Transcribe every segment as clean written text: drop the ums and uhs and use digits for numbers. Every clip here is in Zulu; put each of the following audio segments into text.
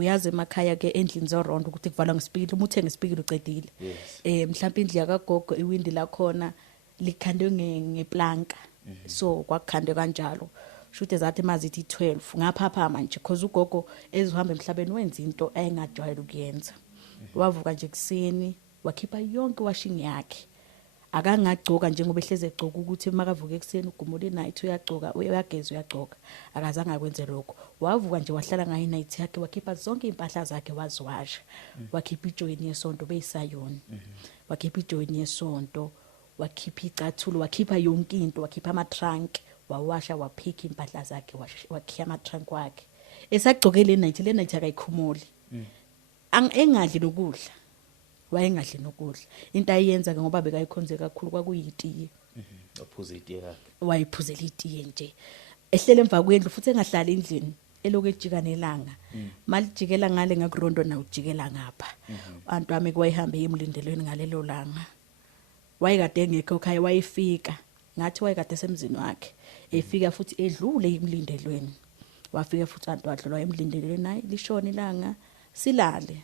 uyazi emakhaya ke endlini zoronto ukuthi kuvalwa ngesipikili uma uthenga isipikili ucedile mhlawumbe indlu yakagogo iwindi lakhona likhandwe ngeplanka so kwakukhandwe kanjalo shute zathi mazithi 12 ngaphapha manje because ugogo ezihambe emhlabeni wenza into ayengajwayele ukuyenza wavuka nje kuseni wakhipha yonke washing yakhe akangagcoka njengoba ehleze egcoka ukuthi makavuka ekseni ugumule night uyagcoka uyageza uyagcoka akazange akwenze lokho wavuka nje wahlala ngayo night yakhe wakhipha zonke impahla zakhe waziwasha wakhipha ijoyini yesonto beyisayoni wakhipha ijoyini yesonto wakhipha icathulo wakhipha yonke into wakhipha ama trunk wawasha waphika impahla zakhe wakhiya ama trunk wakhe esagcokele le night akayikhumuli engadli lokudla wayengadli nokudla into ayenza ke ngoba bekayikhonze kakhulu kwakuyitiye ophuza itiye yakhe wayiphuzela itiye nje ehlele emva kwendlu futhi engahlali endlini eloku ejika nelanga malijikela ngale ngakurondo na ujikela ngapha abantu bami kwayihambe emlindelweni ngalelo langa wayekade engekho ekhaya wayifika ngathi wayekade semzini wakhe efika futhi edlule emlindelweni wafika futhi abantu wadlulwa emlindelweni nayi lishona ilanga silale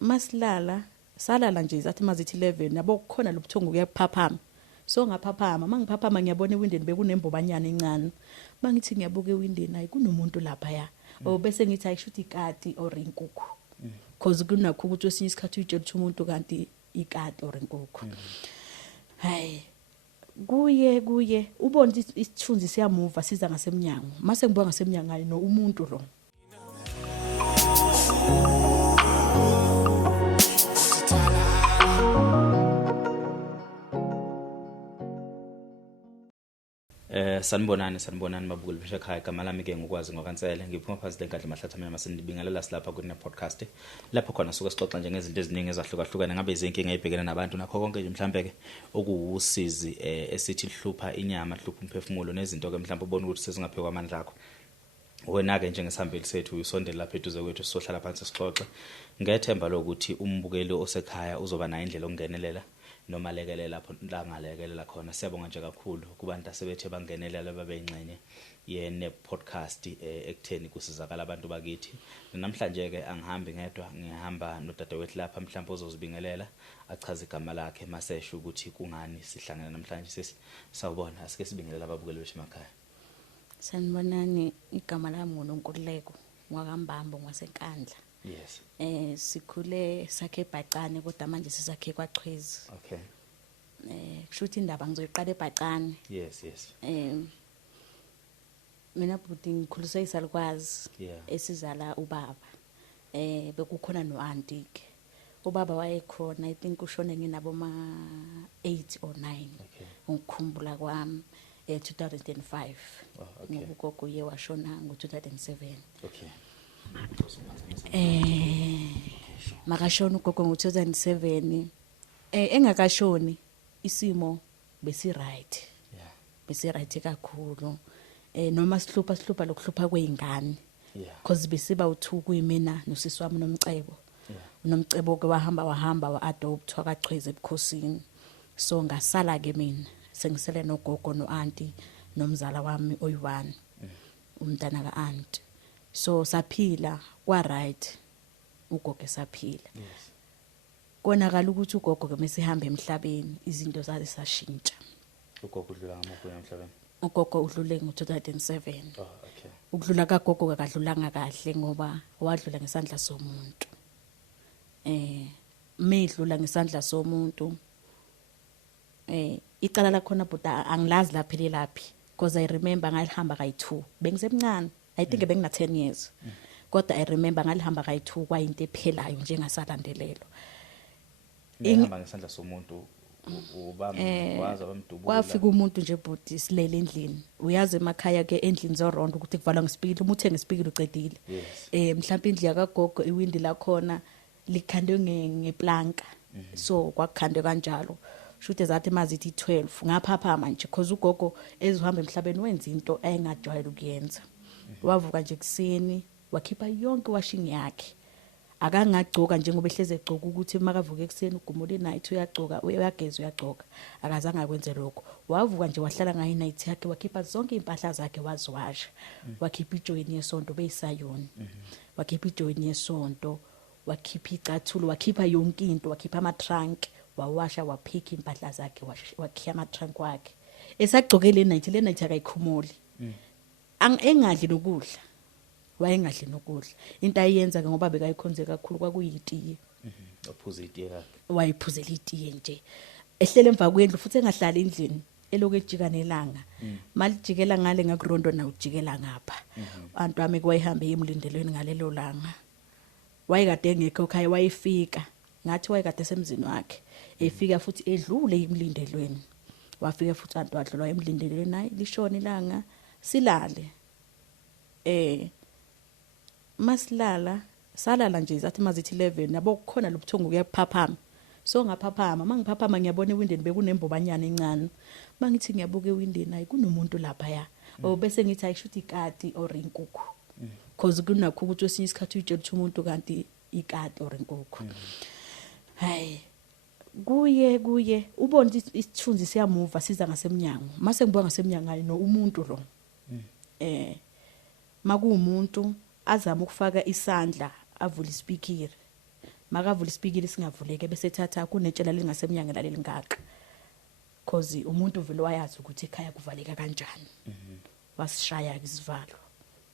masilala salala nje zathi mazithi 11 yabo kukhona lobuthongo kuyaphaphama so ngaphaphama mangiphaphama ngiyabona ewindeni bekunembobanyana encane mangithi ngiyabuka ewindeni hayi kunomuntu lapha ya bese ngithi ayishuthi ikati or inkukhu because kunakho ukuthi esinye isikhathi uyitshela ukuthi umuntu kanti ikati or inkukhu hayi kuye ubona isithunzi siyamuva siza ngasemnyango mase ngibuka ngasemnyango hayi no umuntu lo sanibonani mabukeli besha ekhaya igama lami ke ngikwazi ngokansele ngiphuma phansi lenkandla mahlathamela masendibingelela silapha kune podcast lapho khona suka sixoxa nje ngezinto eziningi ezahlukahlukana ngabe izinkinga ezibhekene nabantu nakho konke nje mhlambe ke okuwusizi esithi lihlupha inyama lihlupha umphefumulo nezinto ke mhlambe ubona ukuthi sesingaphekwa amandla akho wena ke njengesihambeli sethu usondela lapha eduze kwethu sizohlala phansi sixoxe ngethemba lokuthi umbukeli osekhaya uzoba nayo indlela ongenelela noma lekelela lapho la ngalekelela khona siyabonga nje kakhulu kubantu asebethe bangenelela babeyingxenye yene podcast ekutheni kusizakala abantu bakithi namhlanje ke angihambi ngedwa ngihamba nodadewethu lapha mhlawumbe uzozibingelela achaze igama lakhe masesho ukuthi kungani sihlangana namhlanje sawubona asike sibingelela ababukeli bethu emakhaya sanibonani igama lami nguNonkululeko ngwakambambo ngasenkandla yes sikhule sakhe eBhacane kodwa manje sisakhe kwaXhwezi okay kushuthi indaba ngizoyiqala eBhacane yes mina bhuti ngikhuliswe isalukwazi yeah esizala ubaba bekukhona noanti ke ubaba wayekhona I think ushone nginabo ma 8 or 9 okay ngikhumbula kwami 2005 okay ngoba ugogo ye washona ngo2007 okay makashona ugogo ngo2007 engakashoni isimo besi right yeah besi right kakhulu noma sihlupha lokuhlupha kweingane yeah because besiba u2 kuyimina nosisi wami nomcebo yeah nomcebo ke wahamba wa adopt wakaXhwezi ebukhosini so ngasala ke mina sengisele nogogo noanti nomzala wami oyi1 umntana kaanti so saphila kwa right ugogo saphila yes konakala ukuthi ugogo ke mesihamba emhlabeni izinto zale sashintsha ugogo udlula ngamaphuzu emhlabeni ugogo udlule ngo2007 okay ukudlula kagogo akadlulanga kahle ngoba wadlula ngesandla somuntu medlula ngesandla somuntu icala lakhona buta angilazi laphele laphi because I remember ngalihamba kayi2 bengisemncane I think bengina 10 years kodwa I remember ngalihamba kayi2 kwayinto ephelayo njengasalandelelo ngihamba ngesandla somuntu ubamba kwaza bamdubula kwafika umuntu nje bhuti silele endlini uyazi emakhaya ke endlini zoronto ukuthi kuvalwa ngesipikili uma uthenga isipikili ucedile mhlawumbe indlu yakagogo iwindi lakhona likhandwe ngeplanka so kwakukhandwe kanjalo shute zathi mazithi 12 ngaphapha manje because ugogo ezihambe emhlabeni wenza into ayengajwayele ukuyenza wavuka nje kuseni wakhipha yonke washing yakhe akangagcoka njengoba ehleze egcoka ukuthi makavuka ekseni ugumula night uyagcoka uyageza uyagcoka akazange akwenze lokho wavuka nje wahlala ngayo night yakhe wakhipha zonke impahla zakhe waziwasha wakhipha ijoyini yesonto beyisayoni wakhipha ijoyini yesonto wakhipha icathulo wakhipha yonke into wakhipha ama trunk wawasha waphika impahla zakhe wakhiya ama trunk wakhe esagcoke le night akayikhumuli engadli lokudla wayengadli nokudla into ayenza ke ngoba bekayikhonze kakhulu kwakuyitiye ophuza itiye yakhe wayiphuzela itiye nje ehlele emva kwendlu futhi engahlala endlini eloku ejika nelanga malijikela ngale ngakurondo na ujikela ngapha abantu bami kwayihambe emlindelweni ngalelo langa wayekade engekho ekhaya wayefika ngathi wayekade semzini wakhe efika futhi edlule emlindelweni wafika futhi abantu wadlula emlindelweni nayi lishona ilanga silale masilala salala nje zathi mazithi 11 yabo kukhona lobuthongo kuyaphaphama so ngaphaphama mangiphaphama ngiyabona ewindeni bekunembobanyana encane mangithi ngiyabuka ewindeni hayi kunomuntu lapha ya bese ngithi ayishuthi ikati or inkukhu cause kunakho ukuthi wesinye isikhathi uyitshela ukuthi umuntu kanti ikati or inkukhu hayi kuye ubona isithunzi siyamuva siza ngasemnyango mase ngibuka ngasemnyango hayi no umuntu lo makuumuntu azama ukufaka isandla avula ispeaker makavula ispeaker singavuleke bese ethatha kunetshela lingasemnyango laleli ngaka cause umuntu vele wayazi ukuthi ekhaya kuvaleka kanjani wasishaya isivalo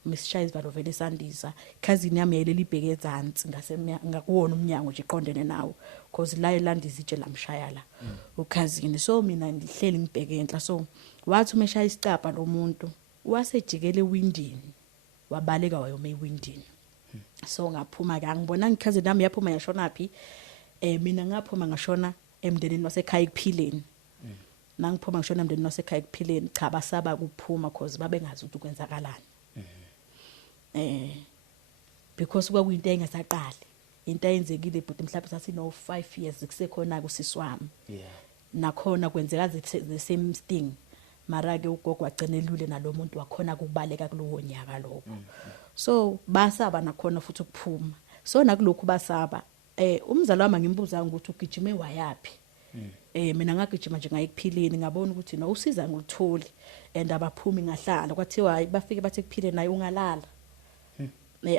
misishaya isivalo vele sandiza cousin yami yayileli ibheke ezantsi ngakuwona umnyango nje iqondene nawo cause la elandiza itshe lamshaya la ukhazini so mina ngihleli ngibheke enhla so wathi umeshaya isicapha lo muntu wasejikele ewindini wabaleka wayome ewindini so ngaphuma ke angibona ngikhaze nami yaphuma yashona phi mina ngaphuma ngashona emndenini wasekhaya ekuphileni nangiphuma ngishona emndenini wasekhaya ekuphileni cha basaba kuphuma cause babengazi ukuthi kwenzakalani because kwakuyinto engasaqali into ayenzekile but mhlawumbe sasino 5 years kusekhona kusiswami nakhona kwenzeka the same thing mara ke ugogo wagcina elule nalomuntu wakhona kubaleka kulowo nyaka lokho so basaba nakhona futhi ukuphuma so nakulokhu basaba umzali wami ngimbuza ukuthi ugijime wayapi mina ngagijima nje ngayekuphileni ngabona ukuthi no usiza ngulutholi and abaphumi ngahlala kwathiwa bafike bathi kuphileni naye ungalala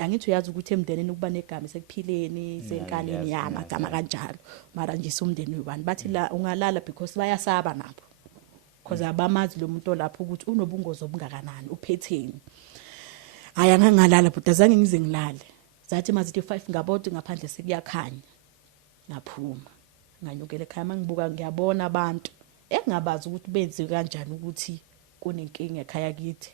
angithi uyazi ukuthi emndenini kuba negama sekuphileni senkanini yamagama kanjalo mara nje somndeni webani bathi la ungalala because bayasaba nabo because abamazi lo muntu lapho ukuthi unobungozi obungakanani uphetheni haya ngangalala but azange ngize ngilale zathi mazithi 5 ngabodi ngaphandle sekuyakhanya ngaphuma nganyukela ekhaya mangibuka ngiyabona abantu engabazi ukuthi benze kanjani ukuthi kunenkinga ekhaya kithi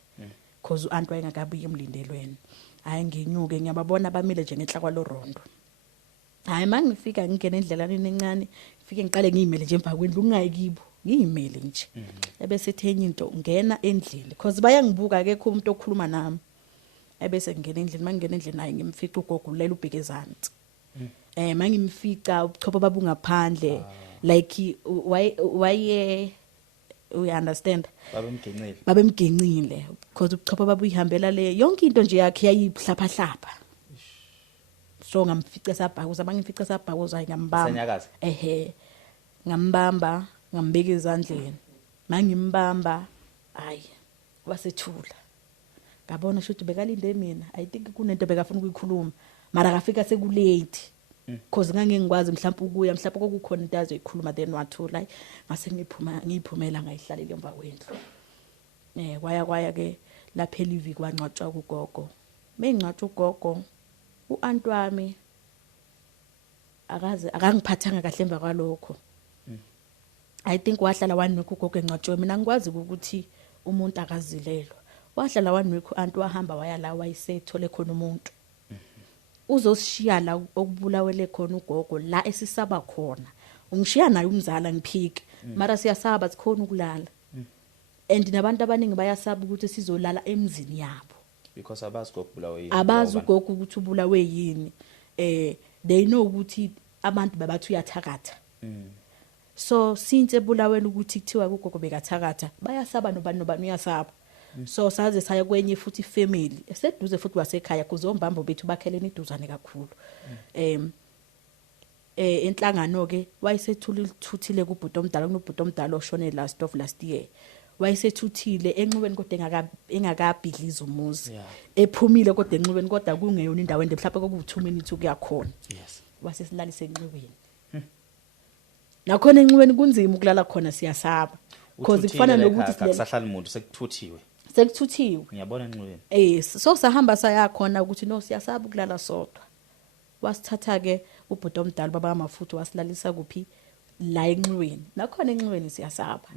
because uAntu wayengakabuye emlindelweni hayi nginyuke ngiyababona bamile nje ngenhla kwaloRondo hayi mangifika ngingena endlelaneni encane ngifike ngiqale ngiyimele nje emva kwendlu ungayikibo ngiyimele nje ebese ethenye into ngena endlini because bayangibuka akekho umuntu okhuluma nami ebese ngena endlini mangena endlini naye ngimfica ugogo ulela ubhekezansi mangimfica ubuchopho babungaphandle like why we understand babemgenqile because ubuchopho babuyihambela le yonke into nje yakhe yayihlapha hlapha so ngamfica sabhakuza mangimfica sabhakuza ngambamba ngambamba ngambeka ezandleni mangimbamba hayi wasethula ngabona shothi bekalinde mina I think kunento bekafuna ukuyikhuluma mara akafika sekulate because ngangengikwazi mhlawumbe ukuya mhlawumbe kokukhona into azoyikhuluma then wathula ngase ngiphumela ngayihlalele emva kwendlu kwaya ke laphela iviki kwancwatshwa kugogo mengcwatshwa ugogo uAntu wami akangiphathanga kahle emva kwalokho I think wahlala wanwekho ugogo encwatshwe mina ngikwazi ukuthi umuntu akazilelwa wahlala wanwekho uAntu wahamba waya la wayisethole khona umuntu uzosishiya la okubulawele khona ugogo la esisaba khona ungishiya naye umzala ngiphike mara siyasaba sikhona ukulala and nabantu abaningi bayasaba ukuthi sizolala emzini yabo because abazi ukubulawa yini abazi ugogo ukuthi ubulawe yini they know ukuthi abantu babathi uyathakatha so since ebulawela ukuthi kuthiwa ugogo bekathakatha bayasaba nobani uyasaba so saze saya kwenye futhi ifamily eseduze futhi wasekhaya kuzombambo bethu bakhelene iduzane kakhulu enhlangano ke wayesethulile kubhuti omdala kunobhuti omdala oshone last year wayesethuthile enxubeni kodwa engakabhidliza umuzi ephumile kodwa enxubeni kodwa kungeyona indawo ende mhlawumbe koku2 minutes ukuyakhona wasesilalise enxubeni nakhona enxubeni kunzima ukulala khona siyasaba because kufana nokuthi akusahlali umuntu sekuthuthiwe ngiyabona enxubeni so sahamba sayakhona ukuthi no siyasaba ukulala sodwa wasithatha ke ubhuti omdala baba amafuthu wasilalisa kuphi la enxubeni nakhona enxubeni siyasaba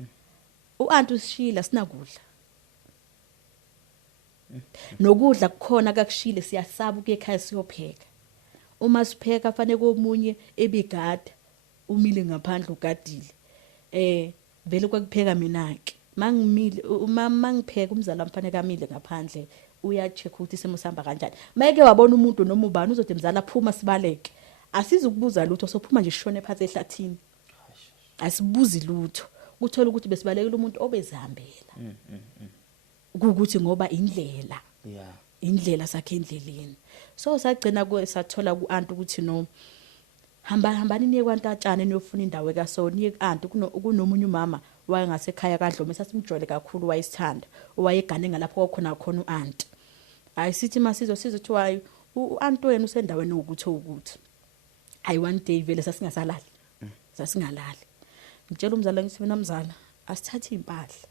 uanti usishila sinakudla nokudla kukhona kakushile siyasaba ukuye ekhaya siyopheka uma sipheka fanele komunye ebigada umile ngaphandle ugadile vele kwakupheka mina ke mangimile mangipheka umzala mfanele kamile ngaphandle uyacheck ukuthi isimo sihamba kanjani mayeke wabona umuntu noma ubani uzothi mzala phuma sibaleke asizukubuza lutho sophuma nje shone phansi ehlathini asibuzi lutho uthola ukuthi besibalekela umuntu obezihambela ukuthi ngoba indlela indlela sakhe endleleni so sagcina sathola kuanti ukuthi no hambani niye kwantatshana niyofuna indawo ekaso niye anti kunomunye umama wayengasekhaya kaDlome sasimjole kakhulu wayisithanda owayegane ngalapho khona uanti ayisithi masizo thiwa uanti wena usendaweni ukuthi I one day vele sasingalali ngitshela umzala ngithi mina mzala asithathe impahla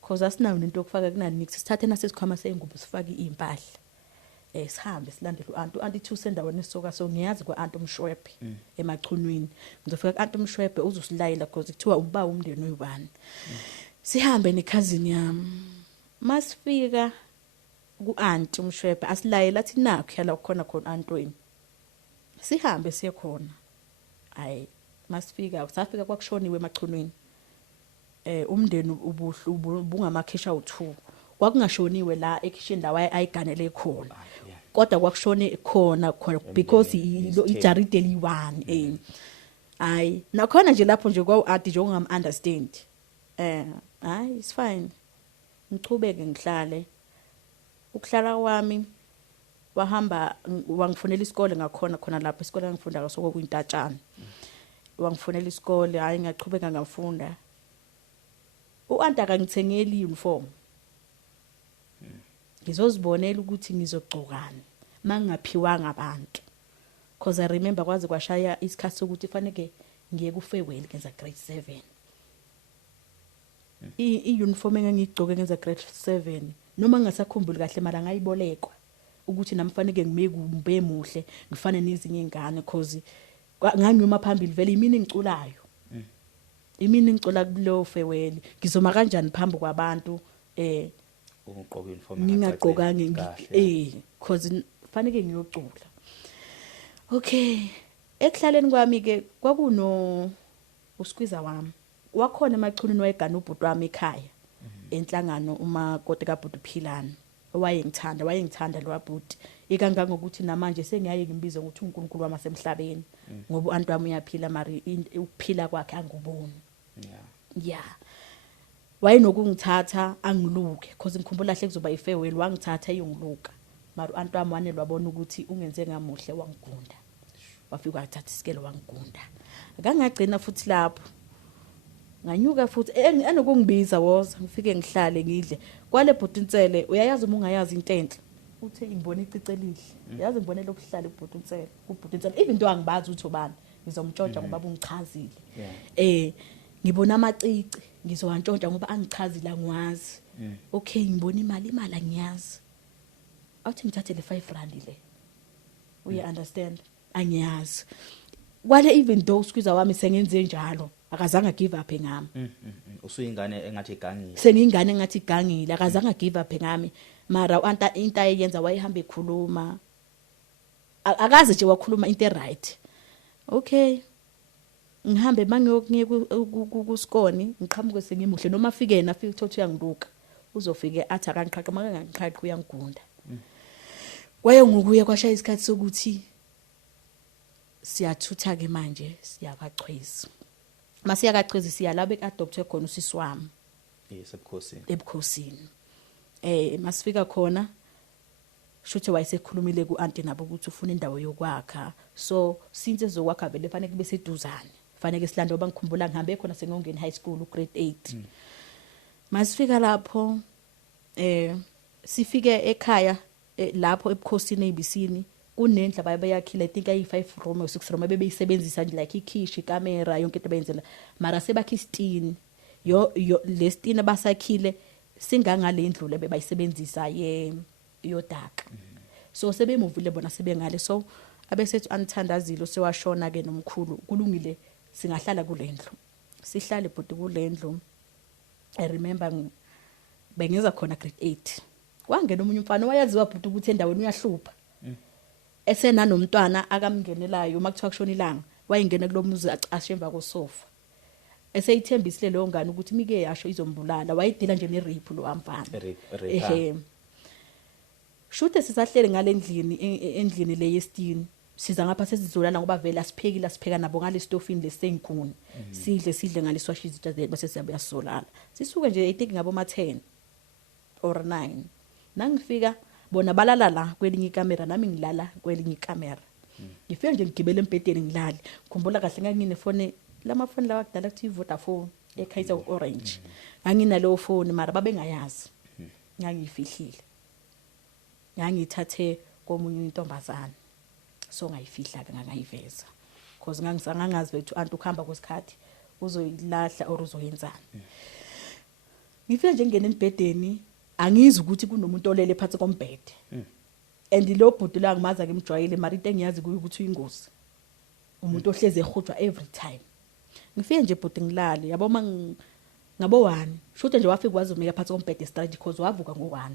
because asinayo into yokufaka kunani nix sithathe nasesikhwama seyingubo sifake impahla sihambe silandele uanti thu sendaweni esoka so ngiyazi kwaanti umshwebe emachunwini ngizofika kuanti umshwebe uzosilayela because kuthiwa uba umndeni oyubani sihambe nekhazini yami masifika kuanti umshwebe asilayela athi nakho yala khona antweni sihambe siye khona masifika safika kwakushoniwe emachunwini umndeni ubungamakhesha u2 kwakungashoniwe la ekitchen la ayiganele khona kodwa kwakushone khona because ijaride li1 nakhona nje lapho nje kwaanti nje ongam understand it's fine ngichubeke ngihlale ukuhlala kwami wahamba wangifunela isikole ngakhona lapho isikole ngifunda ngaso kwintatshana wangifunela isikole hayi ngiyachubeka ngafunda uanti akangithengeli uniform ngizozibonela ukuthi ngizogcokana mangaphiwanga abantu because I remember kwaze kwashaya isikhathi sokuthi fanele ngiye kufarewell ngenza grade 7 i-uniform engangigcoke ngenza grade 7 noma ngasakhumbuli kahle mara ngayibolekwa ukuthi namfanele ngimbe muhle ngifane nezinye ingane because ngangiyuma phambili vele imini ngiculayo imini ngicula kulo farewell ngizoma kanjani phambi kwabantu ugqoka uniform ngingagqokanga because fanele ngiyocula okay ekuhlaleni kwami ke kwakuno uSkwiza wami wakhona emachunini wayegana ubhuti wami ekhaya enhlangano uma kodwa kaBhuti Philani wayengithanda lo wabhuti ikangangokuthi namanje sengiyaye ngimbize ukuthi uNkulunkulu wami asemhlabeni ngoba uanti wami uyaphila mari ukuphila kwakhe anguboni wayenokungithatha angiluke because ngikhumbula hle kuzoba ifarewell wangithatha eyongiluka mari uanti wami wanele wabona ukuthi ungenze ngamuhle wangigunda wafika wathatha isikelo wangigunda akangagcina futhi lapho nganyuka futhi enokungibiza woza ngifike ngihlale ngidle kwale bhutintsele uyayazi uma ungayazi into enhle uthe ngibona icice elihle yazi ngibonela ukuhlala ubhutintsele even though angibazi ukuthi ubani ngizomtshontsha ngoba bungichazile ngibona amacici ngizowantshontsha ngoba angichazile ngwazi okay ngibona imali angiyazi awuthi ngithathe le 5 rand le uya understand angiyazi kwale even though uSkwiza wami sengenze njalo akazange give up ngami usuyingane engathi igangile sengingane engathi igangile akazange give up ngami mara uanta into ayenza wayehamba ekhuluma akaze nje wakhuluma into right okay ngihambe mangiyokuye kuskoni ngiqhamuke sengimuhle noma afike yena afike uthothi uyangiluka uzofike athi akangiqhaqha makangiqhaqha uyangigunda waye ngokuye kwashaya isikhathi sokuthi siyathutha ke manje siyakachwezi masiyakachwezi siya la bekaadoptwe khona usisi wami ebukhosini masifika khona shuthe wayesekhulumile ku-anti nabo ukuthi ufuna indawo yokwakha so since ezokwakha vele fanele kube seduzane fanele silande ngoba ngikhumbula ngihambe khona sengongeni high school grade 8 masifika lapho sifike ekhaya lapho ebukhosini eBisini kunendla bayakhila I think ayi5 room or 6 room bebeyisebenzisa nje like ikhishi camera yonke into bayenzela mara sebakhi istin yo lestin abasakhile singangale indlu le bebayisebenzisa yodaka so sebemuvile bona sebengale so abesethu anithandazilo sewashona ke nomkhulu kulungile singahlala kulendlu sihlale bhuti kulendlu I remember bengeza khona grade 8 kwangena umunye umfana wayaziwa bhuti ukuthi endaweni uyahlupha esenanomntwana akamngenelayo makuthiwa kushona ilanga wayengena kulomuzi acashemva kosofa eseyithembisile leyo ngane ukuthi mike yasho izombulala wayedila nje nerape lo amfana shute sisahlele endlini le yestini siza ngapha sesizolana ngoba vele asipheka nabo ngale stofini lesengkhuni sidle ngaliswasha izitsha zethu base siyabuya solala sisuke nje I think ngabo ma 10 or 9 nangifika bona balala la kwelinye ikamera nami ngilala kwelinye ikamera ngifike nje ngigibele empedeni ngilale khumbula kahle ngangine phone lamafoni lawa kudala kuthi Vodafone eKaizer Orange nganginaleyo phone mara babengayazi ngangifihlile ngangithathe komunye intombazana so ngayifihla ke ngangayiveza because ngangisangazi bethu anti ukuhamba kwesikhathi uzoyilahla or uzoyenzana ngifike nje ngene embedeni angizi ukuthi kunomuntu olele phansi kombhede and lo bhuti la ngimaza ke imjwayele mara into engiyazi ukuthi uyingozi umuntu ohleze ehujwa every time ngifike nje bhuti ngilale yabo ngabo 1 shuthe nje wafika kwazi umika phansi kombhede straight because wavuka ngo1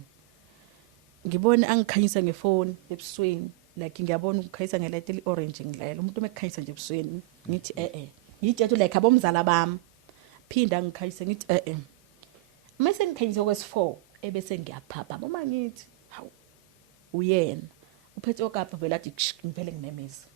ngibone angikhanyisa ngefone ebusweni like ngiyabona ukukhanyisa ngelight eli orange ngilalela umuntu mekhanyisa nje ebusweni ngithi ngitshethu like abomzala bami phinda ngikhanyisa ngithi mase ngikhanyisa kwesi4 ebese ngiyaphapha uma ngithi hawu uyena uphethe okapha vele athi ngivele nginemeza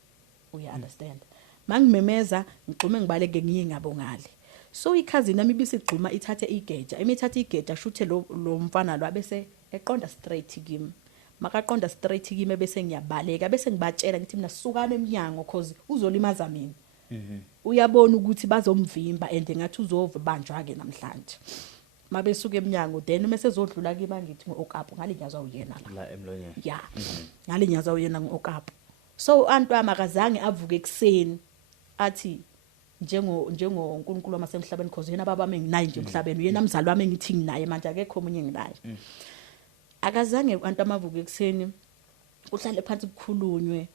uya understand mangimemeza ngixume ngibaleke ngiyingabo ngale so ikhazini nami bisigxuma ithathe igeja emithatha igeja shuthe lo mfana lo abese eqonda straight kimi makaqonda straight kimi bese ngiyabaleka bese ngibatshela ngithi mina sisukana eminyango cause uzolimaza mina uyabona ukuthi bazomvimba and ngathi uzobanjwa ke namhlanje mabesuka eminyango then mase zodlula kimi ngithi ngoOkapu ngalinyazwa uyena la emlonyeni ya ngalinyazwa uyena ngoOkapu so antu amakazange avuke ekseni athi njengo uNkulunkulu wamasemhlabeni cause yena baba bami nginaye nje emhlabeni yena mzali wami ngithi nginaye manje akekho omunye nginaye akazange antu amavuke ekseni kuhlale phansi kukhulunywe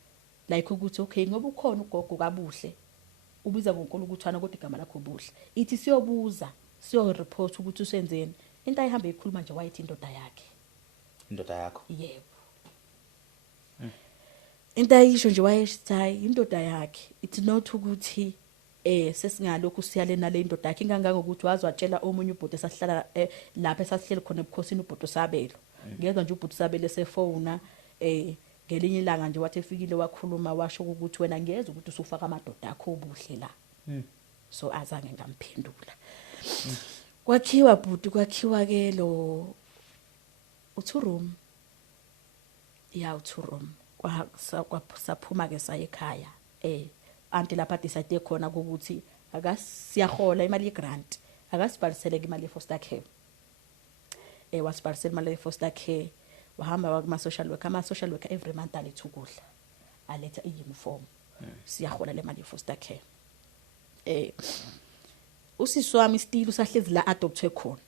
like ukuthi okay ngoba ukhona ugogo kabuhle ubiza ngoNkulunkulu ukuthana kodwa igama lakho buhle ithi siyobuza siyo report ukuthi usenzeni into ayihamba ikhuluma nje wayithi indoda yakho yebo into ayisho nje wayeshayi indoda yakhe it's not ukuthi sesingalokhu siyale nale indoda yakhe ingangangokuthi wazwatshela omunye ubhuti esasihlala lapha esasihleli khona ebukhosini ubhuti Sabelo ngezwe nje ubhuti Sabelo esefona ngelinye ilanga nje wathi efikile wakhuluma washo ukuthi wena ngiyeza ukuthi usufaka amadoda akho obuhle la so azange ngamphendula kwakhiwa bhuti kwakhiwa ke lo u2 room ya u2 room saphuma ke saye ekhaya anti lapha decide khona ukuthi akasiyahola imali yegrant akasibhaliseleke imali yefoster care wasibhalisela imali yefoster care wahamba wakuma social worker ama social worker every month aletha ukudla aletha iuniform siyahola le mali yefoster care usisi wami still usahlezi la adoptwe khona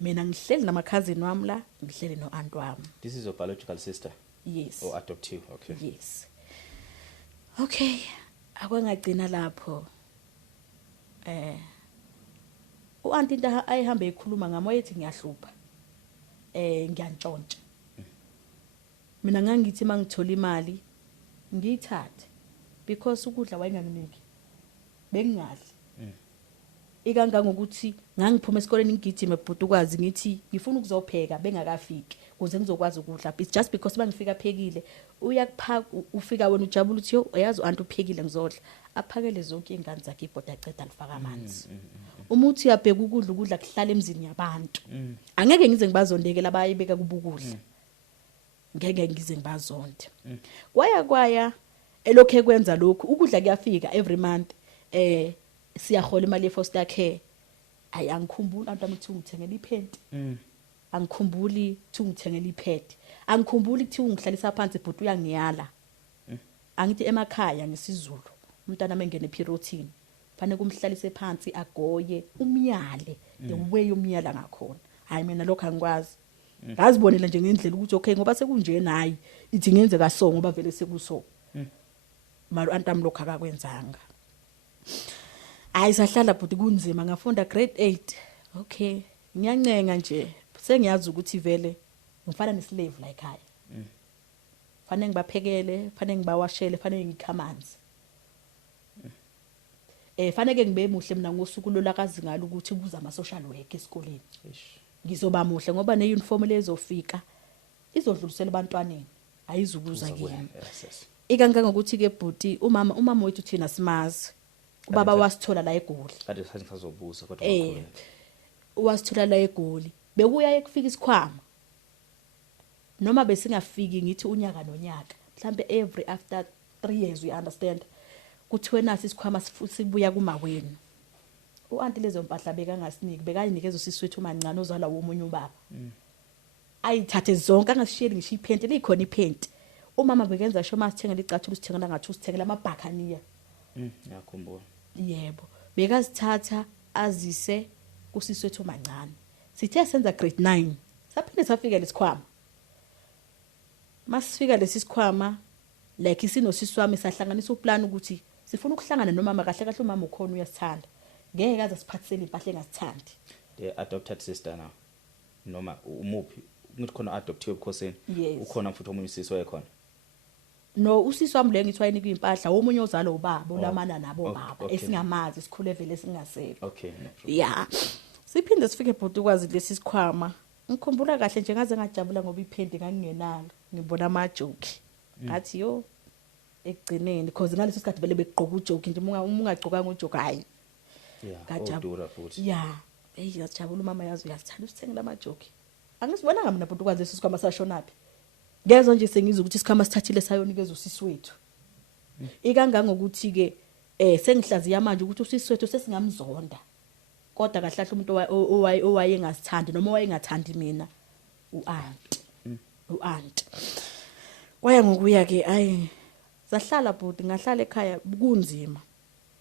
mina ngihleli nama cousin wami la ngihleli no aunt wami this is your biological sister yes or adoptive okay yes okay akwangagcina lapho uanti into ayihambe ekhuluma ngamoya ethi ngiyahlupha ngiyantshontsha mina ngangithi mangithola imali ngiyithathe because ukudla wayenganginiki bengingadli ikangangokuthi ngangiphuma esikoleni ngigijima ebhutukwazi ngithi ngifuna ukuzopheka bengakafiki ukuze ngizokwazi ukudla. It's just because bangifika phekile uyakuphaka ufika wena ujabula uthi yo yazi anti uphekile ngizodla aphakele zonke ingane zakhe ibhoda aqeda alifaka amanzi. Umuthi uyabheka ukudla kuhlala emzini yabantu. Angeke ngize ngibazondekela abayibeka kubukudla. Ngeke ngize ngibazonde. Kwaya elokhe kwenza lokhu ukudla kuyafika every month siyahola imali ye foster care. Angikhumbuli abantu amuthi ungithengela iphenti. Angikhumbuli ukuthi ungithengela iphedi. Angikhumbuli ukuthi ungihlalisa phansi but uyangiyala. Angithi emakhaya ngesizulu umntana mengene ephirotini fanele kumhlalise phansi agoye umyale the way umyala ngakhona. Hayi mina lokho angikwazi. Ngazibonela nje ngendlela ukuthi okay ngoba sekunje nayi ithi ngenze kaso ngoba vele sekuso. Mara antami lokho akakwenzanga. Hayi sahlala but kunzima ngafunda grade 8. Okay ngiyancenga nje sengiyazi ukuthi vele ngifana neslave la ekhaya. Fanele ngibaphekele, fanele ngibawashele, fanele ngikhamanzi. Fanele ngibe muhle mina ngosuku lolakazi ngalo ukuthi kuza ama social work esikoleni. Ngizoba muhle ngoba ne uniform lezofika izodlulisela abantwaneni ayizukuza kimi. Ikanganga ukuthi ke bhuti umama wethu thina simazi. Ubaba wasithola la eGoli. Kade sazobuza kodwa wakhona. Wasithola la eGoli. Bekuya ekufika isikhwama. Noma besingafiki ngithi unyaka nonyaka. Mhlambe every after 3 years we understand. Kuthiwe nasi isikhwama sibuya kumawenu. Uanti lezo mpahla bekangasiniki bekayinikeza usiswethu mancane ozala womunye ubaba. Ayithathe zonke angasishiyeli ngisho iphenti likhona iphenti. Umama bekenza sho masithengela icathulo sithengela ngathi usithengela amabhakaniya. Ngiyakhumbula. Yebo. Bekazithatha azise kusiswethu mancane. Sithe senza grade 9. Saphinde safika lesikhwama. Masifika lesi sikhwama like isinosisi wami sahlanganisa uplan ukuthi sifuna ukuhlangana nomama kahle kahle umama ukhona uyasithanda. Ngeke kaze siphathisele impahla engasithandi. The adopted sister now. Noma umuphi ngithi khona adoptive ebukhosini ukhona futhi omunye usisi wayekhona. No usisi wami le ngithi wayenika impahla omunye ozalo ubaba olamana nabo baba esingamazi sikhule vele singasebe. Okay. Yeah. Siphinde sifike ebhutukwazi lesi sikhwama. Ngikhumbula kahle nje ngaze ngajabula ngoba iphende ngangingenalo. Ngibona ama joke. Ngathi yo ekugcineni because ngaleso sikhathi vele begqoka ujoke nje ungagqokanga ujoke hayi. Yeah. Odura futhi. Yeah. Yajabula umama yazi uyasithanda usithengela ama joke. Angisibonanga mina ebhutukwazi lesi sikhwama sashonaphi. Ngezwe nje sengizwe ukuthi isikhwama sithathile sayonikeza usisi wethu. Ikanganga ukuthi ke sengihlaziya manje ukuthi usisi wethu sesingamzonda. Kodwa kahle kahle umuntu owaye ngasithandi noma wayengathandi mina uaunt. Kwaya ngokuya ke ayi sahlala bhuti ngahlala ekhaya kunzima.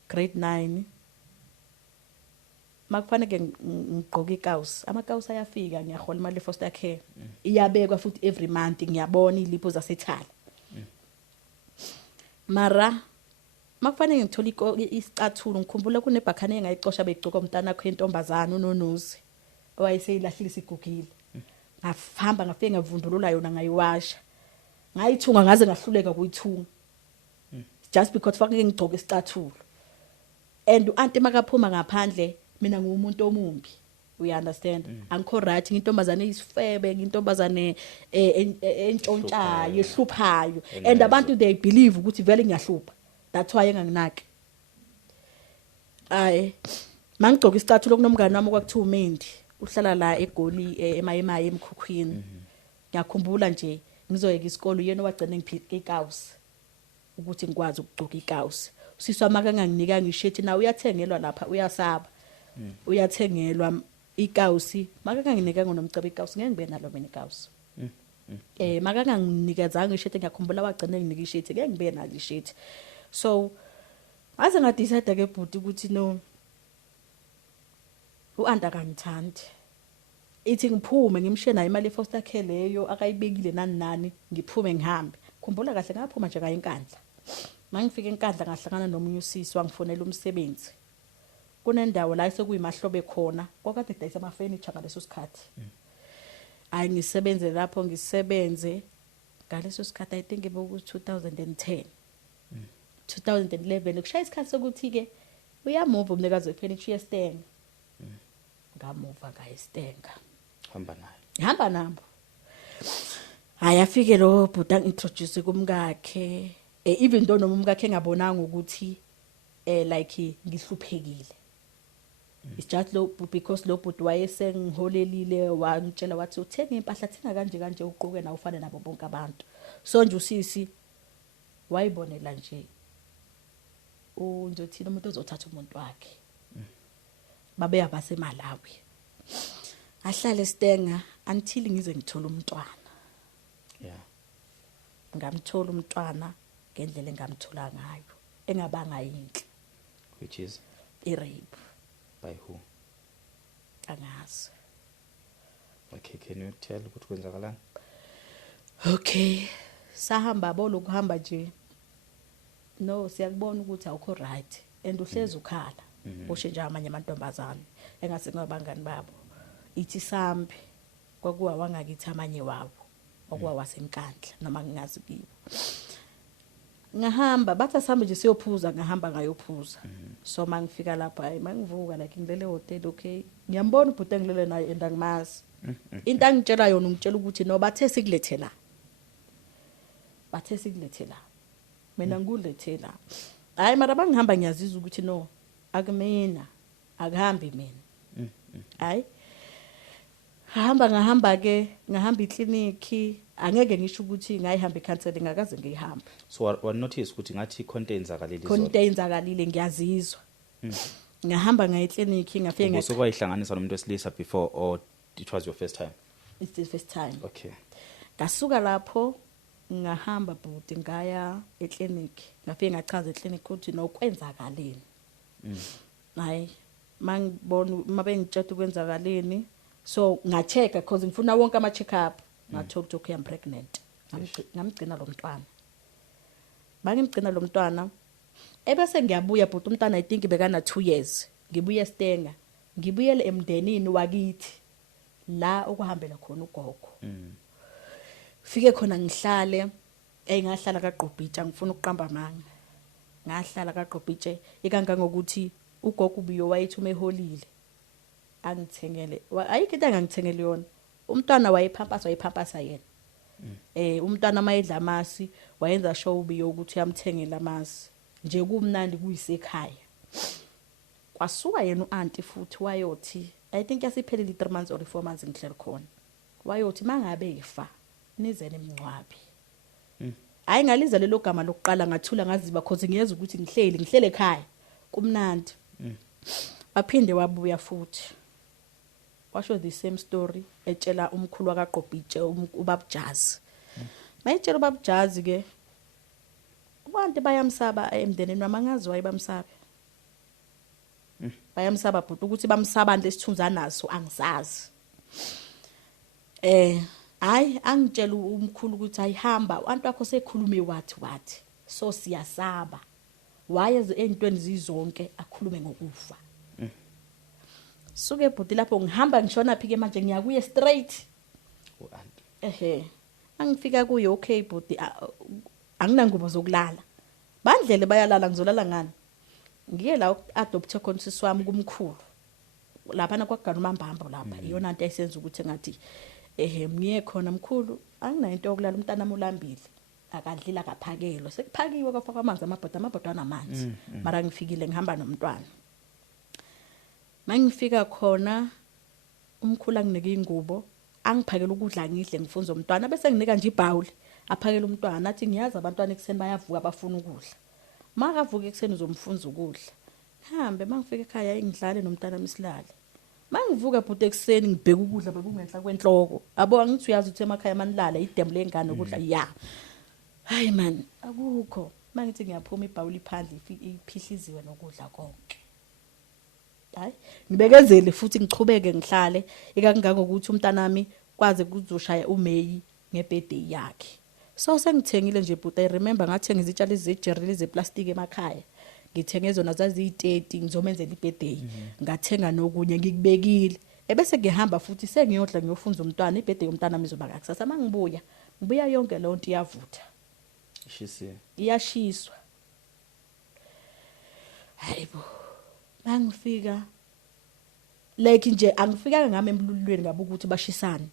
Grade 9 makufanele ngigqoke ikawusi amakawusi ayafika ngiyahola imali foster care iyabekwa futhi every month ngiyabona ilipho zasethala. Mara makufanele ngithola isicathulo ngikhumbula kunebhakhane engayicosha begcoka umntana wakhe intombazana uNonozi owayeseyilahlile sigugile. Ngafamba ngafike ngavundulula yona ngayiwasha. Ngayithunga ngaze ngahluleka kuyithunga. Just because fanele ngigcoke isicathulo. And uanti makaphuma ngaphandle mina ngumuntu omumbi. We understand. Angikho right intombazane isifebe intombazane entshontshayo ehluphayo and abantu they believe ukuthi vele ngiyahlupha. That's why enganginaki. Mangigcoka isicathulo kunomngane wami okwakuthiwa uMendi uhlala la eGoli emayemaye emkhukhwini. Ngiyakhumbula nje ngizoyeka isikole yena wagcina ngiphika ikawusi ukuthi ngikwazi ukugcoka ikawusi. Usisi wami akanganginika ngishethi na uyathengelwa lapha uyasaba. Uyathengelwa ikawusi makanganginika ngonomcebo ikawusi ngeke ngibe nalo mina ikawusi. Makanganginikeza ngishethi ngiyakhumbula wagcina nginika ishethi ngeke ngibe nalo ishethi. So aze ngadecide ke bhuti ukuthi no uanda kangithandi. Ithi ngiphume ngimshiye nayo imali efoster care leyo akayibekile nani ngiphume ngihambe. Khumbula kahle ngaphuma nje kayinkandla. Mangifika enkandla ngahlangana nomunye usisi wangifonela umsebenzi. Kunendawo la sekuyimahlobo ekhona kwakade dayisa ama furniture ngaleso sikhathi. Ayi ngisebenze lapho ngisebenze ngaleso sikhathi I think ibe ku 2010. 2011 kushaya isikhathi sokuthi ke uyamove umnikazi wefurniture yestenga ngamuva kayistenga hamba naye ngihamba nabo hayi afike lo bhuti angintroduce kumkakhe even though noma umkakhe engabonanga ukuthi like ngihluphekile it's just lo because lo bhuti wayesengiholelile wangitshela wathi uthenga impahla thenga kanje uquke na ufane nabo bonke abantu so nje usisi wayibonela nje ngizothina umuntu ozothatha umuntu wakhe babe yabase Malawi ahlale Stenga until ngize ngithola umntwana ngamthola umntwana ngendlela engamthola ngayo engabanga yinhle which is rape by who angazi okay can you tell ukuthi kwenzakalani okay sahamba bolokuhamba nje no siyakubona ukuthi awukho right and uhlezi ukhala usho nje amanye amantombazana engase ngabangani babo ithi sambi kwakuwa wangakithi amanye wabo okuwa wasenkandla noma ngingazi kibo ngahamba bathi asambe nje siyophuza ngahamba ngayophuza so mangifika lapha hayi mangivuka like ngilele hotel okay ngiyambona ubhuti engilele naye endangimazi into angitshela yona ungitshela ukuthi no bathe sikulethela mina ngulethela hayi mara bangihamba ngiyazizwa ukuthi no akumina akuhambi mina hayi ngahamba ikliniki angeke ngisho ukuthi ngayihamba icounseling akaze ngiyihamba so wa notice ukuthi ngathi contains akaleli contains akalile ngiyazizwa ngahamba ngayikliniki ngafike ngathi sokwayihlanganisa nomuntu wesilisa before or it was your first time it's the first time okay ngasuka lapho ngahamba bhuti ngaya ekliniki ngafike ngachaza ekliniki ukuthi nokwenzakaleni hayi mangibona mabengitshela ukwenzakaleni so ngacheka because ngifuna wonke ama check up ngathola ukuthi okay I'm pregnant ngamgcina lo mntwana bangimgcina lo mntwana ebese ngiyabuya bhuti umntwana I think bekana 2 years ngibuye Stenga ngibuyele emndenini wakithi la okuhambela khona ugogo fike khona ngihlale ngahlala kaGqobhitsha ngifuna ukuqamba amanga ngahlala kaGqobhitshe ikangangokuthi ugogo ubiyo wayethi umeholile angithengele ayikho into engangithengele yona umntwana wayephampasa yena umntwana mayedla amasi wayenza show ubiyo ukuthi uyamthengela amasi nje kumnandi kuyisekhaya kwasuka yena uanti futhi wayothi I think yasiphelile 3 months or 4 months ngihleli khona wayothi mangabe ifa nizene emncwabi hayi ngaliza lelo gama lokuqala ngathula ngaziba because ngiyeza ukuthi ngihlele ekhaya kumnandi baphinde wabuya futhi washo the same story etshela umkhulu wakaGqobhitshe ubabujazi mayitshela ubabujazi ke abantu bayamsaba emndenini wamangazi wayebamsaba bayamsaba but ukuthi bamsaba into esithunza naso angisazi hayi angitshela umkhulu ukuthi ayihamba abantu wakho sekhulume wathi so siyasaba waye ezintweni zizonke akhulume ngokufa suke bhuti lapho ngihamba ngishona phi ke manje ngiyakuye straight uanti angifika kuye okay bhuti anginangubo zokulala bandlele bayalala ngizolala ngani ngiye la adopthe conscious wami kumkhulu lapha nakwagana umambambo lapha iyona into ayisenza ukuthi ngathi ngiye khona mkhulu angina into yokulala umntana mulambile akadlila akaphakelwa sekuphakiwe kwafaka amanzi amabhodo anamanzi mara ngifikile ngihamba nomntwana mangifika khona umkhulu anginike ingubo angiphakela ukudla ngidle ngifunza umntwana bese nginika nje ibhawuli aphakela umntwana athi ngiyazi abantwana ekseni bayavuka bafuna ukudla makavuka ekseni uzomfunza ukudla hambe mangifika ekhaya ngidlale nomntwana misilale mangivuka bhuti ekseni ngibheka ukudla bekungenhla kwenhloko abo angithi uyazi ukuthi emakhaya manilala idemu lengane ukudla ya hayi man akukho mangithi ngiyaphuma ibhawuli phandle iphihliziwe nokudla konke hayi ngibekezele futhi ngichubeke ngihlale ekangangokuthi umntanami kwaze kuzoshaya uMeyi ngebirthday yakhe so sengithengile nje bhuti I remember ngathenga izitshalo ezejerry zeplastic emakhaya ngithenge zona zazi30 ngizomenzela ibirthday ngathenga nokunye ngikubekile ebese ngihamba futhi sengiyodla ngiyofunza umntwana ibirthday yomntwana mizoba ngakusasa mangibuya yonke le nto iyavutha iyashiswa hayibo mangifika like nje angifikanga ngami emlulweni ngabe ukuthi bashisane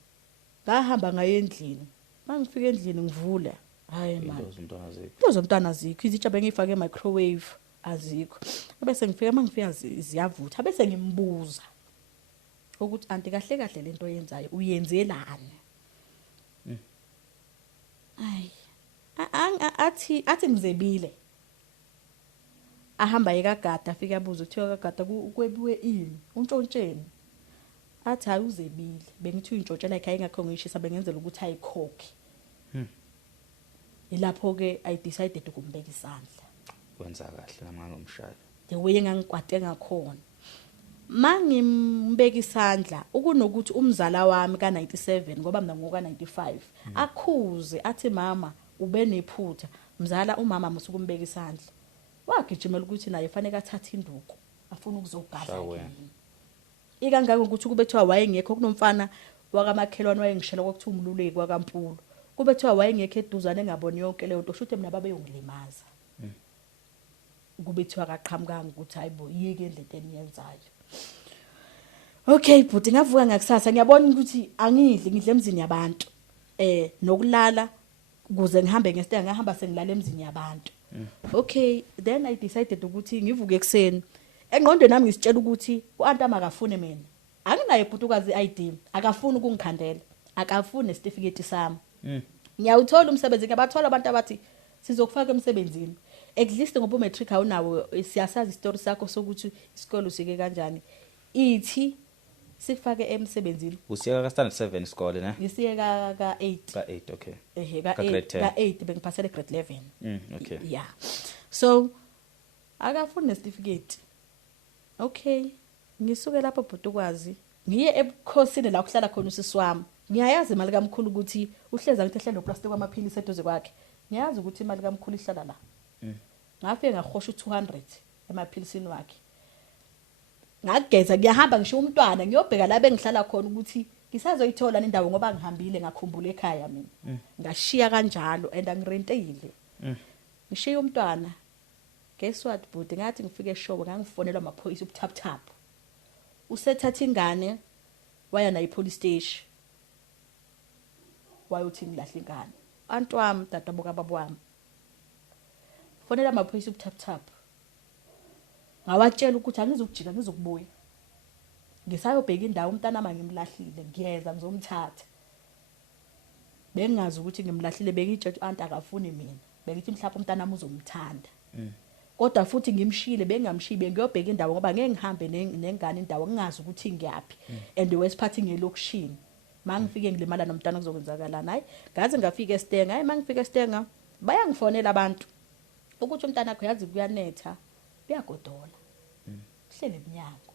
ngahamba ngaye endlini mangifika endlini ngivula hayi man into zomntwana azikho izitsha bengifake e-microwave azikho bese mangifika ziyavutha bese ngimbuza ukuthi anti kahle kahle lento oyenzayo uyenzelani ay athi ngizebile ahamba ekagada afika abuza uthiwa kagada kwebiwe ini untshontsheni athi hayi uzebile bengithi uyintshontshe like ayingakho ngishisa bengenzela ukuthi ayikhokhe ilapho ke I decided ukumbeka isandla wenza kahle namanga umshado the way engangikwate ngakhona mangimbeka isandla ukunokuthi umzala wami ka97 ngoba mina ngoka 95 akhuze athi mama ube nephutha mzala umama musuku umbeka isandla wagijimela ukuthi naye fanele athathe induku afuna ukuzogadla ikangaka ukuthi kubethiwa wayengekho kunomfana wakamakhelwane wayengishela ukuthi umluleki wakaMpulu kubethiwa wayengekho eduzane engaboni yonke leyo nto shuthe mina babe yongilimaza kubethiwa akaqhamukanga ukuthi hayibo yike indlela eniyenzayo okay but ngavuka ngakusasa ngiyabona ukuthi angidli ngidle emzini yabantu nokulala kuze ngihambe ngesitenge ngahamba sengilala emzini yabantu okay then I decided ukuthi ngivuke ekseni engqondweni nami ngisitshela ukuthi uAnti akafune mina anginayo ibhutukazi ID akafuni ukungikhandela akafuni nesitifiketi sami ngiyawuthola umsebenzi ngabathola abantu abathi sizokufaka emsebenzini ekudliste ngoba umatric awunawo siyasazi istory sakho sokuthi isikole usike kanjani ithi sifake emsebenzini usiyeka ka standard 7 isikole ne ngisiyeka ka 8 ka 8 okay ka 8 bengiphasele grade 11 okay yeah so akafuni nesitifiketi okay ngisuke lapho bhutukwazi ngiye ebukhosini la kuhlala khona usisi wami ngiyayazi imali kaMkhulu ukuthi uhleza ngithi ehlele noplastic kwamaphilisi eduze kwakhe ngiyazi ukuthi imali kaMkhulu ihlala la ngafike ngahosha u200 emaphilisini wakhe ngageza ngiyahamba ngisho umntwana ngiyobheka la bengihlala khona ukuthi ngisazoyithola indawo ngoba ngihambile ngakhumbula ekhaya mina ngashiya kanjalo and angirentile ngishiya umntwana guess what but ngathi ngifike eshowe ngangifonelwa amaphoyisa ubuthapthap usethatha ingane waya nayo police station wayothi ngilahla ingane antu wami dadabo kababa wami fonela amaphoyisa ubuthapthap ngawatshela ukuthi angizokujika ngizokubuya ngisayobheka indawo umntana manje ngimlahlile ngiyeza ngizomthatha bengazi ukuthi ngimlahlile bengitshe uAnti akafuni mina bengithi mhlawumbe umntana wami uzomthanda kodwa futhi ngimshile bengamshibe ngiyobheka indawo ngoba ngeke ngihambe nengane indawo ngingazi ukuthi ngiyaphi and wesiphathi ngelokushini mangifike ngilimala nomntana kuzokwenzakalana hayi ngaze ngafika eStenga hayi mangifika eStenga bayangifonela abantu ukuthi umntana wakho yazi kuyanetha uyagodola hlele eminyango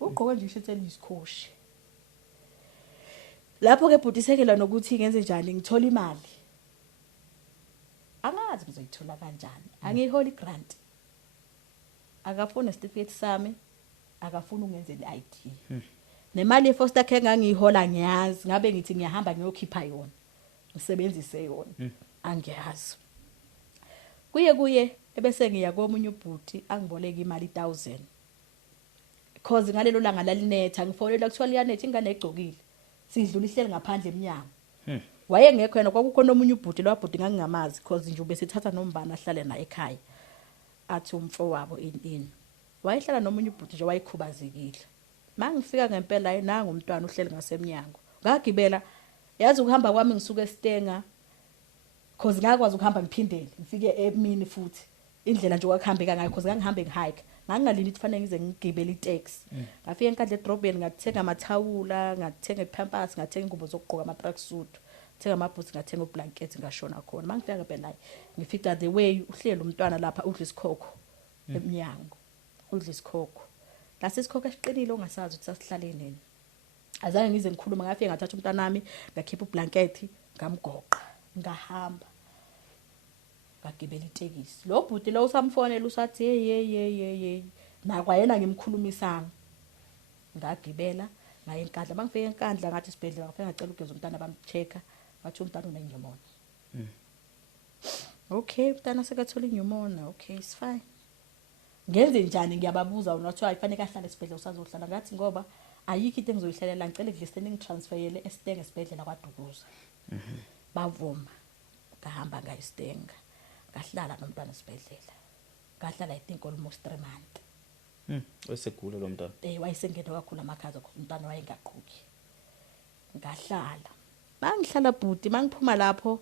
ugqoke nje ishirt eliyisikhoshi lapho ke bhudisekela nokuthi ngenze njani ngithola imali angazi ngizoyithola kanjani angihola igrant akafuna isitifiketi sami akafuna ungenzele iID nemali yefoster care ngangiyihola ngiyazi ngabe ngithi ngiyahamba ngiyokhipha yona ngisebenzise yona angiyazi kuye ebese ngiya komunye ubhuti angiboleka imali 1000 because ngalelo langa lalinetha ngifonela kuthiwa liyanetha ingane egcokile sidlula ihleli ngaphandle eminyango wayengekho yena kwakukhona omunye ubhuti lo bhuti ngangingamazi because nje ubesithatha nombana ahlale naye ekhaya athi umfowabo ini wayehlala nomunye ubhuti nje wayekhubazekile mangifika ngempela nanga umntwana uhleli ngasemnyango ngagibela yazi ukuhamba kwami ngisuka eStenga because ngakwazi ukuhamba ngiphindele ngifike emini futhi indlela nje kwakuhambeka ngayo because ngangihambe ngihike ngangalini ukuthi fanele ngize ngigibele itaxi ngafika enkandla edrobheni ngathenga amathawula ngathenga ipampers ngathenga ingubo zokugqoka ama tracksuit thenga amabhutsi ngathenga ublanket ngashona khona mangifika ngempela ngifica the way uhlelo umntwana lapha udla isikhokho eminyango udla isikhokho lasikhokho esiqinile ongasazi ukuthi sasihlale nini azange ngize ngikhuluma ngafika ngathatha umntwana nami ngakhipha ublanket ngamgoqa ngahamba ngagibela itekisi lo bhuti lo usamfonela usathi hey nakwayena ngimkhulumisanga ngagibela ngaye enkandla mangifika enkandla ngathi isibhedlela ngafika ngacela ugeza umntana bamchecka bathi umntana unenyumona okay umntana sekathola inyumona okay it's fine ngenze njani ngiyababuza unathiwa ayifanele ahlale esibhedlela usazohlala ngathi ngoba ayikho into engizoyihlalela ngicela kulisteni ngitransferele eStenga esibhedlela kwaDukuza bavuma ngahamba ngayiStenga ngahlala nomntwana esibhedlela ngahlala I think almost 3 months Wesegula lo mntwana wayesengena kakhulu amakhaza ngoba umntwana wayengaqhuki ngahlala mangihlala bhuti mangiphuma lapho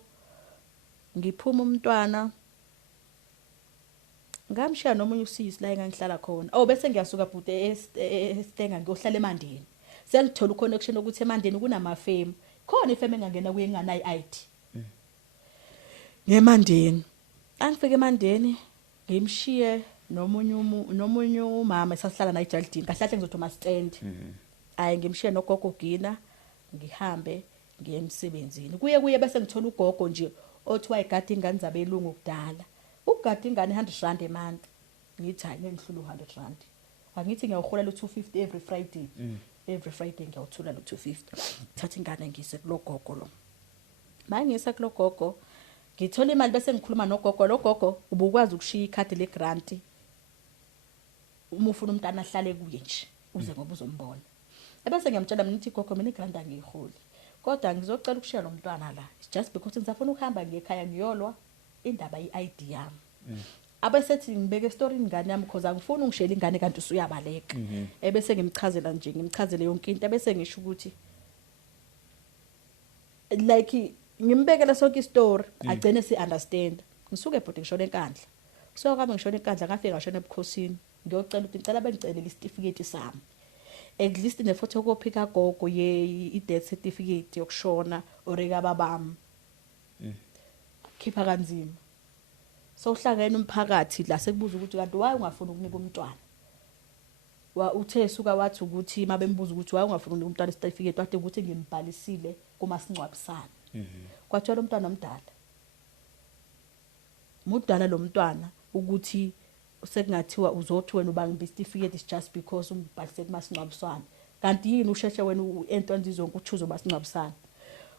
ngiphuma umntwana ngamshiya nomunye usisi la engangihlala khona bese ngiyasuka bhuti eStenga ngiyohlala eMandeni sengithola uconnection ukuthi eMandeni kunamafemu khona ifemu engangena kuye nganayi ID ngeMandeni angifike eMandeni ngimshiye nomunye umama esahlala naye eJaldini kahlahle ngizothoma stand ngimshiye nogogo Gina ngihambe ngiye emsebenzini kuye bese ngithola ugogo nje othi wayegada ingane zabelungu kudala ukugada ingane 100 rand emonth ngithi hayi ngihlula u100 rand angithi ngiyaholela u250 every Friday ngiyawuthola lo250 thatha ingane ngise kulogogo lo mangisa kulogogo ngithola imali bese ngikhuluma nogogo lo gogo ubukwazi ukushiya ikhadi legrant uma ufuna umntana ahlale kuye nje uze ngoba uzombona ebese ngiyamtshela mina nithi gogo mina igrant angiyiholi kodwa ngizocela ukushiya lo mntwana la just because ngisafuna ukuhamba ngekhaya ngiyolwa indaba iID yami abesethi ngibeke story ingane yami because angifuni ungishela ingane kanti usuyabaleka ebese ngimchazela nje ngimchazele yonke into ebese ngisho ukuthi like ngimbekela sonke istory agcine si understand ngisuke ebhodwe ngishona enkandla so kami ngishona enkandla ngafika ngashona ebukhosini ngiyocela ukuthi ngicela bengicelele isitifiketi sami at least ne photocopy kagogo ye death certificate yokushona oreka babami khipha kanzima so uhlangene umphakathi la sekubuza ukuthi kanti waye ungafuna ukunika umntwana uthe suka wathi ukuthi mabembuza ukuthi waye ungafuna ukunika umntwana isitifiketi wathi ukuthi ngimbhalisile kumasingcwabisana kwathola umntwana omdala mudala lo mntwana ukuthi sekungathiwa uzothi wena ubanga isitifiketi is just because umbhalise kumasingcwabisana kanti yini usheshe wena entwana izonke uthuzo basingcwabisana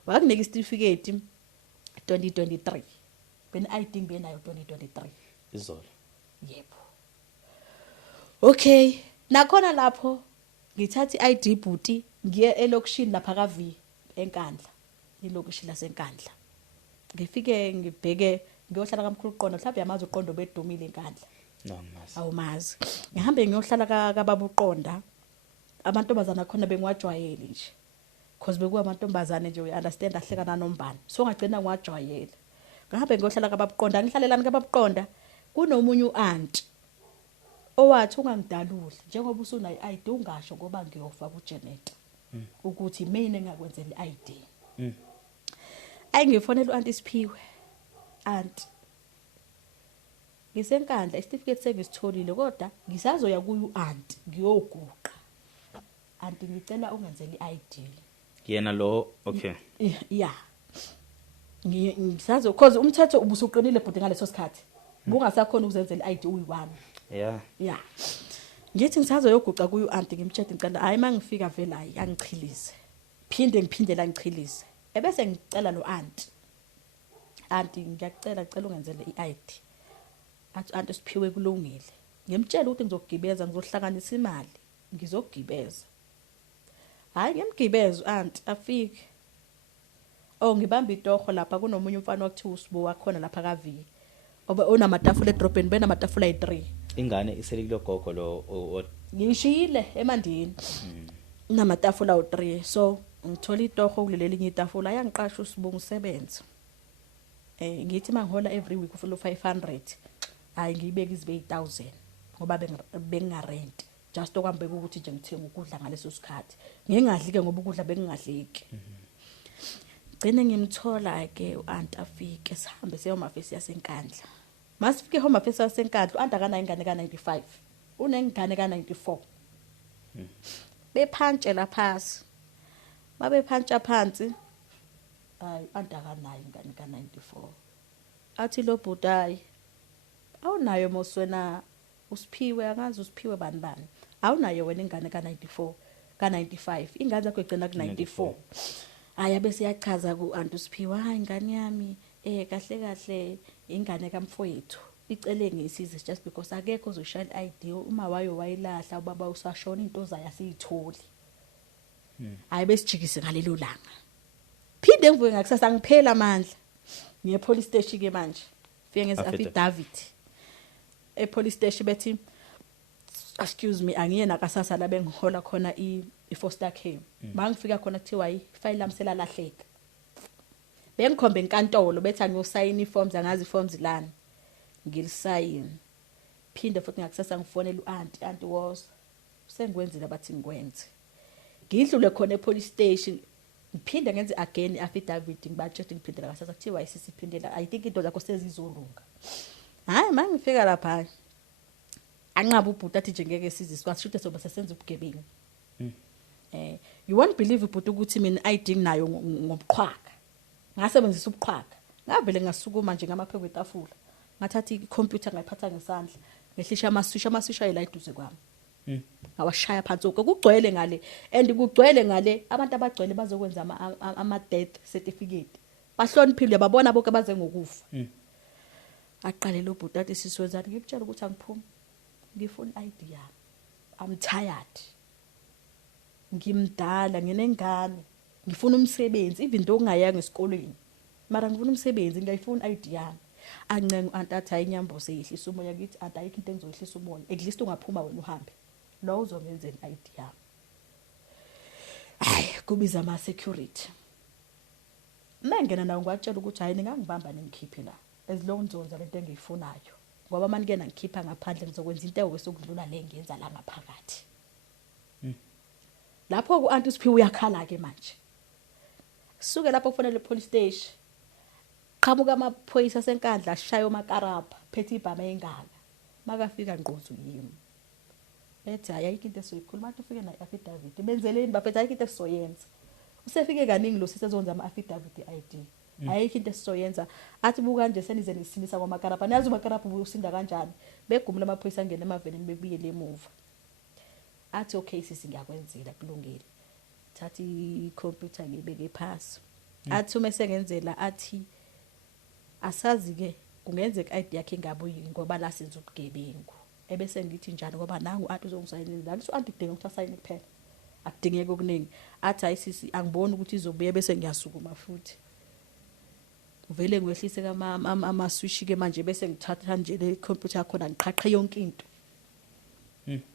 wakunika isitifiketi 2023 ben ID ngibenayo 2023 izolo yebo okay nakhona lapho ngithatha iID bhuti ngiye elokishini lapha kaV enkandla ilokishi lasenkandla ngifike ngibheke ngiyohlala kaMkhulu Qondo mhlawumbe yamazi uqondo bedumile enkandla namazi awumazi ngihambe ngiyohlala kaBaba uQonda amantombazana khona bengiwajwayele nje because bekuwa amantombazane nje we understand ahlekana nombani so ngagcina ngiwajwayele ngahambe ngiyohlala kaBaba uQonda ngihlalelana kaBaba uQonda kunomunye uaunt owathi ungangidaluli njengoba usunayo iID ungasho ngoba ngiyofa kuJanet ukuthi mina engakwenzela iID ngifonela uAunty Siphiwe aunt ngisenkandla isitifiketi sengisitholile kodwa ngisazoya kuyu aunt ngiyoguqa aunt ngicela ungenzele iID yena lo okay yeah ngisazo because umthetho ubusuqinile bhuti ngaleso sikhathi bungasakhona ukuzenzela iID uyi1 yeah ngithi ngisazoyoguqa kuyu aunt ngimtshela ngicela hayi mangifika vela hayi angichilize ngiphindela ngichilize ebese ngicela lo aunt ngiyacela ungenzele iID athi aunt Siphiwe kulungile ngimtshela ukuthi ngizogibeza ngizohlanganisa imali ngizogibeza hayi ngimgibezo aunt afike ngibamba itoho lapha kunomunye umfana wakuthiwa uSibo wakhona lapha kaV onamatafula edrobheni benamatafula ay3 ingane iselile gogo lo ngishile eMandeni namatafula awu3 so ngithola itoho kuleli linye itafula yangiqasha uSibo ngisebenza ngithi mangihola every week ufuna 500 hayi ngiyibeka izibe 1000 ngoba bengingarent just okwambeka ukuthi nje ngithenga ukudla ngaleso sikhathi ngingadli ke ngoba ukudla bengingadleki gcine ngimthola ke uAunt afike sihambe siyoma face yasenkandla masifike home face yasenkandla uAunt akana ingane ka95 unengane ka94 bephantshela la phasi babephantsha phansi hayi uAunt akanayo ingane ka94 athi lo bhudayi awunayo moswena uSiphiwe angazi uSiphiwe bani awunayo wena ingane ka94 ka95 ingane zakho igcina ku94 aya bese yachaza kuAunt uSiphiwe hayi ingane yami kahle ingane kamfowethu icele ngisize just because akekho ozoshaya ID uma wayilahla ubaba usashona into zayo asiyitholi hayi besijikise ngalelo langa phinde ngivuke ngakusasa ngiphela amandla ngiye police station ke manje fike ngeze affidavit police station bethi excuse me angiyena kasasa la bengihola khona i foster care mangifika khona kuthiwa ifile lami selalahleka bengikhombe enkantolo bethi angiyosayina iforms angazi iforms lana ngilisayini phinde futhi ngakusasa ngifonela uanti was sengikwenzile bathi ngikwenze ngidlule khona epolice station ngiphinde ngenze again affidavit ngibatshela ngiphindela kasasa kuthiwa isisiphindela I think into zakho sezizolunga hayi mangifika lapha anqaba ubhuti athi nje ngeke siziswa sisho soba sesenza ubugebengu you won't believe ubhuti ukuthi mina ID nginayo ngobuqhwaka ngasebenzisa ubuqhwaka ngavele ngasukuma nje ngamaphepha kwetafula ngathatha icomputer ngayiphatha ngesandla ngehlisha amaswisha ayela eduze kwami ngawashaya phansi kugcwele ngale and kugcwele ngale abantu abagcwele bazokwenza ama death certificate bahloniphile babona bonke baze ngokufa aqale lo bhuti athi siswenzani ngikutshela ukuthi angiphumi ngifuna ID yami I'm tired ngimdala nginengane ngifuna umsebenzi even though ngingayanga esikolweni mara ngifuna umsebenzi ngiyifuna ID yami ancenga uantatha inyambo seyihlisa umoya ngithi ayikho into engizoyihlisa umoya at least ungaphuma wena uhambe lo uzongenzeni ID yami hayi kubiza ama security mangena nawo ngwatshela ukuthi hayi ningangibamba ningikhiphe la as long nizonza lento engiyifunayo ngoba manje ngena ngikhipha ngaphandle ngizokwenza into ekwesokudlula le ngiyenza la ngaphakathi lapho kuanti usiphiwe uyakhala ke manje suke lapho kufanele police station qhamuka amaphoyisa senkandla ashaya omakarapha phethe ibhama engala makafika ngqozu yimi bethi ayikho into esoyikhuluma athi ufike na affidavit benzeleni baphethe ayikho into esizoyenza usefike kaningi lo sisezonza ama affidavit ID ayikho into esizoyenza athi buka nje senize nisimisa kwamakarapha nazi umakarapha usinda kanjani begumula amaphoyisa ngene emavenini bebuyele emuva athi okay sisi ngiyakwenzela kulungile thatha icomputer ngibeke phansi athi uma sengenzela athi asazi ke kungenzeka ID yakhe ingabuyi ngoba la senza ubugebengu ebese ngithi njani ngoba nangu athi uzongisayinela la ngisho andidinga ukuthi asayine kuphela akudingeke okuningi athi ayisisi angiboni ukuthi izobuye bese ngiyasukuma futhi uvele ngwehlise ama switch ke manje bese ngithatha nje le computer yakho ngiqhaqhe yonke into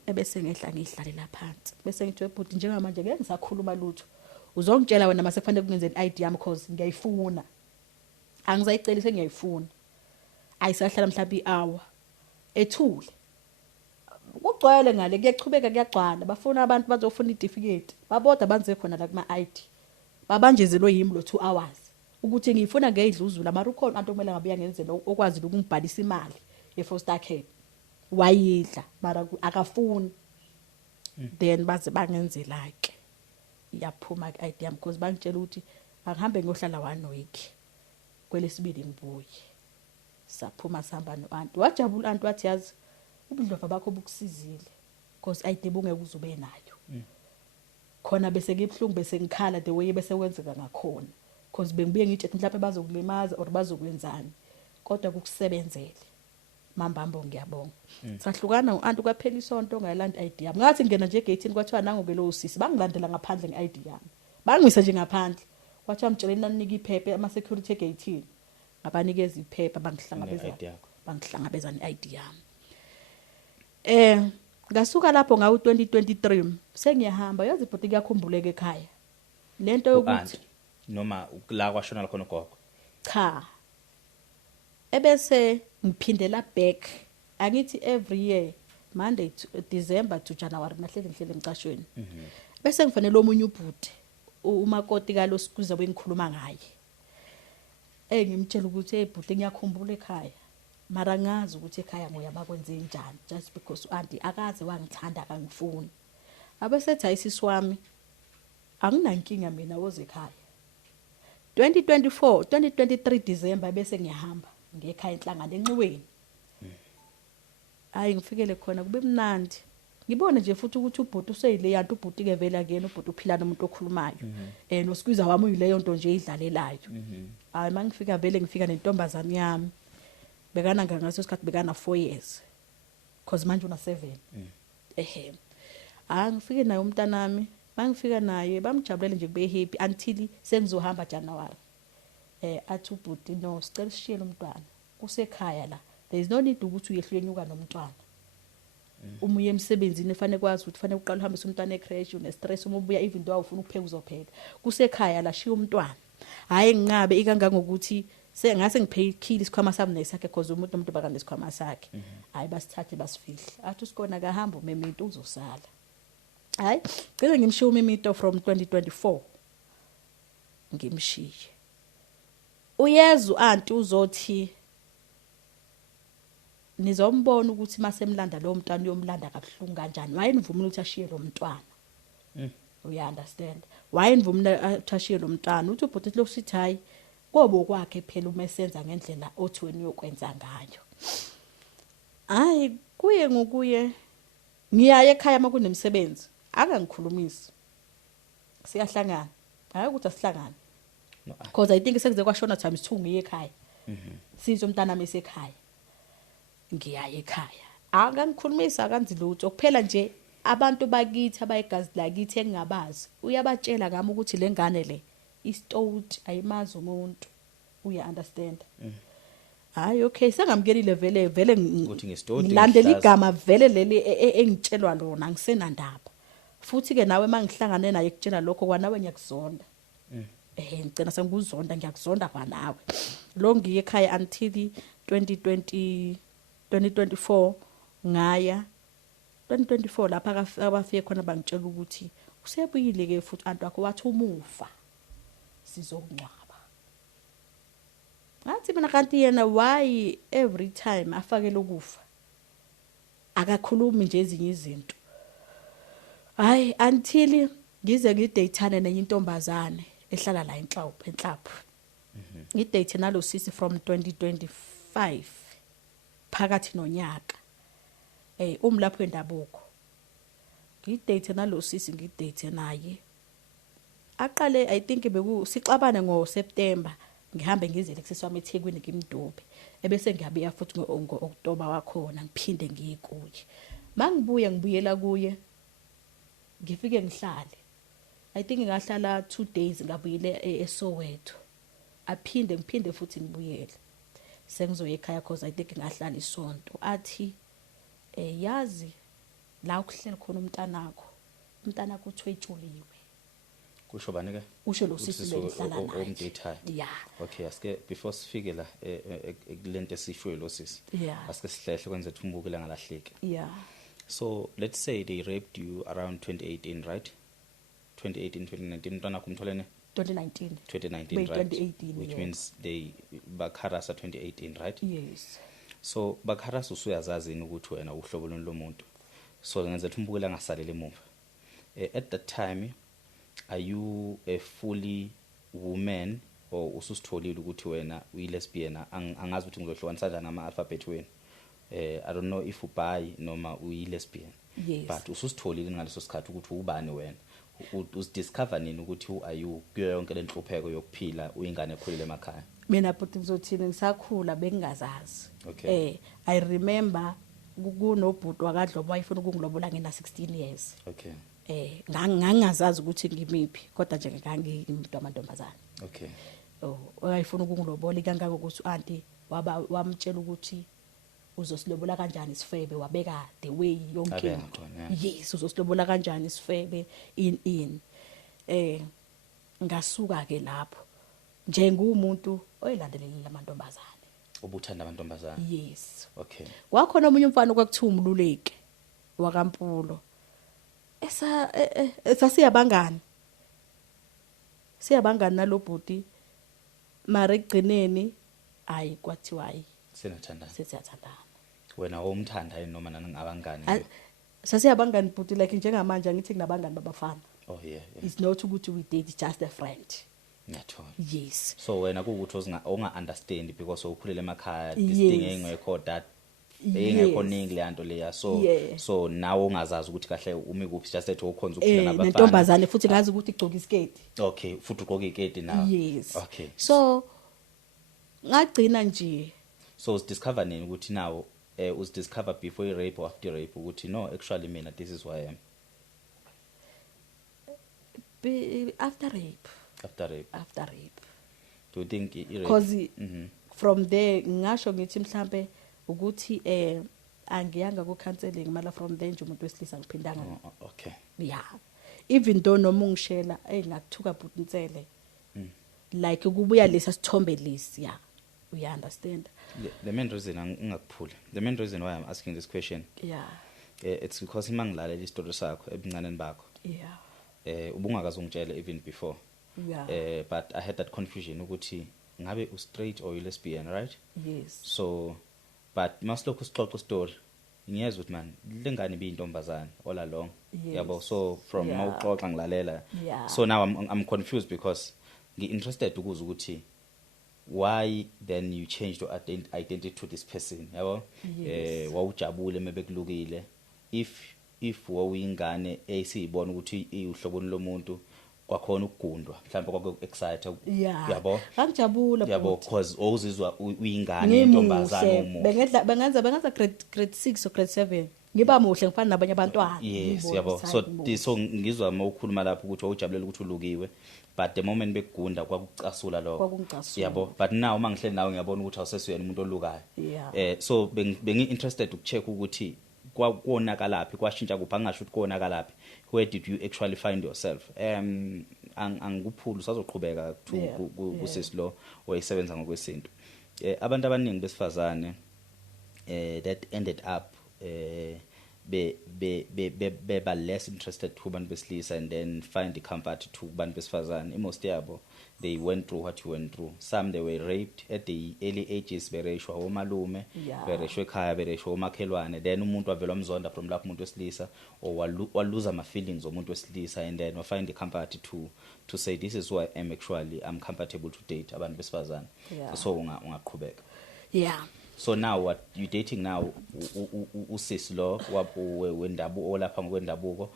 ebese ngehla ngihlalela phansi bese ngithi webhuti njengamanje ngeke ngisakhuluma lutho uzongitshela wena mase kufanele kungenzeni ID yami because ngiyayifuna angizayicela sengiyayifuna ayisahlala mhlawumbe ihour ethule kugcwele ngale kuyachubeka kuyagcwala bafuna abantu bazofuna icertificate baboda banze khona la kuma ID babanjezelwe yimi lo 2 hours ukuthi ngiyifuna ngeyidluzula mara ukhona abantu okumele ngabuya ngenzele okwazi ukungibhalisa imali yefoster care wayidla mara akafuni then baze bangenzela ke iyaphuma ke ID yami because bangitshela ukuthi angihambe ngiyohlala 1 week kwelesibili ngibuye saphuma sihamba noanti wajabula anti wathi yazi ubudlova bakho bukusizile because ID bungeke uzube nayo khona bese ngibhlungu bese ngikhala the way bese kwenzeka ngakhona because bengibuye ngitshe mhlawumbe bazokulimaza or bazokwenzani kodwa kukusebenzele mambambo ngiyabonga sahlukana uanti kwaphela isonto ngayilanda ID yami ngathi ngena nje egate kwathiwa nangu ke lo usisi bangilandela ngaphandle ngeID yami bangisa nje ngaphandle kwathiwa mtsheleni nanika iphepha ama security egate abanikeza iphepha bangihlangabeza neID yami ngasuka lapho ngawo 2023 sengiyahamba yazi ibhuti kuyakhumbuleka ekhaya lento yokuthi noma la kwashona khona gogo cha ebese ngiphindela back angithi every year Monday to December to January nahlele ngihlele emcashweni bese ngifanele omunye ubhuti umakoti kalo sikuza bengikhuluma ngaye ngimtshela ukuthi ebhuti ngiyakhumbula ekhaya mara ngazi ukuthi ekhaya ngoya bakwenze njani just because auntie akaze wangithanda akangifuni abesethi ayisisi wami anginankinga mina woze ekhaya 2023 December bese ngiyahamba ngekhaya enhlangano enxiweni hayi ngifikele khona kube mnandi ngibone nje futhi ukuthi ubhuti useyile yantu ubhuti ke vela kuyena ubhuti uphilana umuntu okhulumayo nosikuza wami uyileyo nto nje idlalelayo hayi mangifika vele ngifika nentombazane yami bekana ngaso sikhathi bekana 4 years because manje una 7 ngifike naye umntanami mangifika naye bamjabulele nje kube happy until sengizohamba January athi ubhuti no sicela sishiyele umntwana kusekhaya la there is no need ukuthi uyehlulenyuka nomntwana uma uye emsebenzini efanele kwazi ukuthi fanele uqala uhambise umntwana ecreche une stress uma ubuya even though awufuna ukupheka uzopheka kusekhaya la shiya umntwana hayi nginqabe ikangangokuthi ngase ngiphekhile isikhwama sami nesakhe because umuntu bakane isikhwama sakhe hayi basithathe basifihla athi usikona kahamba uMemito uzosala hayi ngeke ngimshiye uMemito from 2024 ngimshiye uyezwa aunty uzothi nizombona ukuthi masemlanda lo mntwana uyomlanda kabuhlungu kanjani wayenivumelana ukuthi ashiye lo mntwana you understand wayenivumelana ukuthi ashiye lo mntwana uthi ubhuti lokusithi hayi kobo kwakhe phela uma esenza ngendlela othi wena uyokwenza ngayo hayi kuye ngokuye ngiyaye ekhaya makunemsebenzi akangikhulumisi siyahlangana hayi ukuthi asihlangane because I think sekuze kwashona times 2 ngiye ekhaya sizo umntana mesekhaya ngiyaye ekhaya akangikhulumisa akanzi lutho kuphela nje abantu bakithi abayigazi lakithi engingabazi uyabatshela ngami ukuthi lengane le istout ayimazi umuntu uya understand hayi okay sengamkelile vele ukuthi ngestout ngilandela igama vele leli engitshelwa lona ngisenandaba futhi ke nawe mangihlangane naye ekutshela lokho kwanawe ngiyakuzonda ngicela sengikuzonda ngiyakuzonda kwanawe lo ngiye ekhaya until 2024 ngaya 2024 lapha abafike khona bangitshela ukuthi usebuyile ke futhi antu akho wathi umufa sizokungcwaba ngathi mina kanti yena why every time afake lokufa akakhulumi nje ezinye izinto hayi until ngize ngidatane nenye intombazane ehlala la enhlapho ngidate nalo sisi from 2025 phakathi nonyaka umlapho endabuko ngidate nalo sisi ngidate naye aqale I think sixabane ngoSeptember ngihambe ngizele kuseswami eThekwini ngimdube ebese ngiyabuya futhi ngo-October wakhona ngiphinde ngiyikuye ngibuyela kuye ngifike ngihlale I think ngahlala 2 days ngabuyile eSoweto ngiphinde futhi ngibuyele sengizoya ekhaya because I think ngahlala isonto athi yazi la ukuhlela khona umntanakho uthwetshuliwe kusho bani ke usho lo sisi bengihlala naye omdetail okay asike before sifike la ekulento esisho lo sisi asike sihlehle kwenze thumbuke la ngalahleki so let's say they raped you around 2018 right 2019 umntwana kumtholene 2019 right 2018, which means they bakharasa 2018 right yes so bakharasa usuyazazini ukuthi wena uhlobo lomuntu so ngenza thumbuke la ngasalela emuva at that time are you a fully woman or ususitholile ukuthi wena uyi-lesbian angazi ukuthi ngizohlukanisa kanjani ama-alphabet wena I don't know if ubi noma uyi-lesbian but ususitholile ngaleso sikhathi ukuthi ubani wena usidiscover nini ukuthi are-you kuyo yonke le nhlupheko yokuphila uyingane ekhulile emakhaya mina futhi ngizothini ngisakhula bengingazazi I remember kunobhuti wakadlobo wayefuna ukungilobola ngina 16 years okay ngangazazi ukuthi ngimiphi kodwa nje ngangimuntu amantombazana okay wayefuna ukungilobola kangangokuthi auntie wamtshela ukuthi uzosilobola kanjani isifebe wabeka the way yonke into yes uzosilobola kanjani isifebe in ngasuka ke lapho njengumuntu oyilandelelela amantombazane ubuthanda amantombazane yes okay wakhona omunye umfana okwakuthiwa umluleki wakampulo siyabangani nalo bhuti mara egcineni ayi kwathiwa ayi siyathandana wena womthanda yini noma nangabangani sasiyabangani bhuti like njengamanje ngithi kunabangani babafana yeah it's not ukuthi we date just a friend ngiyathola yes so wena kuukuthi onga understand because ukhulele emakhaya this thing engekho that engekho ningi le nto leya so nawe ungazazi ukuthi kahle umi kuphi just ethi ukhonza ukuphila nabafana nentombazane futhi ngazi ukuthi igcoka isketi okay futhi ugqoka iketi nawe yes okay so ngagcina nje So usidiscover nini ukuthi now usidiscover before rape or after rape ukuthi no actually mina this is who I am After rape. after rape do you think because from there ngisho ngithi mhlambe ukuthi angiyanga ku counseling mala from there nje umuntu wesilisa ngiphindanga okay yeah even though noma ungishela ngakuthuka bhutintsele like kubuya lesa sithombe lesi yeah we understand the main reason ngingakuphula the main reason why I'm asking this question yeah it's because imangilalela istory sakho ebuncaneni bakho yeah ubungakazi ungitshela even before yeah but I had that confusion ukuthi ngabe u straight or you lesbian right yes so but masilokho sixoxa story ngiyezwa ukuthi man lengane biyintombazana all along yabo so from mawuxoxa ngilalela so now I'm confused because ngi-interested ukuza ukuthi why then you changed your identity to this person yabo wawujabule mebekulukile if wawuyingane esiyibona ukuthi iuhloboni lomuntu kwakhona ukugundwa mhlawumbe kwaku-excite yabo ngijabula yabo because owuzizwa uyingane intombazana umuntu bengenza grade 6 or grade 7 ngiba muhle ngifana nabanye abantwana yes yabo so ngizwa mawukhuluma lapho ukuthi wawujabulela ukuthi ulukiwe but the moment bekugunda kwakucasula lokho yabo but now mangihleli nawe ngiyabona ukuthi awusesiyena umuntu olukayo so bengi interested ukucheck ukuthi kwakonakalaphi kwashintsha kuphi angasho ukuthi konakalaphi where did you actually find yourself angikuphula usazoqhubeka kusisilo oyisebenza ngokwesintu abantu abaningi besifazane that ended up be less interested kubantu besilisa and then find the comfort to kubantu besifazane most yabo they went through what you went through some they were raped at the early ages bereshwa omalume bereshwa ekhaya bereshwa omakhelwane then umuntu wavelwa umzonda from lapho umuntu wesilisa or waluza ama feelings omuntu wesilisa and then find the comfort to say this is who I am actually I'm comfortable to date abantu besifazane so ungaqhubeka so now what you dating now usisi lo wendabuko olapha ngokwendabuko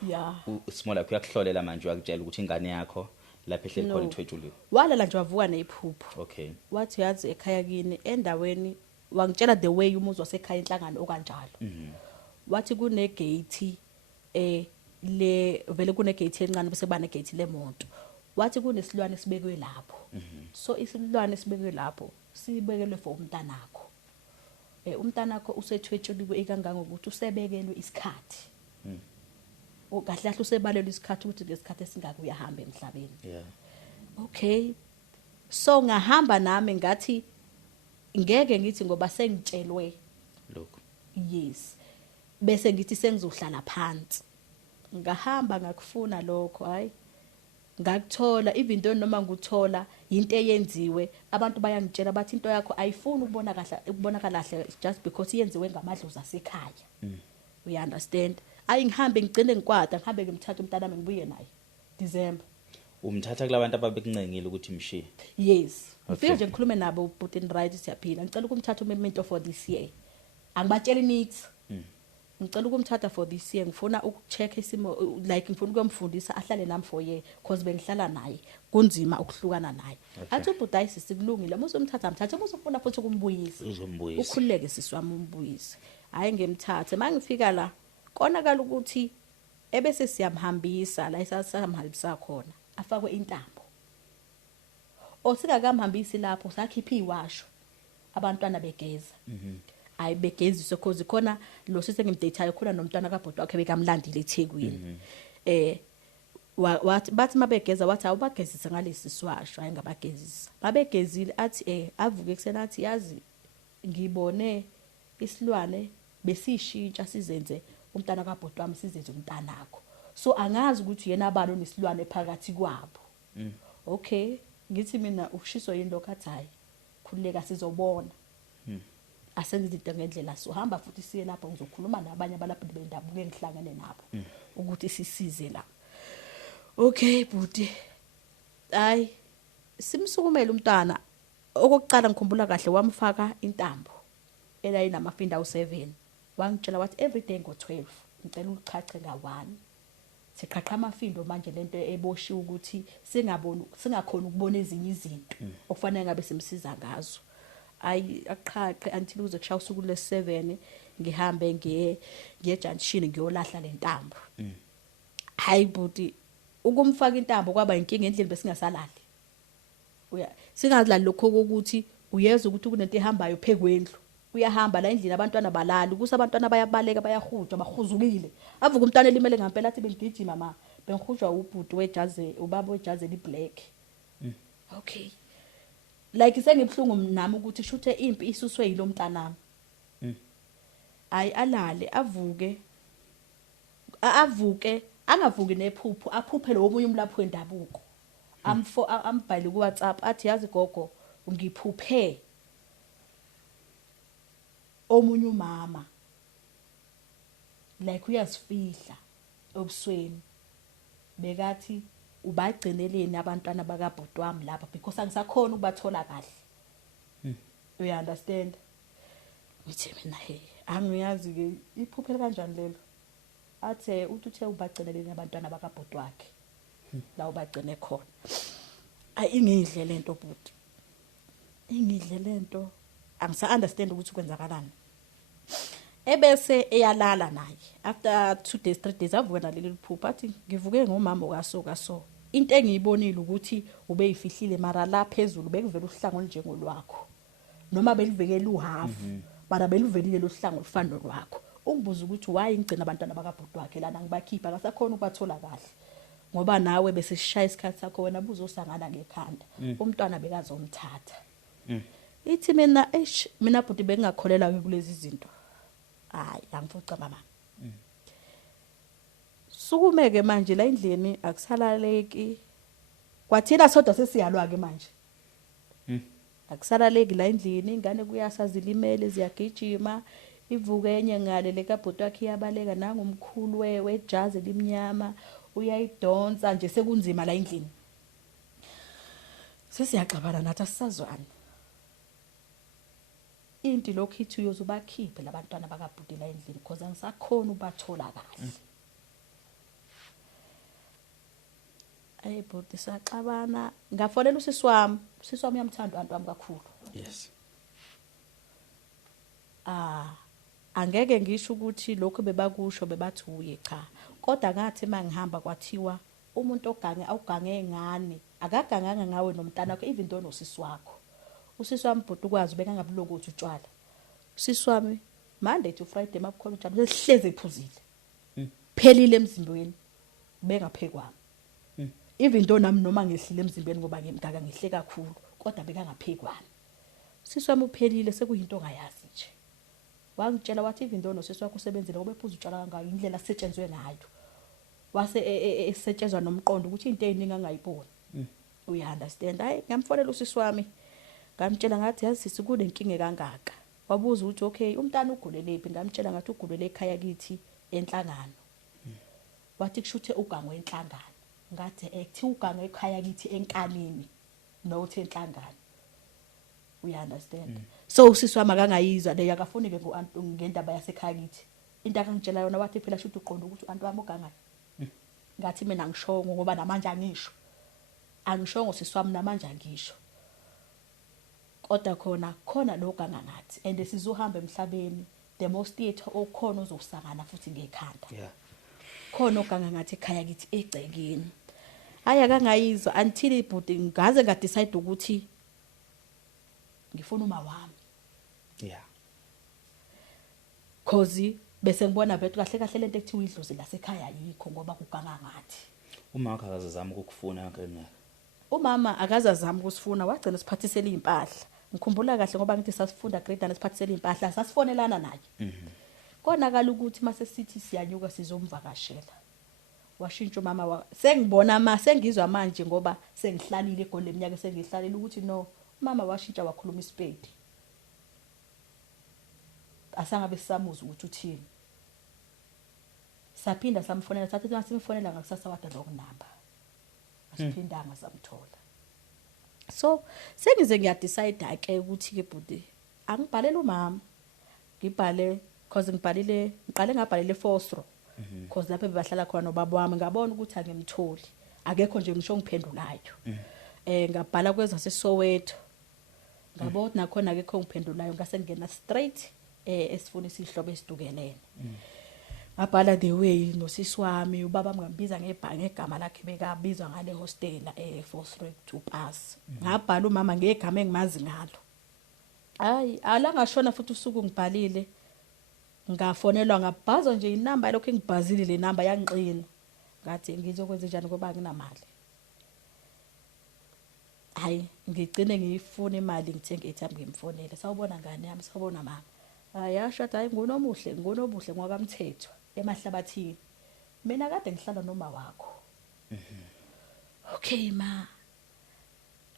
simola kuyakuhlolela manje uyakutshela ukuthi ingane yakho lapha ehleli khona ithwethuliwe walala nje wavuka neyiphupho okay wathi yazi ekhaya kini endaweni wangitshela the way umuzwa wasekhaya inhlangano okanjalo wathi kune gate le vele kune gate encane bese bane gate lemonto wathi kunesilwane sibekwe lapho so isilwane sibekwe lapho sibekelwe for umntanakho umntanakho usethwetshuliwe ikangangokuthi usebekelwe isikhathi okahle kahle usebalelwe isikhathi ukuthi ngesikhathi esingaka uyahamba emhlabeni okay so ngahamba nami ngathi ngeke ngithi ngoba sengitshelwe lokho yes bese ngithi sengizohlala phansi ngahamba ngakufuna lokho hayi ngakuthola even though noma nguthola into eyenziwe abantu bayangitshela bathi into yakho ayifuni ukubonakala kahle just because iyenziwe ngamadlozi asekhaya we understand ayingihambe ngicine ngikwada ngihambe ngimthatha umntana wami ngibuye naye December umthatha kulabantu ababekuncengile ukuthi mshiye yes ngifike nje ngikhulume nabo but in right siyaphila ngicela ukumthatha umento for this year angibatshela niks ngicela ukumthatha for this year ngifuna ukucheck isimo like ngifuna ukumfundisa ahlale nami for year because bengihlala naye kunzima ukuhlukana naye athi ubhudayi sikulungile musomthatha mthatha musofuna futhi ukumbuyisa ukhululeke siswami umbuyise hayi ngemthathe mangifika la konakala ukuthi ebese siyamhambisa la isasamhalisa khona afakwe intambo osikakamhambisi lapho sakhipha iwasho abantwana begeza ayibegeziswe because khona lo sise ngimdateayo khona nomntwana kabhodwa wakhe bekamlandile eThekwini wathi bathi mabegeza wathi awubagezisa ngalesi siwasho ayingabagezisa babegezile athi avuke kusena athi yazi ngibone isilwane besishintsha sizenze umntana kabhodwa wami sizenze umntanakho so angazi ukuthi yena abalo nesilwane phakathi kwabo okay ngithi mina ushiso yini lokho athi hayi khulileka sizobona asenze izinto ngendlela so hamba futhi siye lapho ngizokhuluma nabanye abalaphi bendabuko engihlangene nabo ukuthi sisize la okay buti hayi simsukumela umntana okokucala ngikhumbula kahle wamfaka intambo elayinamafinda u7 wangitshela wathi everyday ngo12 ngicela uchache nga1 siqhaqha amafindo manje lento eboshiwe ukuthi singakhona ukubona ezinye izinto okufanele ngabe simsiza ngazo aqhaqhe until uze kushaya usuku le7 ngihambe ngiye junction ngiyolahla lentambo hayi buti ukumfaka intambo kwaba inkinga endlini besingasalali singadlali lokho ukuthi uyeza ukuthi kunento ehambayo phekwendlu uyahamba la endlini abantwana balali kusa abantwana bayabaleka bayahujwa bahuzukile avuka umntwana elimele ngempela athi bengigijima mama bengihujwa ubhuti wejazi ubaba wejazi liblack okay like sengibhlungu nami ukuthi shuthe impi isuswe yilo mntanami ayi alale avuke angavuki nephupho aphuphe lo omunye umlapho wendabuko ambhali ku WhatsApp athi yazi gogo ngiphuphe omunye umama like uyasifihla obusweni bekathi ubagcineleni abantwana bakabhuti wami lapha because angisakhona ukubathola kahle you understand ngithi mina hey angiyazi ke iphuphe kanjani lelo athe uthe ubagcineleni abantwana bakabhuti wakhe la ubagcine khona ingidle lento bhuti ingidle lento angisa understand ukuthi kwenzakalani ebese eyalala naye after 2 days 3 days avuka naleli phupho athi ngivuke ngomama okaso into engiyibonile ukuthi ubeyifihlile mara la phezulu bekuvela uhlango njengolwakho noma belivekela uhafu bara belivelile lo hlango lufana nolwakho ungibuza ukuthi why ngicina abantwana bakabhuti wakhe lana ngibakhipha akasakhona ukubathola kahle ngoba nawe bese sishaya isikhathi sakho wena buzosangana ngekhanda umntwana bekazomthatha ithi mina bhuti bengakholela kulezi zinto hayi angifuca mama sukumeke manje la endlini akusalaleki kwathina sodwa sesiyalwa ke manje akusalaleki la endlini ingane kuyasazilimele ziyagijima ivuke enye ngale lekabhuti wakhe iyabaleka nangumkhulu wejazi limnyama uyayidonsa nje sekunzima la endlini sesiyaxabana nathi asisazwani into lokho ithi uyozubakhiphe labantwana bakabhuti la endlini because angisakhona ubathola kahle ayi bhuti saxabana ngafonela usisi wami uyamthanda abantu wami kakhulu yes angeke ngisho ukuthi lokho bebakusho bebathi uye cha kodwa ngathi mangihamba kwathiwa umuntu awugange ngane akaganganga ngawe nomntana wakho even though nosisi wakho usisi wami bhuti ukwazi beka ngabuloko uthi utshwala usisi wami Monday to Friday makukhona utshwala sehleze ephuzile phelile emzimbeni bengaphekwa even though nami noma ngehlile emzimbeni ngoba ngimgaga ngihle kakhulu kodwa beka ngaphekwa usisi wami uphelile sekuyinto ongayazi nje wangitshela wathi even though nosisi wakho usebenzile ngoba ephuza utshwala kangayo indlela asetshenzwe ngayo wase esetshenzwa nomqondo ukuthi into eziningi angayiboni uya understand hayi ngamfonela usisi wami ngamtshela ngathi yazi sisi kunenkinga kangaka wabuza ukuthi okay umntana ugulelephi ngamtshela ngathi ugulele ekhaya kithi enhlangano wathi kushuthe ugangwe enhlangano ngathi ethi ugangwe ekhaya kithi enkanini nothi enhlangano uya understand so usisi wami akangayizwa leyo akafuni ke ngendaba yasekhaya kithi into akangitshela yona wathi phela shuthe uqonda ukuthi uantu wami ugangayo ngathi mina ngishongo ngoba namanje angisho angishongo usisi wami namanje angisho kodwa khona lokho angangathi and sizohamba emhlabeni the most theater okhona uzosangana futhi ngekhanda khona oganga ngathi ekhaya kithi egcekeni aya kangayizwa until ibhuti ngaze ngadecide ukuthi ngifuna uma wami cause bese ngibona bethu kahle kahle lento ekuthiwa idlozi lasekhaya yikho ngoba kuganga ngathi uma wakhe akazazama ukukufuna yonke iminyaka umama akazazama ukusifuna wagcina siphathisela impahla ngikhumbula kahle ngoba ngithi sasifunda grade nesiphathisela impahla sasifonelana naye konakala ukuthi mase sithi siyanyuka sizomvakashela washintsha umama sengibona sengizwa manje ngoba sengihlalile egoli leminyaka sengihlalile ukuthi no umama washintsha wakhuluma isipedi asangabe sisamuza ukuthi uthini saphinda samfonela sathi masimfonela ngakusasa wada lokunamba asiphindanga samthola so sengize ngiyadecide ake ukuthi ke bhuti angibhalele umama ngibhale cause ngiqale ngabhalele Fosro cause lapho bebahlala khona nobaba wami ngabona ukuthi angimtholi akekho nje ngisho ngiphendulayo ngabhala kweza seSoweto ngabona nakhona ke ngiphendulayo ngase ngena straight esifuna isihlobo esidukelene ngabhala the way nosisi wami ubaba ngambiza ngegama lakhe bekabizwa ngale hostel Force to pass ngabhala umama ngegama engimazi ngalo hayi alangashona futhi usuku ngibhalile ngafonelwa ngabhazo nje inamba lokho engibhazile le namba yangiqina ngathi ngizokwenza njani ngoba nginamali hayi ngigcine ngiyifuna imali ngithenga airtime ngimfonele sawubona ngane yami sawubona mama ayasho hayi ngunobuhle ngwakamthetho emahlabathini mina kade ngihlala noma wakho okay ma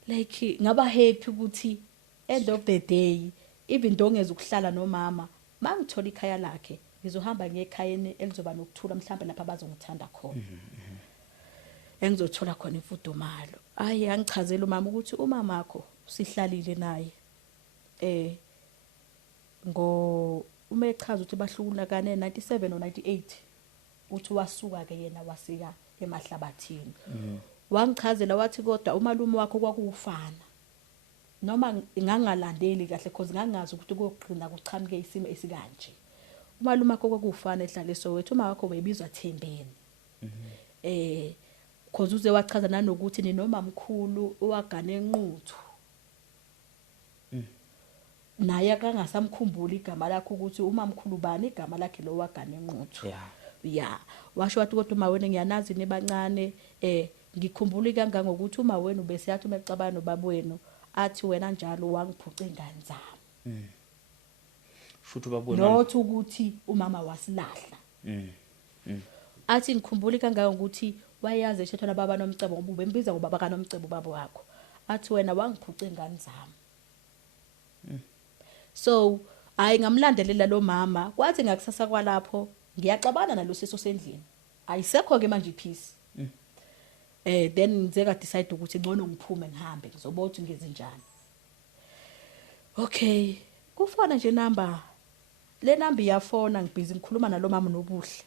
like ngaba happy ukuthi end of the day even though ngeze ukuhlala nomama mangithola ikhaya lakhe ngizohamba ngekhayeni elizoba nokuthula mhlawumbe lapha bazongithanda khona engizothola khona imfudumalo hayi angichazela umama ukuthi umama wakho sihlalile naye uma echaza ukuthi bahlukana 97 or 98 uthi wasuka ke yena wasika emahlabathini wangichazela wathi kodwa umalume wakho kwakuufana noma ngangalandeli kahle because ngangazi ukuthi koqina kuchamuke isimo esikanje umalume wakho kwakuufana ehlale Soweto uma wakho bebizwa Thembeni because uze wachaza nanokuthi ni noma mkhulu owagana enquthu naye akangasamkhumbula igama lakhe ukuthi uma mkhulu bani igama lakhe lo wagana enquthu yeah washo wathi kodwa uma wena ngiyanazi nebancane ngikhumbula kangangokuthi uma wena ubesiyathi uma ecabana nobaba wenu athi wena njalo wangiphuca ingane zami futhi babona nothi ukuthi umama wasilahla athi ngikhumbula kangangokuthi wayazi eshethona baba nomcebo ngoba ubembiza ngoba baka nomcebo baba wakho athi wena wangiphuca ingane zami so hayi ngamlandelela lo mama kwathi ngakusasa kwalapho ngiyaxabana nalosiso sendlini ayisekho ke manje ipeace then ngizeka decide ukuthi ngcono ngiphume ngihambe ngizobona ukuthi ngenze njani okay kufona nje le number iyafona ngibhizi ngikhuluma nalo mama nobuhle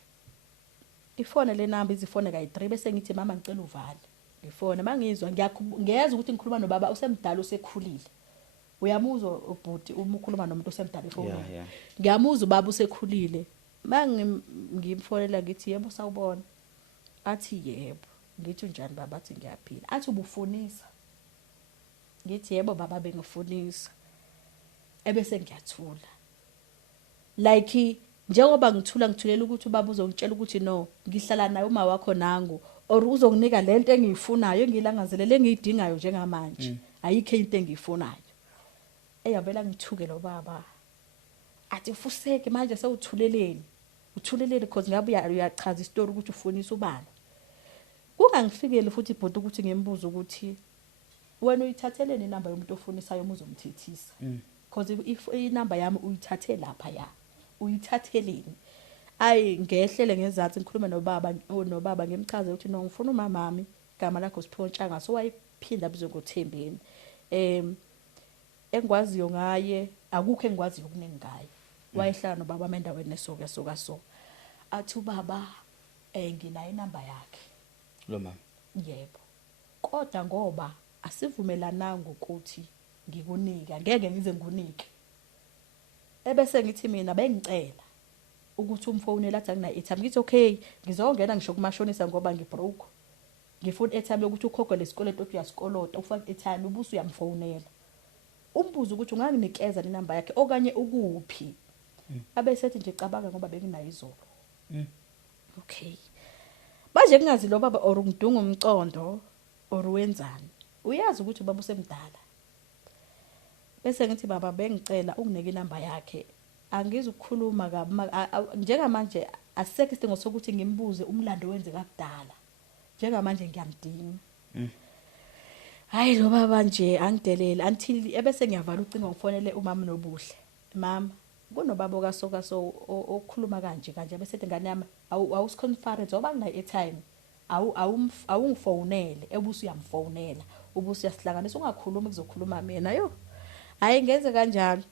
ifone le number izifone kayi3 bese ngithi mama ngicela uvale ngifone mangizwa ngiyeza ukuthi ngikhuluma nobaba usemdala usekhulile uyamuzwa ubhuti uma ukhuluma nomuntu osemdala efoni ngiyamuzwa ubaba usekhulile ngimfonela ngithi yebo sawubona athi yebo ngithi njani baba athi ngiyaphila athi ubufunisa ngithi yebo baba bengifunisa ebese ngiyathula like njengoba ngithulela ukuthi ubaba uzongitshela ukuthi no ngihlala naye uma wakho nangu or uzonginika lento engiyifunayo engilangazelele engiyidingayo njengamanje ayikho into engiyifunayo eyavela ngithuke lo baba athi ufuseke manje sewuthuleleni because ngabe uyachaza istory ukuthi ufunisa ubani kungangifikele futhi ibhodi ukuthi ngimbuza ukuthi wena uyithatheleni inamba yomuntu ofunisayo umuzomthethisa because if inamba yami uyithathe lapha ya uyithatheleni ayi ngehlele ngezathi ngikhuluma nobaba ngimchaze ukuthi no ngifuna umama mami igama lakho Siphiwe Ntshanga so wayiphinda bizo ngoThembeni engwaziyo ngaye akukho engwaziyo kuningi ngaye wayehlala nobaba amendaweni esoka athi ubaba nginayo inamba yakhe lo mama yebo kodwa ngoba asivumelananga ukuthi ngikunika ngeke ngize ngunike ebese ngithi mina bengicela ukuthi umfonela athi angina airtime ngithi okay ngizongena ngisho kumashonisa ngoba ngibroke ngifuna airtime yokuthi ukhokhe lesikolento othi uyasikolota ufake airtime ubuso uyamfonela umbuzo ukuthi unganginikeza inamba yakhe okanye ukuphi abese ethi nje cabanga ngoba benginayo izolo okay manje kungazi lo baba or ngidunga umcondo or wenzani uyazi ukuthi baba usemdala bese ngithi baba bengicela unginike inamba yakhe angizukukhuluma njengamanje asekho isidingo sokuthi ngimbuze umlando wenze kakudala njengamanje ngiyamdinga hayi lo baba nje angidelela until ebese ngiyavala ucingo ngifonele umama nobuhle mama kunobaba okasoka okhuluma kanje bese ethi ngane yami awusiconference oba ngina airtime awungifonele ebuso uyamfonela ubuso uyasihlanganisa ungakhuluma kuzokhuluma mina yo hayi ngenze kanjalo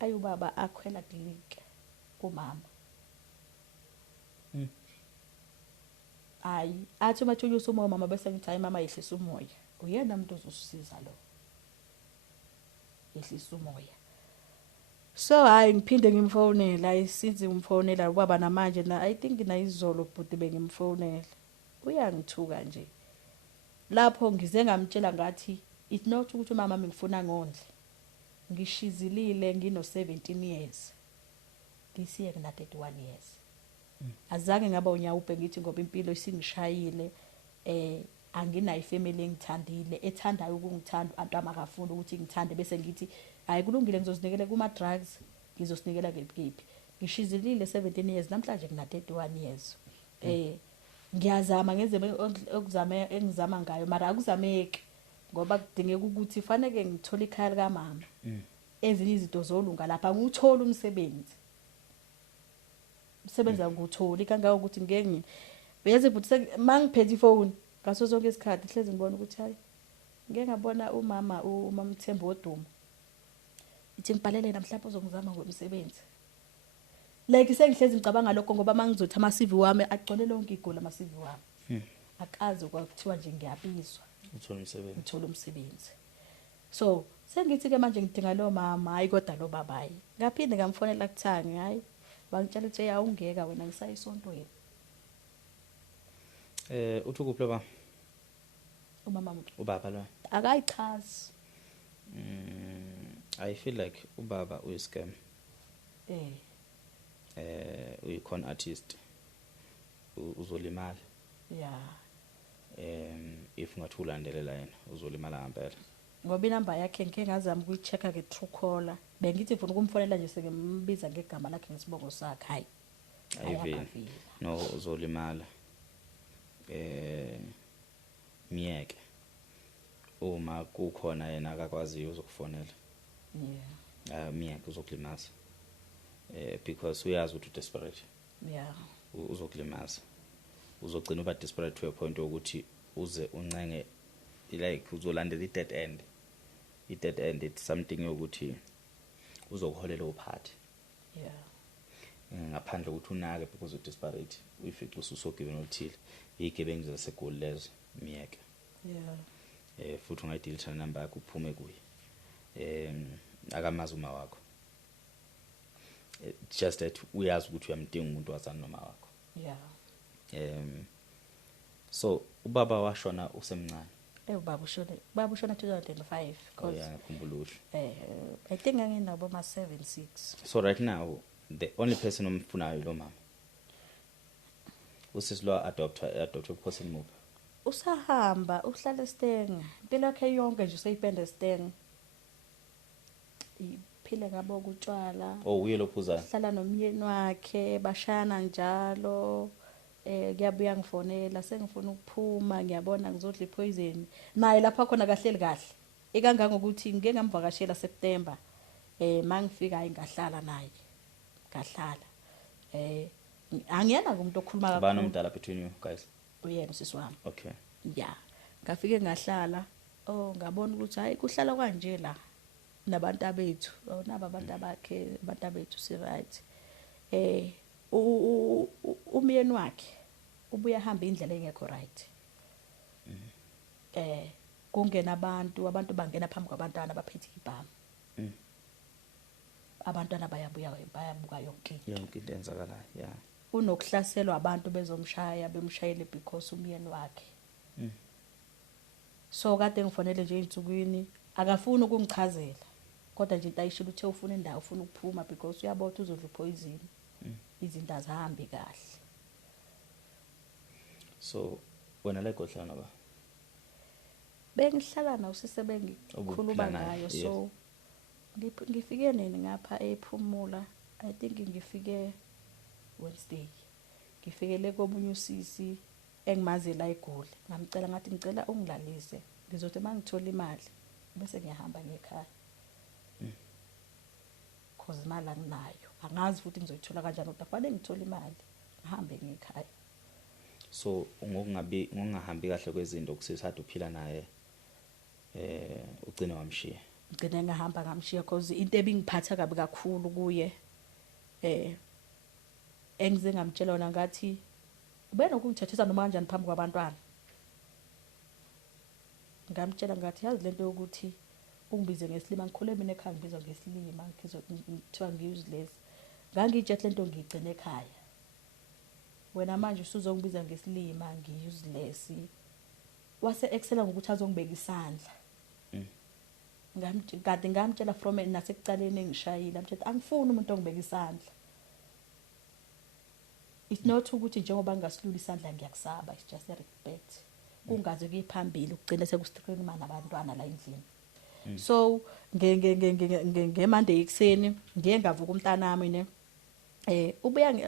ayi ubaba akhwela clinic kumama hayi athi mathunyusa umoya mama bese ngithi hayi mama yehlisa umoya uyena umuntu ozosiza lo ehlisa umoya. So hayi ngiphinde ngimfonela, ayisizi umfonela ubaba namanje na I think na izolo bhuti bengimfonela. Uyangithuka nje. Lapho ngize ngamtshela ngathi it's not ukuthi umama ngifuna ngondle. Ngishizilile ngino 17 years. This year ngina 31 years. Azange ngaba unyawupe ngithi ngoba impilo isingishayile anginayo ifamily engithandile ethandayo ukungithanda abantu amakafuni ukuthi ngithande bese ngithi hayi kulungile ngizozinikela kuma drugs ngizosinikela kephi. Ngishizilile 17 years namhlanje ngina 31 years. Ngiyazama ngenze engizama ngayo mara akuzameki ngoba kudingeka ukuthi fanele ngithole ikhaya lika mama. Ezinye izinto zolunga lapha nguthola umsebenzi. Umsebenza nguthola kangaka ukuthi ngeke bese futhi mangiphethe ifone ngaso sonke isikhathi hlezi ngibona ukuthi hayi ngeke ngabona umama Mthembu Wodumo ithi ngibhalele namhlanje uzongizama ngomsebenzi. Like sengihlezi ngicabanga lokho ngoba mangizothi ama CV wami agcwele lonke igoli ama CV wami. Akazi kwakuthiwa nje ngiyabizwa ngithola umsebenzi. So sengithi ke manje ngidinga lo mama hayi kodwa lo baba hayi. Ngaphinde ngamfonela kuThangi hayi bangitshela ukuthi awungeka wena ngisayisontweni. Uthi kuphi lo Umama ubaba lo? Akayichazi. I feel like ubaba uyi scam. Uyi-con artist. Uzolimala. Yeah. If ngathi ulandelela yena uzolimala ngempela. Ngoba inamba yakhe ngeke ngazama ukuyichecka ke Truecaller. Bengithi ufuna ukumfonela nje sengimbiza ngegama lakhe ngesibongo sakhe hayi. Ayivini. No uzolimala. Miyeke. Uma kukhona yena akakwaziyo uzokufonela. Yeah. Miyeke uzokulimaza. Because uyazi ukuthi desperate. Yeah. Uzokulimaza. Uzogcina uba desperate to a point ukuthi uze uncenge like uzolandela i-dead end. I-dead end it's something yokuthi uzokuholela uphathi. Yeah. Ngaphandle ukuthi unake because u desperate uyifica ususogiven othile igebengu zasegoli lezo miyeke. Yeah. Futhi ungayidelete number yakho uphume kuye. Akamazi uma wakho. Just that uyazi ukuthi uyamdinga umuntu wazana noma wakho. Yeah. So ubaba washona usemncane. Baba ushona 2005 because ngikhumbula usho. I think nginabo ma 7-6. So right now the only person omfunayo lo mama. Usisi lo adopted person move. Usahamba uhlala eSteng. Impilo yakhe yonke nje useyipende eSteng. Iphile ngabo ukutshwala. Oh uye lophuza. Hlala nomyeni wakhe bashana njalo. Kuyabuya ngifonela sengifuna ukuphuma ngiyabona ngizodla ipoison. Naye lapha khona kahleli kahle. Ikanganga ukuthi ngeke ngamvakashela September. Mangifika ingahlala naye. Ngahlala. Angiyena umuntu okhuluma kakhulu. Bani omdala between you guys? Uyena usisi wami. Okay. Yeah. Ngafike ngahlala. Ngabona ukuthi hayi kuhlala kanje la nabantu abethu. Naba abantu abakhe, abantu abethu si right. Umyeni wakhe ubuye hamba indlela engekho right. Kungena abantu bangena phambi kwabantwana baphethe ibhamu. Abantwana bayabuka yonke into enzakalayo. Yeah. Unokuhlaselwa abantu bezomshaya bemshayele because umyeni wakhe. So kade ngifonele nje insukwini akafuni ukungichazela kodwa nje ayishilo uthe ufuna indawo ufuna ukuphuma because uyabotha uzodla poison. Izinto azihambi kahle. So wena la eGohlana ba? Bengihlala nawo sise bengikhuluma ngayo so ngifike nini ngapha ePhumula I think ngifike Wednesday. Ngifikele komunye usisi engimazi la eGoli. Ngamcela ngathi ngicela ungilalise ngizothi mangithola imali bese ngiyahamba ngekhaya. Cause imali anginayo. Angazi futhi ngizoyithola kanjani kodwa fanele ngithola imali ngihambe ngekhaya. So ngokungahambi kahle kwezinto kusisathu uphila naye ugcina wamshiya. Ngicela ngahamba ngamshiya cause into ebingiphatha kabi kakhulu kuye engize ngamtshela wona ngathi ubena ukungithathisa noma kanjani phambi kwabantwana. Ngamtshela ngathi yazi lento ukuthi ungibize ngesilima ngikhule mina ekhaya ngibizwa ngesilima kuthiwa ngi-useless ngangitshe lento ngigcina ekhaya wena manje usuzongibiza ngesilima ngi-useless wase excela ngokuthi azongibeka isandla kade ngamtshela from nasekucaleni engishayile amtshela angifuni umuntu ongibeka isandla. It's not ukuthi njengoba ngingasilula isandla ngiyakusaba, it's just a respect kungaze kuyiphambili ukugcina sekustreni mana abantwana la endlini. So ngeMonday ekseni ngiye ngavuka umntanami ne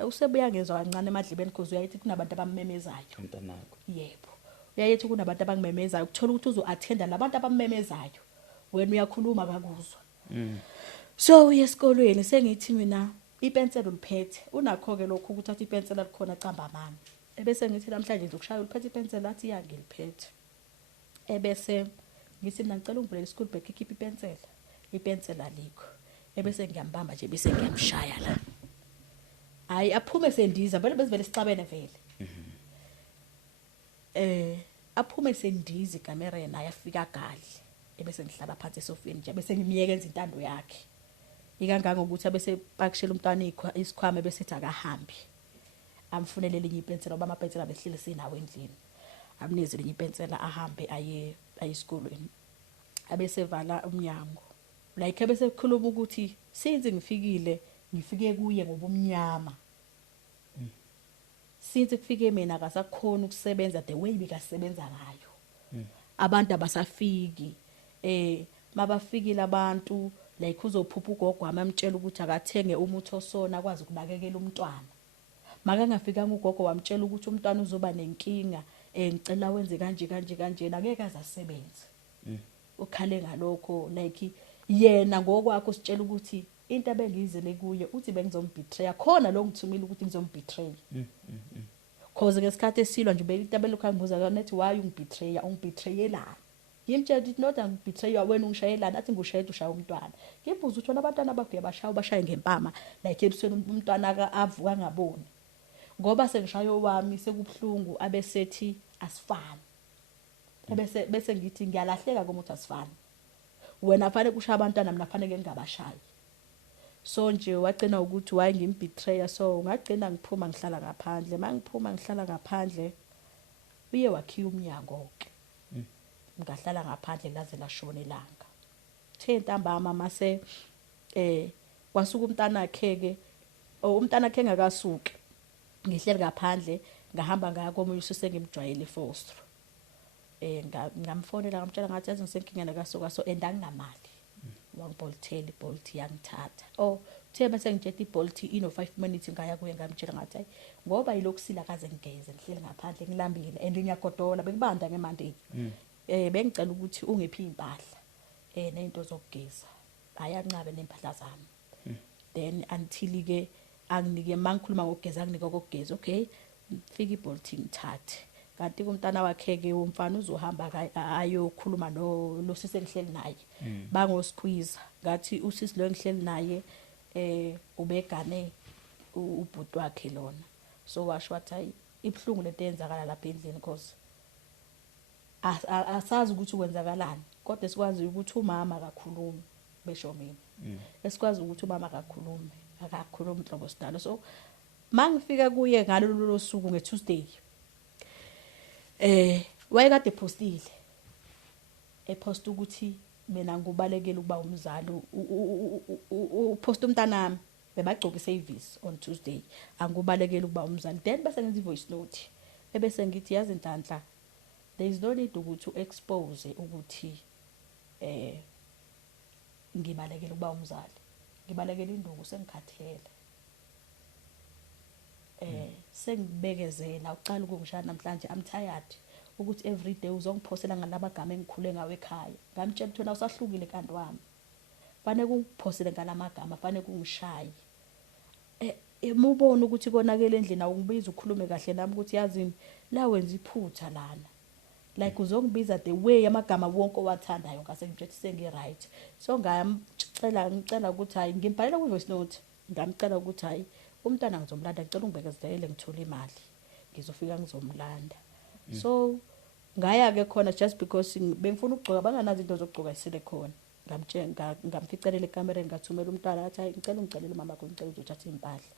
usebuya ngezwe kancane emadlibeni because uyayithi kunabantu abamemezayo umntanakho. Yebo uyayithi kunabantu abangimemezayo ukuthola ukuthi uzo-attenda labantu abamemezayo wena uyakhuluma akakuzwa. So uye esikolweni sengithi mina ipensela uliphethe unakho-ke lokhu ukuthi athi ipensela likhona camba mani ebese ngithi namhlanje ngizokushaya uliphethe ipensela athi ya ngiliphethe ebese ngithi mina ngicela ungivulele i-school bag ikhiphe ipensela alikho ebese ngiyambamba nje bese ngiyamshaya la hayi aphume sendiza vele bezivele sicabene vele aphume sendiza ikamera naye afika gali ebese ngihlala phansi esofeni nje bese ngimiyekeza intando yakhe ikangangokuthi abese pakishela umntwana isikhwama bese ethi akahambi amfunele elinye ipensela ngoba amapensela behlile sinawo endlini amnikezele elinye ipensela ahambe aye esikolweni abese vala umnyango like ebese kukhuluma ukuthi since ngifike kuye ngoba umnyama since kufike mina akasakhona ukusebenza the way bekasebenza ngayo abantu abasafiki mabafikile abantu like uzophupha ugogo amamtshela ukuthi akathenge umuthi osona akwazi ukunakekela umntwana makangafikanga ugogo wamtshela ukuthi umntwana uzoba nenkinga ngicela wenze kanje angeke azasebenze ukhale ngalokho like yena ngokwakho sitshela ukuthi into abengizele kuye uthi bengizombetray khona lo ngithumile ukuthi ngizombetray cause ngesikhathi esilwa nje beyitabela ukhangibuza nethi why ungibetrayela ngimtshela ukuthi not angibetray wena ungishayelana athi ngushayela ushaya umntwana ngimbuza ukuthi abantwana bakuye bashaye ngempama like ebusweni umntwana avuka ngaboni ngoba sengishayo wami sekubhlungu abesethi asifani bese ngithi ngiyalahleka komuthi asifani wena fanele kushaya abantwana mina fanele ngingabashayi so nje wagcina ukuthi why ngimbetray so ngagcina ngiphuma ngihlala ngaphandle mangiphuma ngihlala ngaphandle uye wakhiya umnyango ke ngahlala ngaphandle laze lashona ilanga the ntambama mase kwasuka umntanakhe umntanakhe engakasuki ngihleli ngaphandle ngahamba ngaya komunye ususe ngimjwayele eFostro ngamfonela ngamtshela ngathi yazi ngisenkinga nakasoka so anginamali wangibolthela iBolt yangithatha uthe bese ngitshela iBolt ino 5 minutes ngaya kuye ngamtshela ngathi hayi ngoba yilokusila kaze ngigeze ngihleli ngaphandle ngilambile and ngiyagodola bekubanda ngeMonday bengicela ukuthi ungephi impahla nento zokugeza ayanqabe nempahla zami then until ke anginike mangikhuluma ngokugeza anginike kokugeza okay fika iBolt ngithathe kanti kumntana wakhe ke umfana uzohamba ayokhuluma lo sisi engihleli naye bangosqueeze ngathi usisi lo engihleli naye ubegane ubhuti wakhe lona so washo wathi hayi ibhlungu lento yenzakala lapha endlini because asazi ukuthi kwenzakalani kodwa sikwazi ukuthi umama akakhulumi besho mina esikwazi ukuthi umama akakhulumi inhlobo sidalo so mangifika kuye ngalolu suku ngeTuesday wayekade postile epost ukuthi mina ngubalekela ukuba umzali upost umntanami bebagcoka iservice on Tuesday angubalekela ukuba umzali then bese ngenza ivoice note ebese ngithi yazi Nhlanhla there is no need ukuthi uexpose ukuthi ngibalekela ukuba umzali ngibalekela induku sengikhathele sengibekezela uqala ukungishaya namhlanje I'm tired ukuthi every day uzongiphosela ngalabagama engikhule ngawe ekhaya ngamtshela ukuthi wena usahlukile kanti wami fanele kungiphosele ngalamagama fanele kungishaye mubona ukuthi konakele endlini awungibiza ukhulume kahle nami ukuthi yazini la wenza iphutha lana like uzongibiza the way amagama wonke owathandayo ngase ngithethe sengiright so ngicela ukuthi hayi ngimbhalela ku voice note ngamcela ukuthi hayi umntana ngizomlanda ngicela ungibekezelele ngithola imali ngizofika ngizomlanda so ngaya ke khona just because bengifuna ukugcoka banganazi into zokugcoka isile khona ngamficelela ekamereni ngathumela umntwana athi hayi ngicela ungicelele mama yakho ngicela uzothatha impahla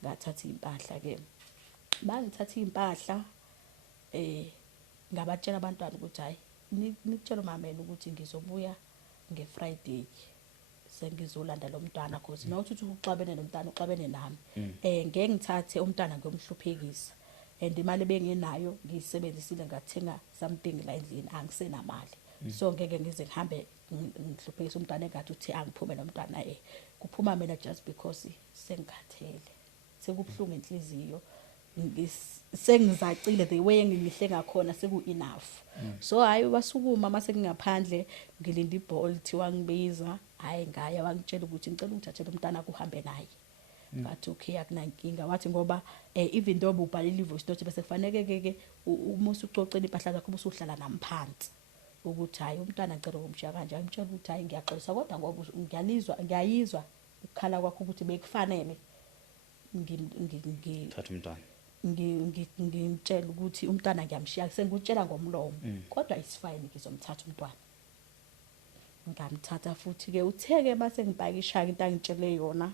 ngathatha impahla ke bangithatha impahla ngabatshela abantwana ukuthi hayi nikutshela umamela ukuthi ngizobuya ngeFriday sengizolanda lo mntwana cause nawuthi uxabene nomntwana uxabene nami ngeke ngithathe umntwana ngiyomhluphekisa and imali bengenayo ngiyisebenzisile ngathenga something la endlini angisenamali so ngeke ngize ngihambe ngihluphekisa umntwana engathi uthi angiphume nomntwana kuphuma mina just because sengikhathele sekubhlungu enhliziyo sengizacile the way engihle ngakhona seku enough so hayi wasukuma mase ngingaphandle ngilinda iBolt wangibiza hayi ngaya wangitshela ukuthi ngicela ukuthathela umntana kuhambe naye ngathi okay akunankinga wathi ngoba even though ubhalile ivoice note bese kufanele ke uma usucocela impahla zakho ubusuhlala namphansi ukuthi hayi umntwana ngicela ukumshiya kanje ngimtshela ukuthi hayi ngiyaxolisa kodwa ngoba ngiyayizwa ukukhala kwakho ukuthi bekufanele thatha umntwana ngimtshela ukuthi umntwana ngiyamshiya sengutshela ngomlomo kodwa it's fine ngizomthatha umntwana ngamthatha futhi ke utheke base ngipakisha into angitshele yona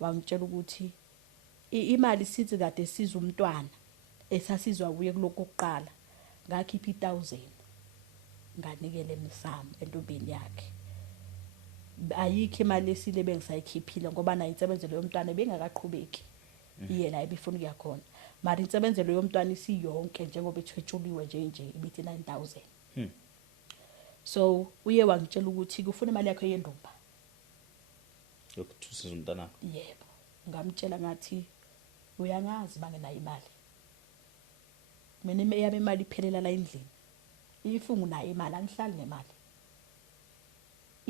wangitshela ukuthi imali sithi kade siza umntwana esasizwa kuye kuloko kuqala ngakhipha 1000 nganikele emsamo entobeni yakhe ayikho imali esile bengisayikhiphile ngoba nayo insebenzelo yomntwana bengakaqhubeki yena ebifuna ukuyakhona mara insebenzelo yomntwana isiyonke njengoba ethwetshuliwe nje ibithi 9000 so uye wangitshela ukuthi kufuna imali yakhe yendumba yokuthusa umntwana yebo ngamtshela ngathi uyangazi bangenayo imali mina yabe imali iphelela la endlini ifunga nayo imali angihlali nemali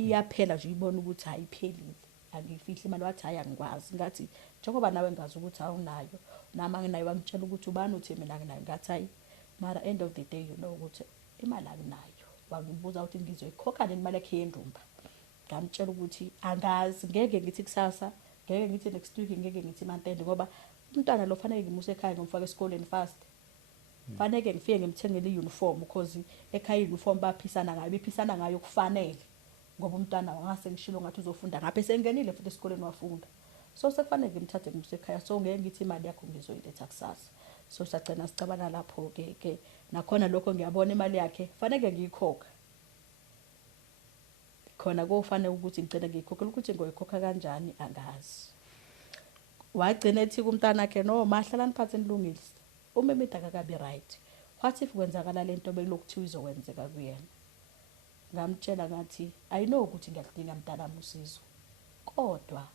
iyaphela nje uyibona ukuthi ayiphelile angifihli imali wathi hayi angikwazi ngathi njengoba nawe ngazi ukuthi awunayo nami anginayo wangitshela ukuthi ubani uthi mina anginayo ngathi hayi mara end of the day you know ukuthi imali anginayo wangibuza ukuthi ngizoyikhokha nini imali yakhe yendumba ngamtshela ukuthi angazi ngeke ngithi kusasa ngeke ngithi next week ngeke ngithi mantende ngoba umntwana lo fanele ngimuse ekhaya ngomfaka esikoleni fast fanele ngifike ngimthengele iuniform because ekhaya iuniform baphisana ngayo bephisana ngayo kufanele ngoba umntwana wangase ngishilo ngathi uzofunda ngapha sengenile futhi esikoleni wafunda so sekufanele ngimthathe ngimuse ekhaya so ngeke ngithi imali yakho ngizoyiletha kusasa so sacena sicabana lapho ke nakhona lokho ngiyabona imali yakhe fanele ngiyikhokha khona kufanele ukuthi ngicela ngiyikhokhe ukuthi ngoyikhokha kanjani angazi wagcina ethi kumntana wakhe no mahlalani phansi nilungile uma imida akakabi right what if kwenzakala lento bekuthiwa izokwenzeka kuyena ngamtshela ngathi I know ukuthi ngiyadinga mntana usizo kodwa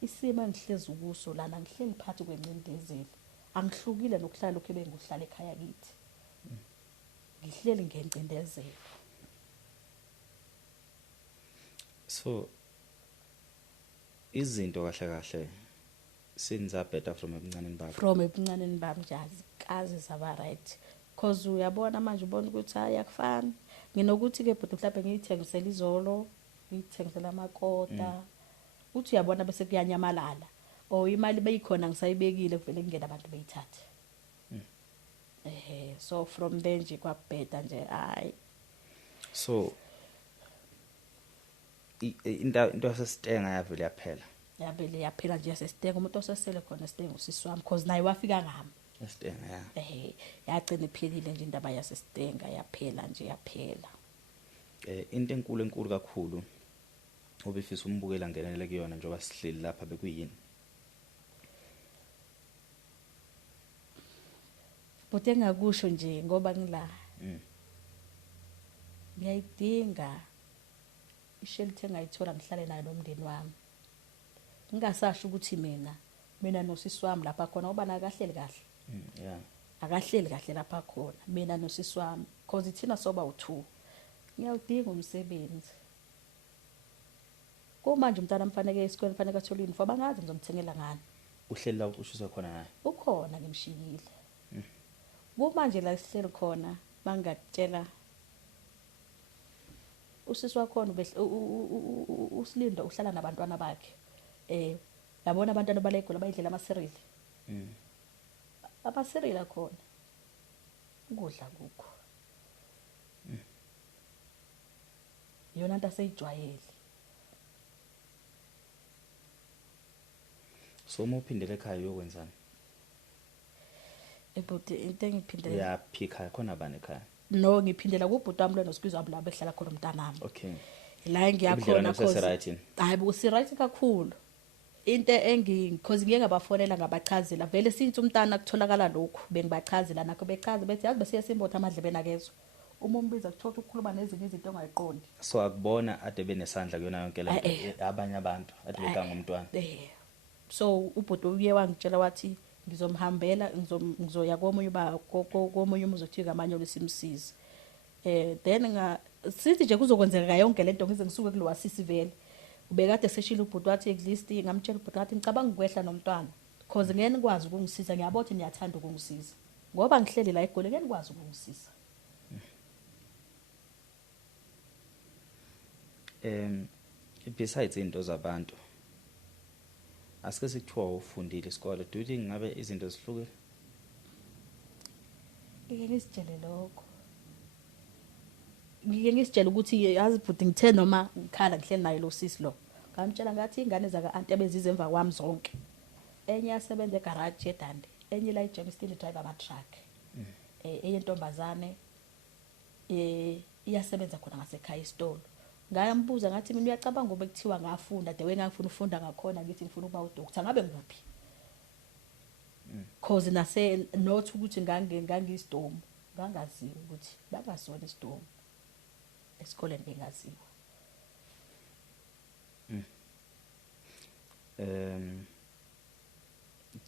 isimo engihlezi kuso lana ngihleli phansi kwencindezeli angihlukile nokuhlala lokho benguhlala ekhaya kithi ngihleli ngencindezelo so izinto kahle sinza better from ebuncaneni bami jazi kazi zaba right because uyabona manje ubona ukuthi hayi akufani nginokuthi ke bhuti mhlawumbe ngiyithengisela izolo ngiyithengisela amakota uthi uyabona bese kuyanyamalala imali beyikhona ngisayibekile kuvele kungena abantu beyithathe so from then nje kwakubheda nje hayi so into yasesitenga yavele yaphela nje yasesitenga umuntu osesele khona esitenga usisi wami because naye wafika ngami esitenga yagcina iphelile nje indaba yasesitenga yaphela nje yaphela into enkulu kakhulu obefisa umbukela ngenele kuyona njengoba sihleli lapha bekuyini Bothe ngakusho nje ngoba ngila ngiyayidinga ishelter engayithola ngihlale nayo nomndeni wami ngingasasho ukuthi mina nosisi wami lapha khona ngoba nakahleli kahle akahleli kahle lapha khona mina nosisi wami because ithina soba u2 ngiyawudinga umsebenzi manje umntana mfanele esikoleni mfanele athole uniform angazi ngizomthengela ngani uhleli la ushisa khona naye ukhona ngimshiyile manje la sihleli khona bangakutshela usisi wakhona uSilinda uhlala nabantwana bakhe yabona abantwana balegula bayidlela amacereal amacereal khona ukudla kukho yona into aseyijwayele So uma uphindele ekhaya uyokwenzani? Ebhuti into engiphindela Uyaphika khona bani ekhaya? no ngiphindela kubhuti wami lona sibizwa la behlala khona umntanami Okay. la ngiyakhona Ubudlelwano right yini? hayi busi right kakhulu into cause ngeke ngabafonela ngabachazela vele since umntana kutholakala lokhu bengibachazela nakho bechaza bethi yazi besiya simbotha amadlebe nakezo uma umbiza kuthola ukukhuluma nezinye izinto ongayiqondi. So akubona ade benesandla kuyona yonke le abanye abantu ade beganga umntwana. So ubhuti uye wangitshela wathi ngizomhambela ngizoya komunye komunye umuzi othi kaManyolo simsize. Then sithi nje kuzokwenzeka yonke lento ngize ngisuke kulowasisi vele ubekade seshila ubhuti wathi at least ngamtshela ubhuti wathi ngicabanga ukwehla nomntwana because ngeke nikwazi ukungisiza ngiyabothi niyathanda ukungisiza ngoba ngihleli la eGoli ngeke nikwazi ukungisiza. Besides into zabantu asike sikuthiwa ufundile isikole, do you think ngabe izinto zihlukile? Ngeke ngisitshele lokho. Ngike ngisitshela ukuthi yazi bhuti ngithe noma ngikhala ngihleli naye lo sisi lo. Ngamtshela ngathi ingane zaka anti abezize emva kwami zonke. Enye yasebenza egarage eDande, enye la eJamestown driver ama truck. Enye intombazane iyasebenza khona ngasekhaya isitolo. Ngayambuza ngathi mina uyacabanga ngoba kuthiwa ngafunda de wengangifuna ufunda ngakhona ngithi ngifuna ukuba udoctor ngabe nguphi? Cause nase not ukuthi ngangisidomo ngangaziwa ukuthi bangasona isidomo esikoleni bengaziwa.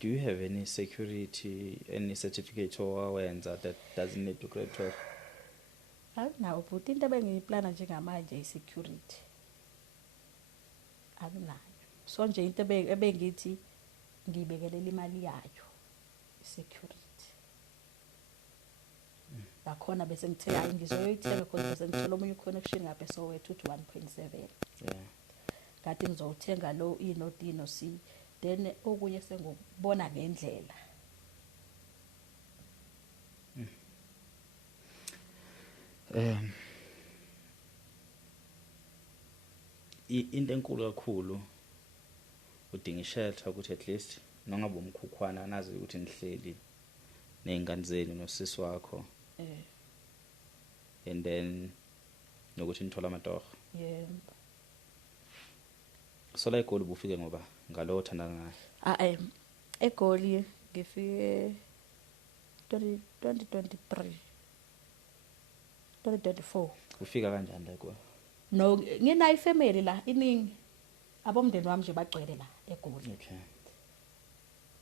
Do you have any security, any certificate owenza that doesn't need to grade 12? Akunawo but into bengiyiplana njengamanje i-security akunayo. So nje into ebengithi ngibekelela imali yayo i-security. Lakhona bese ngithe hayi ngizoyithenga because bese ngithola omunye connection ngapha Soweto uthi 1.7. Yeah. Ngathi ngizowuthenga lo no D no C then okunye sengubona ngendlela. Into enkulu kakhulu udinga ishelter ukuthi at least nongabe umkhukhwana nazi ukuthi nihleli nezingane zenu nosisi wakho. And then nokuthi nithola amatoho. Yebo. So la eGoli bufike ngoba ngalo othandana naye. eGoli ngifike 2023 2024. Ufika kanjani la eGoli? No nginayo ifamily la iningi abomndeni wami nje bagcwele la eGoli. Okay.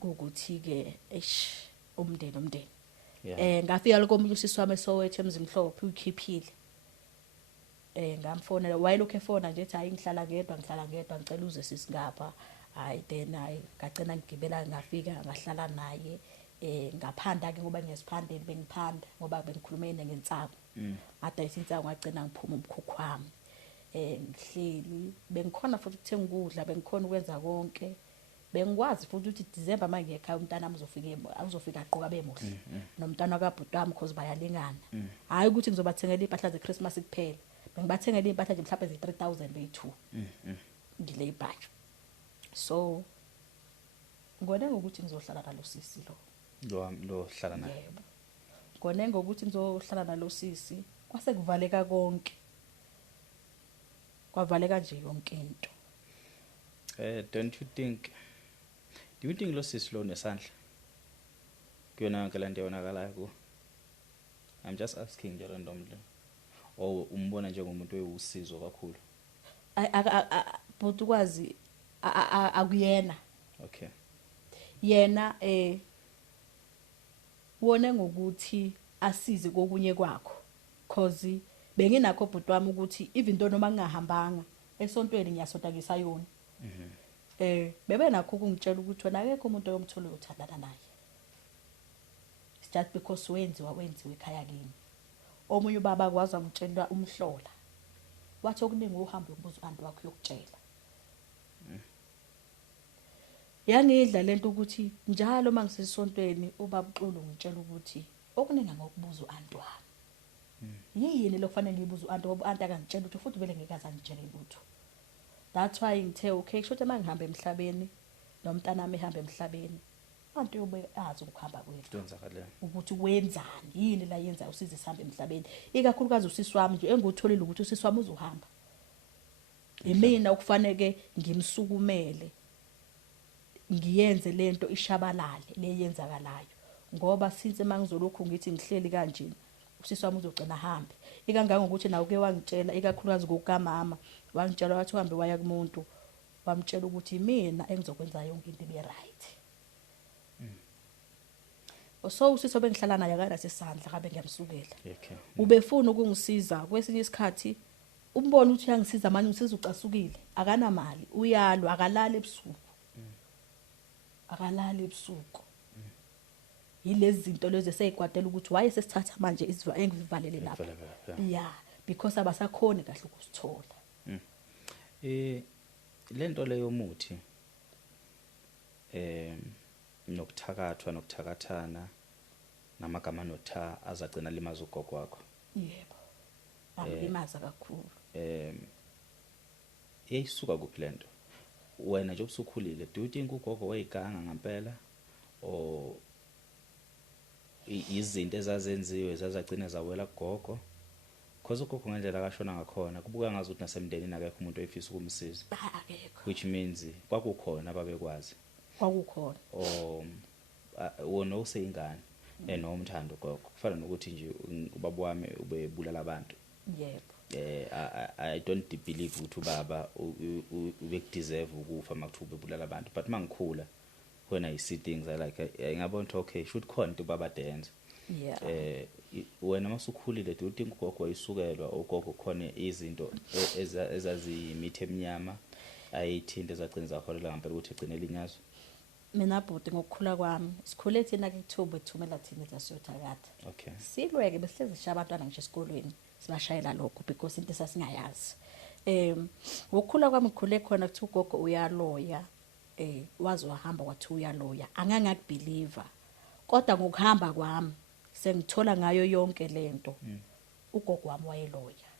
Ukuthi ke umndeni. Yeah. Ngafika lokomunye usisi wami eSoweto emzimhlophe ukhiphile. Ngamfonela wayelokho efona nje ethi hayi ngihlala ngedwa ngicela uze sisingapha. Hayi then hayi ngacela ngigibela ngafika ngahlala naye ngaphanda ke ngoba ngesiphandeni bengiphanda ngoba bengikhulumene ngensako. Ade isintsako ngacela ngiphuma umkhukhu wami. Ngihleli bengikhona futhi ukuthenga ukudla bengikhona ukwenza konke. Bengikwazi futhi ukuthi December manje ekhaya umntana uzofika aqoka bemuhle nomntana kaBhuti wami because bayalingana. Hayi ukuthi ngizobathengela impahla zeChristmas kuphela. Bengibathengela impahla nje mhlawumbe ze 3000 beyi2. Ngile ibhaji. So ngone ngokuthi ngizohlala nalo sisi lo hlala naye. Yebo. Ngone ngokuthi ngizohlala nalo sisi kwase kuvaleka konke. Kwavaleka nje yonke into. Do you think lo sisi lo nesandla kuyona yonke lento yonakalayo ku? I'm just asking nje randomly. Or umbona njengomuntu oyiwusizo kakhulu? But ukwazi akuyena. Okay. Yena wona ngokuthi asize kokunye kwakho cause benginakho bhuti wami ukuthi even though noma ngingahambanga esontweni ngiyasonta ngisayona. Bebe nakho ukungitshela ukuthi wena akekho umuntu oyomthola uyothandana naye. It's just because wenziwe ekhaya kini. Omunye ubaba kwazi amtshela umhlola. Wathi okuningi uhambe ubuza uNti wakho yokutshela. Yangidla lento ukuthi njalo mangisesontweni ubaba uXulu ngitshela ukuthi okuningi ngokubuza uNti wami. Yini lokufanele ngibuza uNti ngoba uNti akangitshela ukuthi futhi vele ngeke azangitshele lutho. That's why ngithe okay kusho ukuthi mangihamba emhlabeni nomntana wami ehamba emhlabeni abantu yobe azi ukuhamba kwethu Kwenzakale. ukuthi wenzani yini la yenza usize sihambe emhlabeni ikakhulukazi usisi wami nje engutholile ukuthi usisi wami uzohamba imina ukufanele ngimsukumele ngiyenze lento ishabalale leyenzakalayo ngoba since mangizolokhu ngithi ngihleli kanje usisi wami uzogcina hambe ikanganga ukuthi nawo ke wangitshela ikakhulukazi ngokamama wangitshela wathi uhambe waya kumuntu wamtshela ukuthi mina engizokwenza yonke into ibe right so usisi obengihlala naye akanathi isandla kabe ngiyamsukela Okay. ubefuna ukungisiza kwesinye isikhathi umbona ukuthi uyangisiza manje ngisiza ucasukile akana mali uyalwa akalala ebusuku akalala ebusuku yilezi zinto lezi eseyigwadela ukuthi waye sesithatha manje izwa engivalele lapha yeah because abasakhona kahle ukusithola lento leyo muthi nokuthakathana namagama notha azagcina limaza ugogo wakho yebo angilimaza kakhulu eyisuka kuphi lento wena nje ubusukhulile do you think ugogo wayiganga ngempela o izinto ezazenziwe zazagcina zawela kugogo because ugogo ngendlela akashona ngakhona kubuka ngazi ukuthi nasemndenini akekho umuntu oyifisa ukumsiza akekho which means kwakukhona ababekwazi kwakukhona wona useyingane enomthando gogo kufana nokuthi nje ubaba wami ubebulala abantu yebo I don't believe ukuthi ubaba ubekudeserve ukufa makuthiwa ubebulala abantu but mangikhula when I see things I like ngiyabona ukuthi okay should khona into ubaba dance yeah wena masukhulile do you think ugogo wayisukelwa ugogo khona izinto ezazimithe eminyama ayithinte ezagcina zaholela ngempela ukuthi egcine linyazo mina bhuti ngokukhula kwami sikhule thina ke kuthuba ethumela thina lasiyothatha okay silweke besihlezi sisha abantwana ngisho esikolweni sibashayela lokho because into sasingayazi ngokukhula kwami ngikhule khona kuthi ugogo uyaloya wazi wahamba wathi uyaloya angangakubelieve kodwa ngokuhamba kwami sengithola ngayo yonke lento ugogo wami wayeloya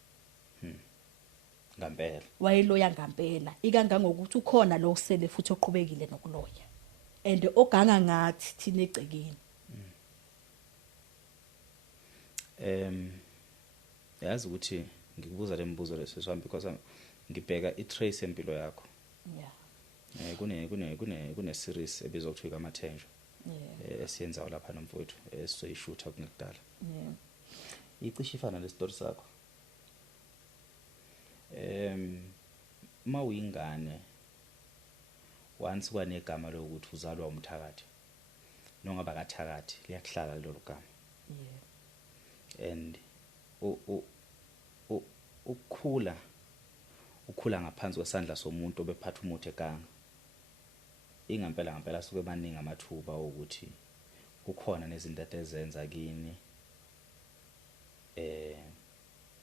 ngempela wayeloya ngempela ikangangokuthi ukhona lo usele futhi oqhubekile nokuloya and oganga ngathi thina egcekeni yazi ukuthi ngikubuza lembuzo lesiswami because ngibheka itrace empilo yakho yeah kune series ebizwa ukuthi kaMathenjwa yeah esiyenzayo lapha nomfowethu esizoyishutha kungekudala yeah icishe ifana nestory sakho mawuyingane once kwanegama lokuthi uzalwa umthakathi nongaba kathakathi liyakuhlala lelo gama yeah and ukhula ngaphansi kwesandla somuntu obephatha umuthi eganga ingempela suke baningi amathuba ukuthi kukhona nezinto ezenza kini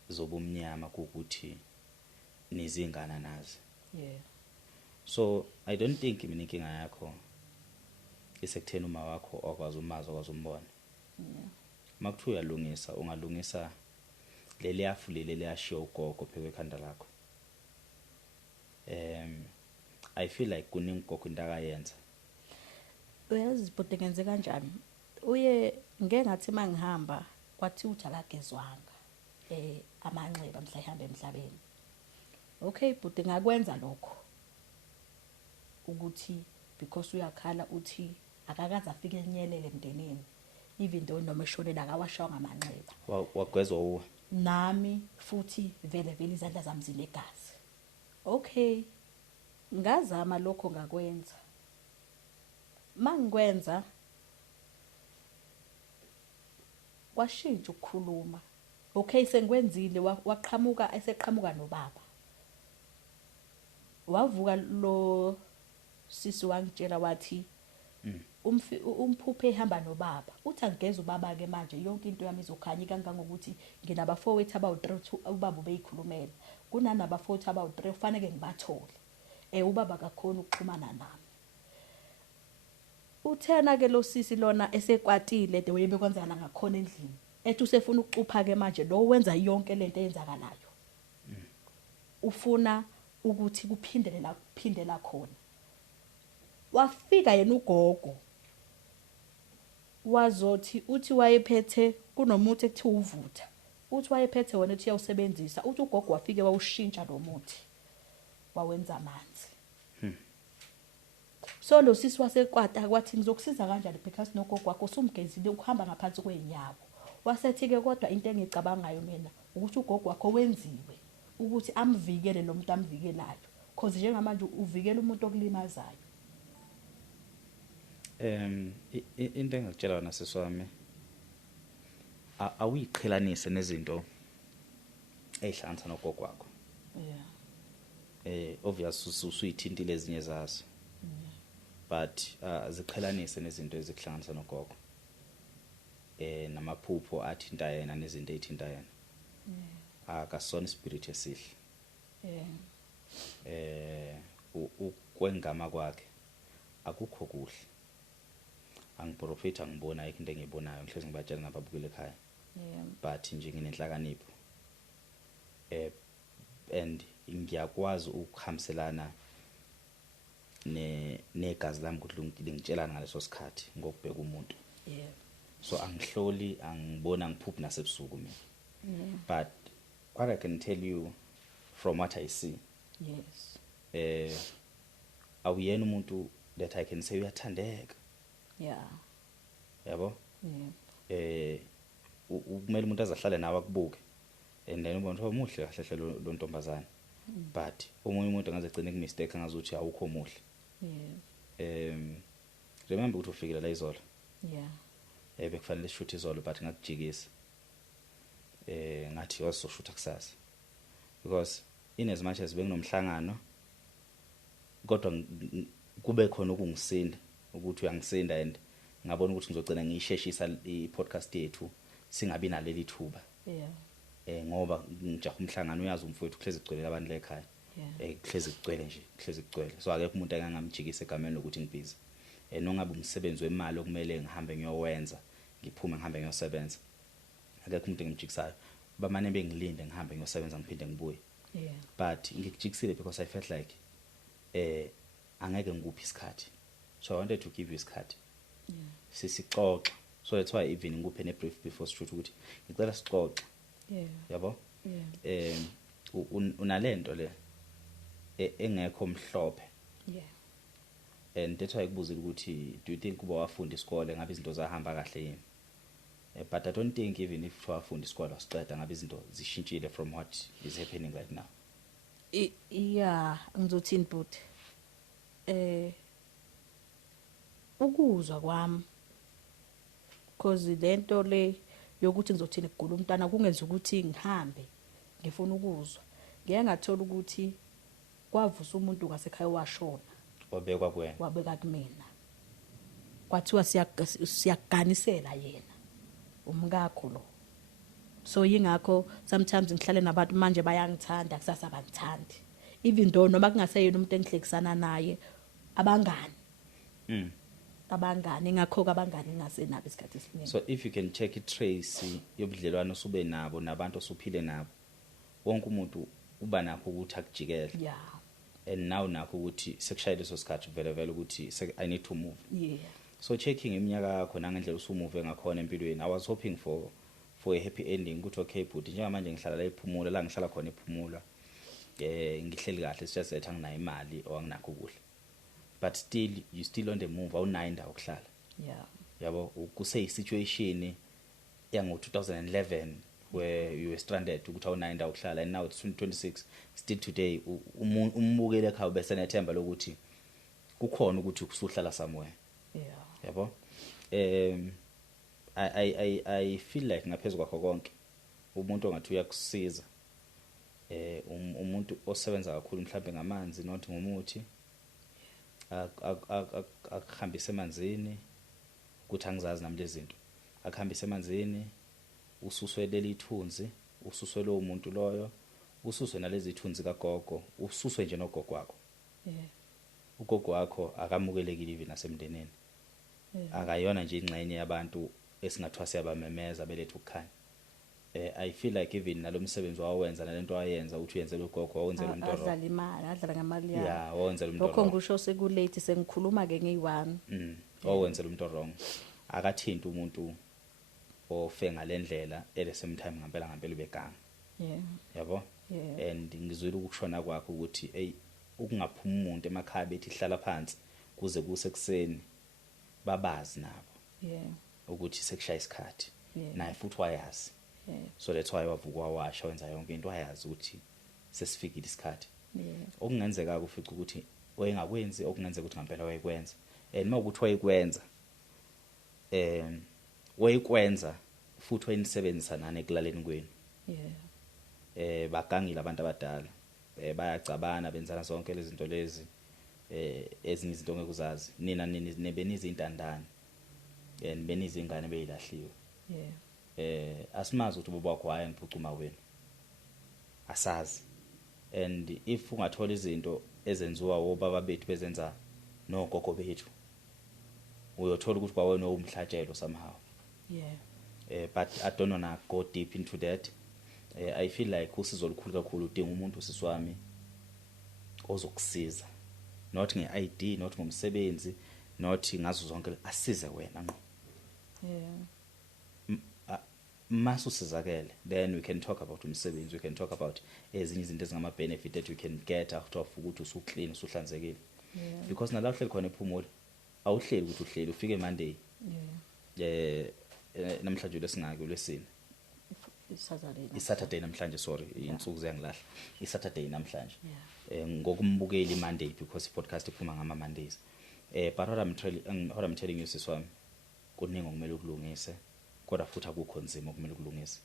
zobumnyama ukuthi nizingana nazi yeah so I don't think mina inkinga yakho isekuthena uma wakho okwazi umazi okwazi umbona yeah makuthiwa uyalungisa ungalungisa leliyafu leliyashiya ugogo pheke ekhanda lakho I feel like kuningi ugogo into akayenza uyazi bhuti ngenze kanjani uye ngeke ngathi mangihamba kwathi uthi akagezwanga amanxeba mhla ehamba emhlabeni okay bhuti ngakwenza lokho ukuthi because uyakhala uthi akakaze afike enyelele emndenini even though noma eshonela akawashwa ngamanxeba wagwezwa uwe nami futhi vele izandla zami zinegazi okay ngazama lokho ngakwenza mangikwenza washintsha ukukhuluma okay sengikwenzile waqhamuka eseqhamuka nobaba wavuka lo sisi wangitshela wathi umphuphe ehamba nobaba uthi angigeza ubaba ke manje yonke into yami izokhanya kangangokuthi nginabafowethu abawu3 ubaba ubeyikhulumela kunanabafowethu abawu3 kufanele ngibathole ubaba akakhona ukuxhumana nami uthena ke lo sisi lona esekwatile de wayebekwenza ngakhona endlini ethi usefuna ukucupha ke manje lo wenza yonke lento eyenzakalayo ufuna ukuthi kuphindela khona wafika yena ugogo wazothi uthi wayephethe kunomuthi ekuthiwa uvutha uthi wayephethe wena uthi uyawusebenzisa uthi ugogo wafike wawushintsha lo muthi wawenza amanzi so lo sisi wasekwata kwathi ngizokusiza kanjani because nogogo wakho usumgezile ukuhamba ngaphansi kweenyawo wasethi ke kodwa into engicabangayo mina ukuthi ugogo wakho wenziwe ukuthi amvikele lo muntu amvikelayo because njengamanje uvikela umuntu okulimazayo. Into engakutshela wona seswami awuyiqhelanise nezinto ezihlanganisa nogogo wakho. Obvious usuyithintile ezinye zazo. But ziqhelanise nezinto ezikuhlanganisa nogogo. Namaphupho athinta yena nezinto ezithinta yena. Akasona spirit esihle. Ukwengama kwakhe akukho kuhle. Angiprofita ngibona ayikho into engiyibonayo ngihlezi ngibatshela nababukele ekhaya. But nje nginenhlakanipho. And ngiyakwazi ukuhamselana negazi lami ukuthi ngitshelana ngaleso sikhathi ngokubheka umuntu. So angihloli angibona ngiphupha nasebusuku mina. But what I can tell you from what I see. Awuyena umuntu that I can say uyathandeka. Yabo? Kumele umuntu azahlale nawe akubuke. And then ubona ukuthi muhle kahle lo ntombazana. But omunye umuntu angaze egcine ku mistake angazuthi awukho muhle. Remember ukuthi ufikile la izolo. Bekufanele shoot izolo but ngakujikisa. Ngathi wasoshootha kusasa. Because in as much as benginomhlangano kodwa kube khona ukungisinda ukuthi uyangisinda and ngabona ukuthi ngizogcina ngiyisheshisa i-podcast yethu singabi naleli thuba. Ngoba ngijaha umhlangano uyazi umfowethu kuhlezi igcwele abantu lekhaya. Kuhlezi igcwele nje, kuhlezi igcwele. So akekho umuntu engangamjikisa egameni lokuthi ngibhizi. Nongabe umsebenzi wemali okumele ngihambe ngiyowenza, ngiphume ngihambe ngiyosebenza. Akekho umuntu engimjikisayo. Bamane bengilinde ngihambe ngiyosebenza ngiphinde ngibuye. But ngikujikisile because I felt like angeke ngikuphi isikhathi. So I wanted to give you isikhathi. Sisixoxa. So that's why even ngikuphe ne brief before shoot ukuthi ngicela sixoxe. Yabo? Unalento le engekho mhlophe. And that's why ikubuzile ukuthi do you think kuba wafunda isikole ngabe izinto zahamba kahle yini? But I don't think even if wafunda isikole wasiqeda ngabe izinto zishintshile from what is happening right now. Ngizothini but ukuzwa kwami because lento le yokuthi ngizothini kugula umntana kungenza ukuthi ngihambe ngifuna ukuzwa. Ngeke ngathola ukuthi kwavusa umuntu ngasekhaya washona. Wabekwa kuwena. Wabeka kumina. Kwathiwa siyaganisela yena. Umkakho lo. So yingakho sometimes ngihlale nabantu manje bayangithanda kusasa abangithandi. Even though noma kungaseyena umuntu engihlekisana naye abangani. Abangani ngakho abangani ngasenabo isikhathi esiningi. So if you can check itrace yobudlelwano osube nabo nabantu osuphile nabo wonke umuntu uba nakho ukuthi akujikele. And now nakho ukuthi sekushayile leso sikhathi vele ukuthi I need to move. So checking iminyaka yakho nangendlela usumove ngakhona empilweni. I was hoping for a happy ending ukuthi okay but njengamanje ngihlala la ephumula la ngihlala khona ephumula. Ngihleli kahle sithatha nginayo imali owanginakho kuhle. But still you still on the move awunayo indawo ukuhlala. Yabo kuse isituation yango 2011 where you were stranded ukuthi awunayo indawo ukuhlala and now it's 2026 still today umbukele ekhaya bese nethemba lokuthi kukhona ukuthi usuhlala somewhere. Yabo I feel like ngaphezulu kwakho konke umuntu ongathi uyakusiza umuntu osebenza kakhulu mhlawumbe ngamanzi not ngomuthi akuhambise emanzini ukuthi angizazi nami lezi zinto akuhambise emanzini ususwe leli ithunzi ususwe lo muntu loyo ususwe nalezi ithunzi kagogo ususwe nje nogogo wakho. Ugogo wakho akamukelekile even nasemndeneni. Akayona nje ingxenye yabantu esingathwa siyabamemeza belethu ukukhanya. I feel like even nalomsebenzi wawenza nalento ayenza uthi uyenzela ugogo wawenzela umuntu wrong. adlala imali adlala ngamali Yeah, wawenzela umuntu lokho wrong. ngisho sekulate sengikhuluma ke ngeyi1 Wawenzela umuntu wrong. Akathinta umuntu ofe ngalendlela at the same time ngempela ubeganga. yeah Yabo? yeah And ngizwile ukushona kwakho ukuthi hey ukungaphuma umuntu emakhaya bethi hlala phansi kuze kusekuseni babazi nabo yeah ukuthi sekushaya isikhathi Yeah. naye futhi wayazi. yeah So that's why wavuka wawasha wenza yonke into wayazi ukuthi sesifikile isikhathi. yeah Okungenzeka ufica ukuthi wayengakwenzi okungenzeka ukuthi ngempela wayekwenza. And mawukuthi wayekwenza wayekwenza futhi wayenisebenzisa nani ekulaleni kwenu. yeah Bagangile abantu abadala. Bayacabana benzana zonke lezi zinto lezi ezinye izinto ngekuzazi. Nina nebeniza intandane. And beniza ingane beyilahliwe. yeah Asimazi ukuthi bobo wakho haya ngiphucuma wena. Asazi. And if ungathola izinto ezenziwa obaba bethu bezenza nogogo bethu uyothola ukuthi kwawena umhlatshelo somehow. yeah But I don't wanna go deep into that. I feel like usizo olukhulu kakhulu udinga umuntu siswami ozokusiza. Not ngeID, not ngomsebenzi, not ngazo zonke asize wena ngqo. yeah Masusizakele, then we can talk about umsebenzi, we can talk about ezinye izinto ezingama benefit that we can get after ukuthi usuclean usuhlanzekile. yeah Because nala uhleli khona ephumule awuhleli ukuthi uhleli ufike Monday yeah namhlanje lesingake lesine Saturday namhlanje sorry insuku ziyangilahla Saturday namhlanje ngokumbukela Monday because podcast iphuma ngama Mondays but what I'm telling you siswami kuningi okumele ukulungise kodwa futhi akukho nzima okumele ukulungise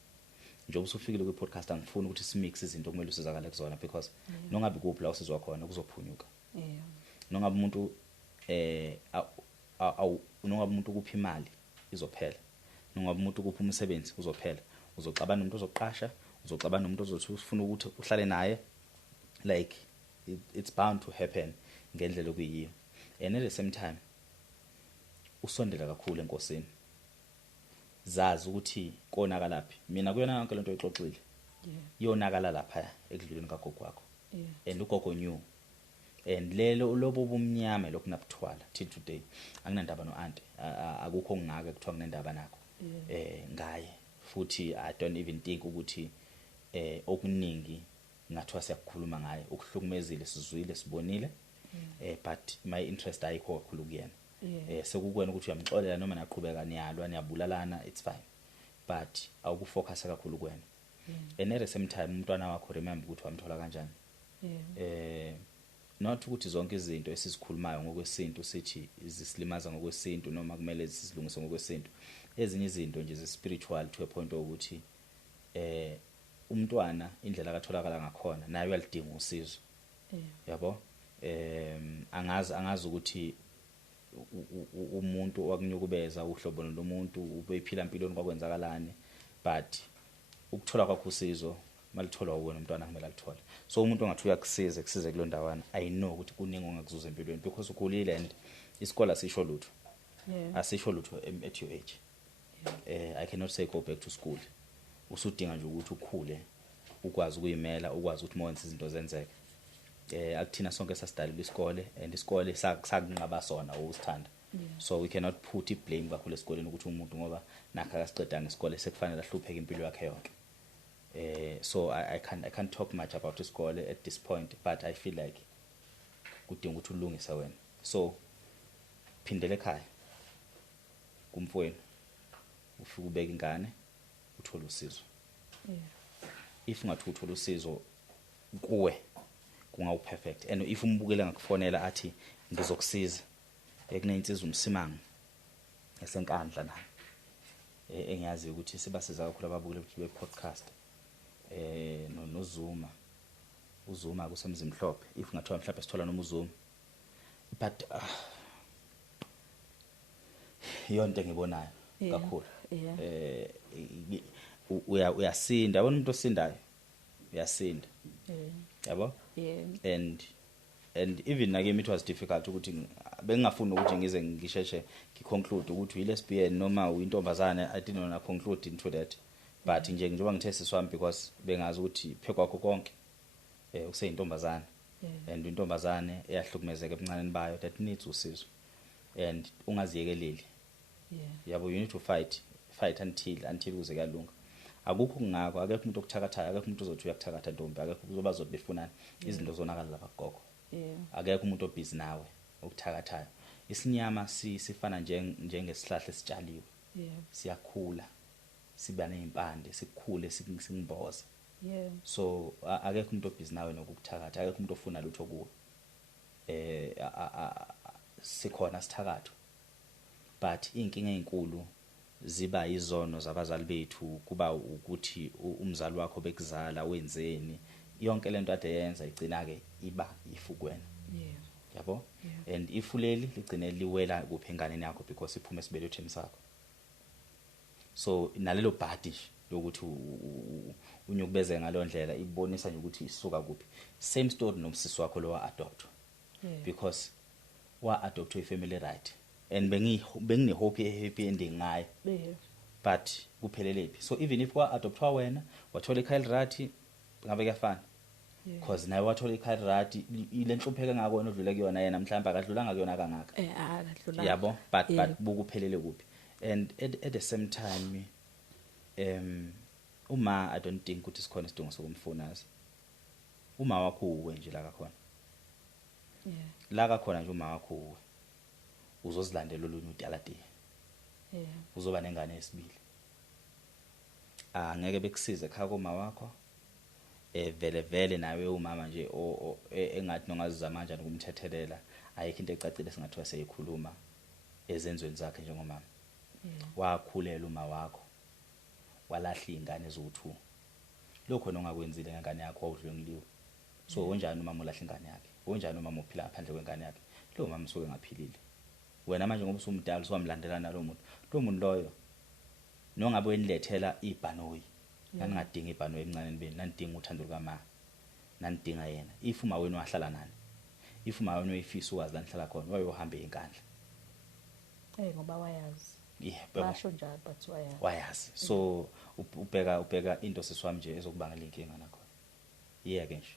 njengoba usufikile ku podcast angifuni ukuthi simix izinto okumele usizakale kuzona because nongabe kuphi la usizwa khona kuzophunyuka yeah nongabe umuntu nongabe umuntu kuphi imali izophela nongabe umuntu kuphi umsebenzi uzophela uzoxabana nomuntu ozoqasha uzoxabana nomuntu ozothi ufuna ukuthi uhlale naye like it's bound to happen ngendlela okuyiyo and at the same time usondela kakhulu enkosini zazi ukuthi konakala laphi mina kuyona yonke lento oyixoxile yeah yonakala lapha ekudluleni kagogo kwakho yeah and ugogo new and lelo lobo bumnyama lokunabuthwala till today anginandaba no auntie akukho ngake kuthiwa nginendaba nakho ngaye futhi I don't even think ukuthi okuningi ngathiwa siyakukhuluma ngaye ukuhlukumezile sizwile sibonile but my interest ayikho kakhulu kuyena sekukwena ukuthi uyamxolela noma niyaqhubeka niyalwa niyabulalana it's fine but awukufocus kakhulu kuwena and at the same time umntwana wakho remember ukuthi wamthola kanjani not ukuthi zonke izinto esizikhulumayo ngokwesintu sithi izisilimaza ngokwesintu noma kumele sizilungise ngokwesintu ezinye izinto nje ze-spiritual to a point ukuthi umntwana indlela akatholakala ngakhona naye uyalidinga usizo yabo angazi ukuthi umuntu wakunyukubeza uhlobo lomuntu ubephila impilweni kwakwenzakalani but ukuthola kwakho usizo malithola wena umntwana kumele alithole so umuntu ongathi uyakusiza kusize kulondawana I know ukuthi kuningi ongakuzuza empilweni because ukhulile and isikole asisho lutho asisho lutho at your age I cannot say go back to school usudinga nje ukuthi ukhule ukwazi ukuyimela ukwazi ukuthi monse izinto zenzeke akuthina sonke sasidalelwa isikole and isikole sakunqaba sona usithanda so we cannot put i blame kakhulu esikoleni ukuthi umuntu ngoba nakho akasiqedanga isikole sekufanele ahlupheke impilo yakhe yonke so I can't talk much about isikole at this point but I feel like kudinga ukuthi ulungise wena so phindele ekhaya kumfowenu ufike ubeka ingane uthola usizo if ungathi uthola usizo kuwe kungawu perfect and if umbukela ngakufonela athi ngizokusiza ekunensizwa umsimango esenkandla na engiyazi ukuthi sibasiza kakhulu ababukeli be podcast no Zuma kusemzimhlophe if ngathiwa mhlawumbe sithola noma uZuma but yonke engibonayo kakhulu uyasinda yabona umuntu osindayo uyasinda yabo and even nakimi it was difficult ukuthi bengingafuni ukuthi ngize ngisheshe ngiconclude ukuthi uyilesbian noma uyintombazane I didn't want to conclude into that but njengoba ngithe siswami because bengazi ukuthi phekwakho konke useyintombazane and intombazane eyahlukumezeka ebuncaneni bayo that needs usizo and ungaziyekeleli yabo you need to fight until kuze kuyalunga akukho kungako akekho umuntu okuthakathayo akekho umuntu uzothi uyakuthakatha ntombi akekho uzoba zobefunana izinto zonakala lapha gogo akekho umuntu obhizi nawe okuthakathayo isinyama sifana njengesihlahla esitshaliwe siyakhula siba nezimpande sikhule singimboza so akekho umuntu obhizi nawe nokukuthakatha akekho umuntu ofuna lutho kuwe sikhona sithakatho but inkinga ezinkulu ziba izono zabazali bethu kuba ukuthi umzali wakho bekuzala wenzeni yonke lento ade yenza igcina ke iba ifukwena yabo and ifuleli ligcine liwela kuphi enganeni yakho because iphuma esibelethweni sakho so nalelo bhadi lokuthi unyukubeze ngalondlela ibonisa nje ukuthi isuka kuphi same story nomsisi wakho lo wa adopt because wa adopt a family right and bengine hope happy ending ngayo but kuphelelepi so even if wa adopt wena wathola ikhaya lirati ngabe kuyafana because naye wathola ikhaya lirati ile nhlupheka ngako wena odlule kuyona yena mhlawumbe akadlulanga kuyona kangaka akadlulanga yabo but bukuphelele kuphi and at the same time uma I don't think ukuthi sikhona isidingo sokumfunaza uma wakho uwe nje la kakhona la kakhona nje uma wakho uwe uzozilandela olunye utalati uzoba nengane esibili angeke bekusize ekhaya koma wakho vele nawe umama nje engathi nongazizama kanjani ukumthethelela ayikho into ecacile singathiwa seyikhuluma ezenzweni zakhe njengomama wakhulela uma wakho walahla izingane eziwu2 lokho nongakwenzile ngengane yakho awudlwengiliwe so onjani umama ulahla ingane yakhe onjani umama uphila ngaphandle kwengane yakhe lo mama usuke ngaphilile wena manje ngoba usumdala uwamlandela nalo muntu lo muntu loyo nongabe wenilethela ibhanoyi naningadinga ibhanoyi emncaneni beni nanidinga uthando lukama nanidinga yena if uma wena wahlala nani if uma wena uyifisa ukwazi la nihlala khona wayohamba einkandla ngoba wayazi basho njalo but wayazi so ubheka into seswami nje ezokubangela inkinga nakho yeke nje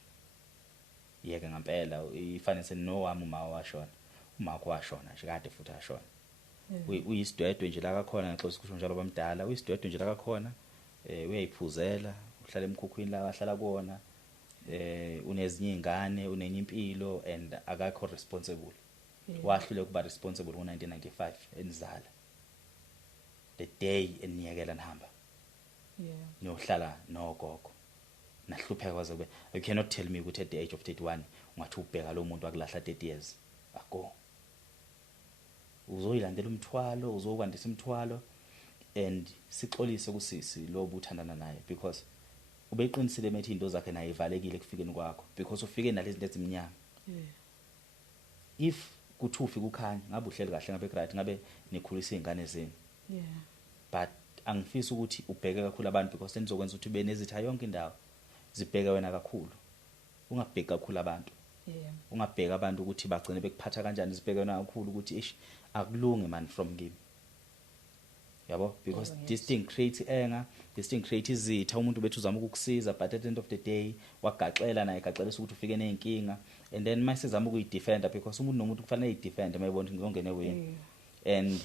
yeke ngempela ifanele nowami uma washona umakho washona nje kade futhi ashona uyisidwedwe nje la kakhona nxa sikusho njalo bamdala uyisidwedwe nje la kakhona uyayiphuzela uhlala emkhukhwini la ahlala kuona unezinye izingane unenye impilo and akakho responsible wahlule kuba responsible ngo1995 enizala the day eniyekela nihamba niyohlala nogogo nahlupheka kwaze kube you cannot tell me ukuthi at the age of 31 ungathi ubheka lo muntu akulahla 30 years ago uzoyilandela umthwalo uzokwandisa umthwalo and sixolise kusisi lo buthandana naye because ubeqinisile methi into zakhe naye ivalekile kufikeni kwakho because ufike nalezi zinto ezimnyama if kuthi ufika ukhanya ngabe uhleli kahle ngabe right ngabe nikhulisa izingane zenu but angifisi ukuthi ubheke kakhulu abantu because enizokwenza ukuthi ube nezitha yonke indawo zibheka wena kakhulu ungabheki kakhulu abantu ungabheka abantu ukuthi bagcine bekuphatha kanjani zibheke wena kakhulu ukuthi ish akulunge man from game yabo because this thing creates anger this thing creates izitha umuntu bethu uzama ukukusiza but at the end of the day wagaxela naye gaxelisa ukuthi ufike nezinkinga and then mayisezama ukuyidefenda because umuntu nomuntu kufanele ayidefende mayibona ngizongene wena and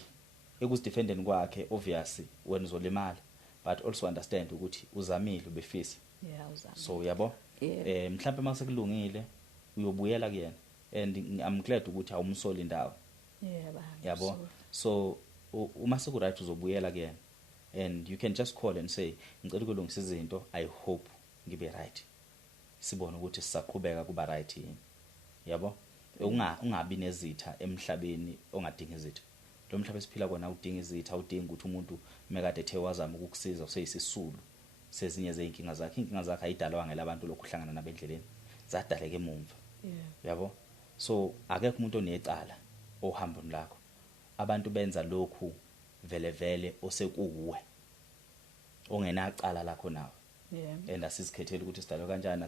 ekuzidefendeni kwakhe obviously wena uzolimala but also understand ukuthi uzamile ubefisa uzamile so yabo mhlawumbe mase kulungile uyobuyela kuyena and I'm glad ukuthi awumsoli indawo yabo so uma seku right uzobuyela kuyena and you can just call and say ngicela ukulungisa izinto I hope ngibe right sibone ukuthi sisaqhubeka kuba right yini yabo ungabi nezitha emhlabeni ongadinga izitha lo mhlaba esiphila kona udinga izitha udinga ukuthi umuntu mekade ethe wazama ukukusiza useyisisulu sezinye zeinkinga zakhe ayidalwa ngelabantu lokuhlangana nabendleleni zadaleke emumva yabo so akekho umuntu onecala ohambweni lakho abantu benza lokhu vele osekuwe ongenacala lakho nawe and asisikhethela ukuthi sidalwe kanjani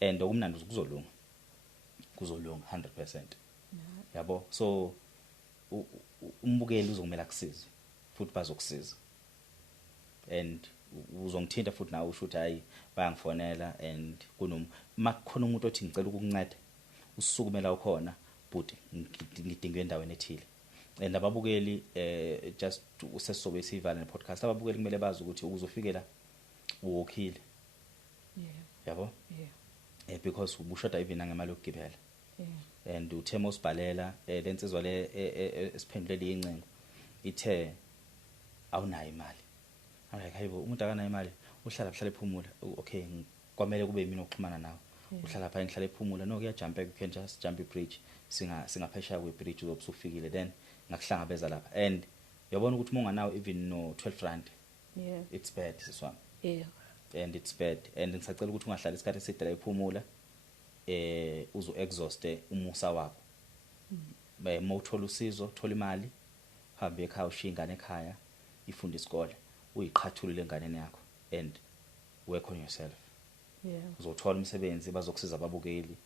and okumnandi kuzolunga 100% yabo so umbukeli uzokumela kusiza futhi bazokusiza and uzongithinta futhi nawe usho ukuthi hayi bayangifonela and makukhona umuntu othi ngicela ukukunceda usukumela ukhona but ngidinga endaweni ethile. And ababukeli just usesizobe siyivala nepodcast ababukeli kumele bazi ukuthi ukuzofikela uwokhile. Yabo? Because ubushoda even ngemali yokugibela. And uthemo sibhalela lensizwa le esiphendulele incengo ithe awunayo imali. I'm like hayibo umuntu akanayo imali uhlala ephumula. Okay kwamele kube yimina oxhumana nawe. Uhlala pha ngihlala ephumula no kuyajump you can just jump i-bridge singaphesha kwe-bridge uzobusufikile then ngakuhlangabeza lapha and uyabona ukuthi unganawo even no 12 rand. It's bad siswami. And it's bad and ngisacela ukuthi ungahlali isikhathi eside la ephumula uzo exhauste umusa wakho. Mawuthola usizo thola imali hambe ekhaya ushingane ekhaya ifunda isikole uyiqhathulule enganeni yakho and work on yourself. Uzothola umsebenzi bazokusiza ababukeli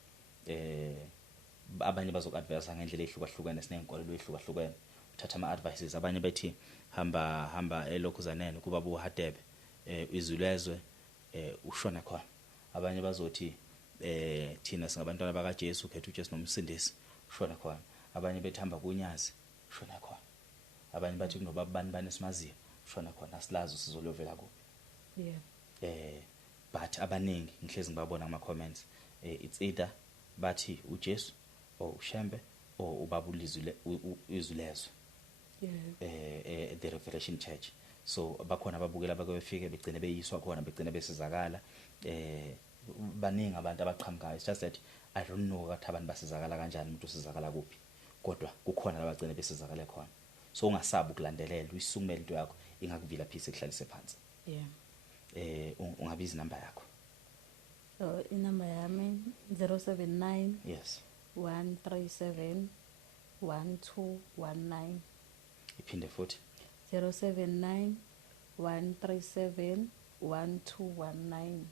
abanye bazokuadvise ngendlela ehlukahlukene sinenkolelo ehlukahlukene uthatha ama advices abanye bethi hamba elokhuzaneni kuba buhadebe izulezwe ushona khona. Abanye bazothi thina singabantwana baka Jesu khetha uJesu nomsindisi ushona khona. Abanye bethamba kunyazi ushona khona. Abanye bathi kunobabani banesimaziyo ushona khona asilazi sizolovela kuphi. But abaningi ngihlezi ngibabona ama comments it's either bathi uJesu or uShembe or ubaba izulezwe. The Revelation Church. So bakhona ababukela bakufike begcine beyiswa khona begcine besizakala baningi abantu abaqhamukayo. It's just that I don't know ukuthi abantu basizakala kanjani umuntu usizakala kuphi kodwa kukhona labagcine besizakala khona. So ungasabi ukulandelela uyisukumela into yakho ingakuvila phisi ekuhlalise phansi. Ungabiza inamba yakho. Inamba yami 079 Yes 137 1219. Iphinde futhi 079 137 1219.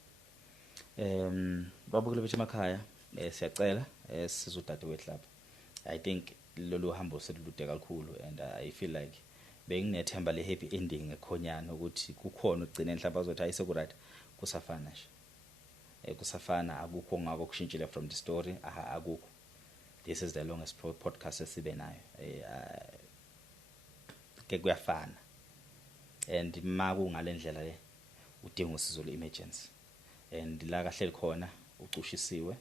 Babukele bethu emakhaya siyacela sizodade wehlapha. I think lolu hambo selulude kakhulu and I feel like benginethemba le happy ending ekhonyana ukuthi kukhona ugcina enhlamba azothi ayisekurat kusafana nje. Kusafana akukho ngako kushintshile from the story akukho. This is the longest podcast esibe nayo. Ke kuyafana and maku ngalendlela le udinga usizo le-emergency and la kahleli khona ucushisiwe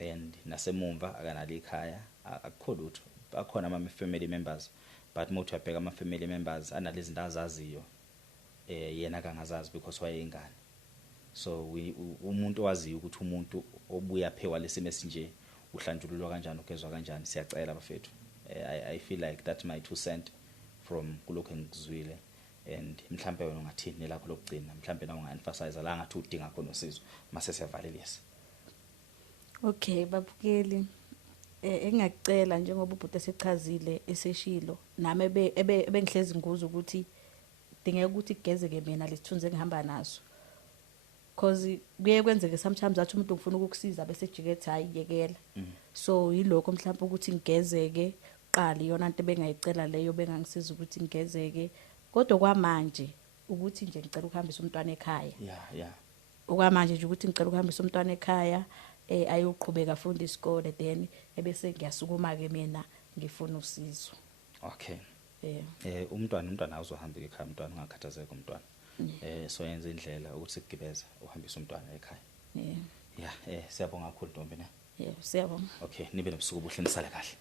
and nasemumva akanali ikhaya akukho lutho. Bakhona ama family members but mawuthi uyabheka ama family members analezi zinto azaziyo yena kangazazi because wayengane. So umuntu owaziyo ukuthi umuntu obuya phewa lesimo esinje uhlanjululwa kanjani ugezwa kanjani siyacela bafethu. I feel like that my 2 cent from kulokho engizwile and mhlambe wena ungathini lakho lokugcina mhlambe na unga-emphasize la ngathi udinga khona usizo mase siyavalelisa. Okay babukeli engacela njengoba ubhuti esichazile eseshilo nami ebengihlezi nguzo ukuthi dingeka ukuthi kugezeke mina lesithunze engihamba naso because kuye kwenzeke sometimes athi umuntu ufuna ukukusiza bese jikethi hayi yekela. So yilokho mhlawumbe ukuthi ngigezeke qali yona into bengayicela leyo bengangisiza ukuthi ngigezeke kodwa kwamanje ukuthi nje ngicela ukuhambisa umntwana ekhaya. Okwamanje nje ukuthi ngicela ukuhambisa umntwana ekhaya ayoqhubeka afunda isikole then ebese ngiyasukuma ke mina ngifuna usizo. Okay. Umntwana uzohamba ekhaya umntwana ungakhathazeka umntwana. So yenza indlela ukuthi sigibeze uhambisa umntwana ekhaya. Siyabonga kakhulu Ntombi ne. Siyabonga. Okay nibe nobusuku obuhle nisale kahle.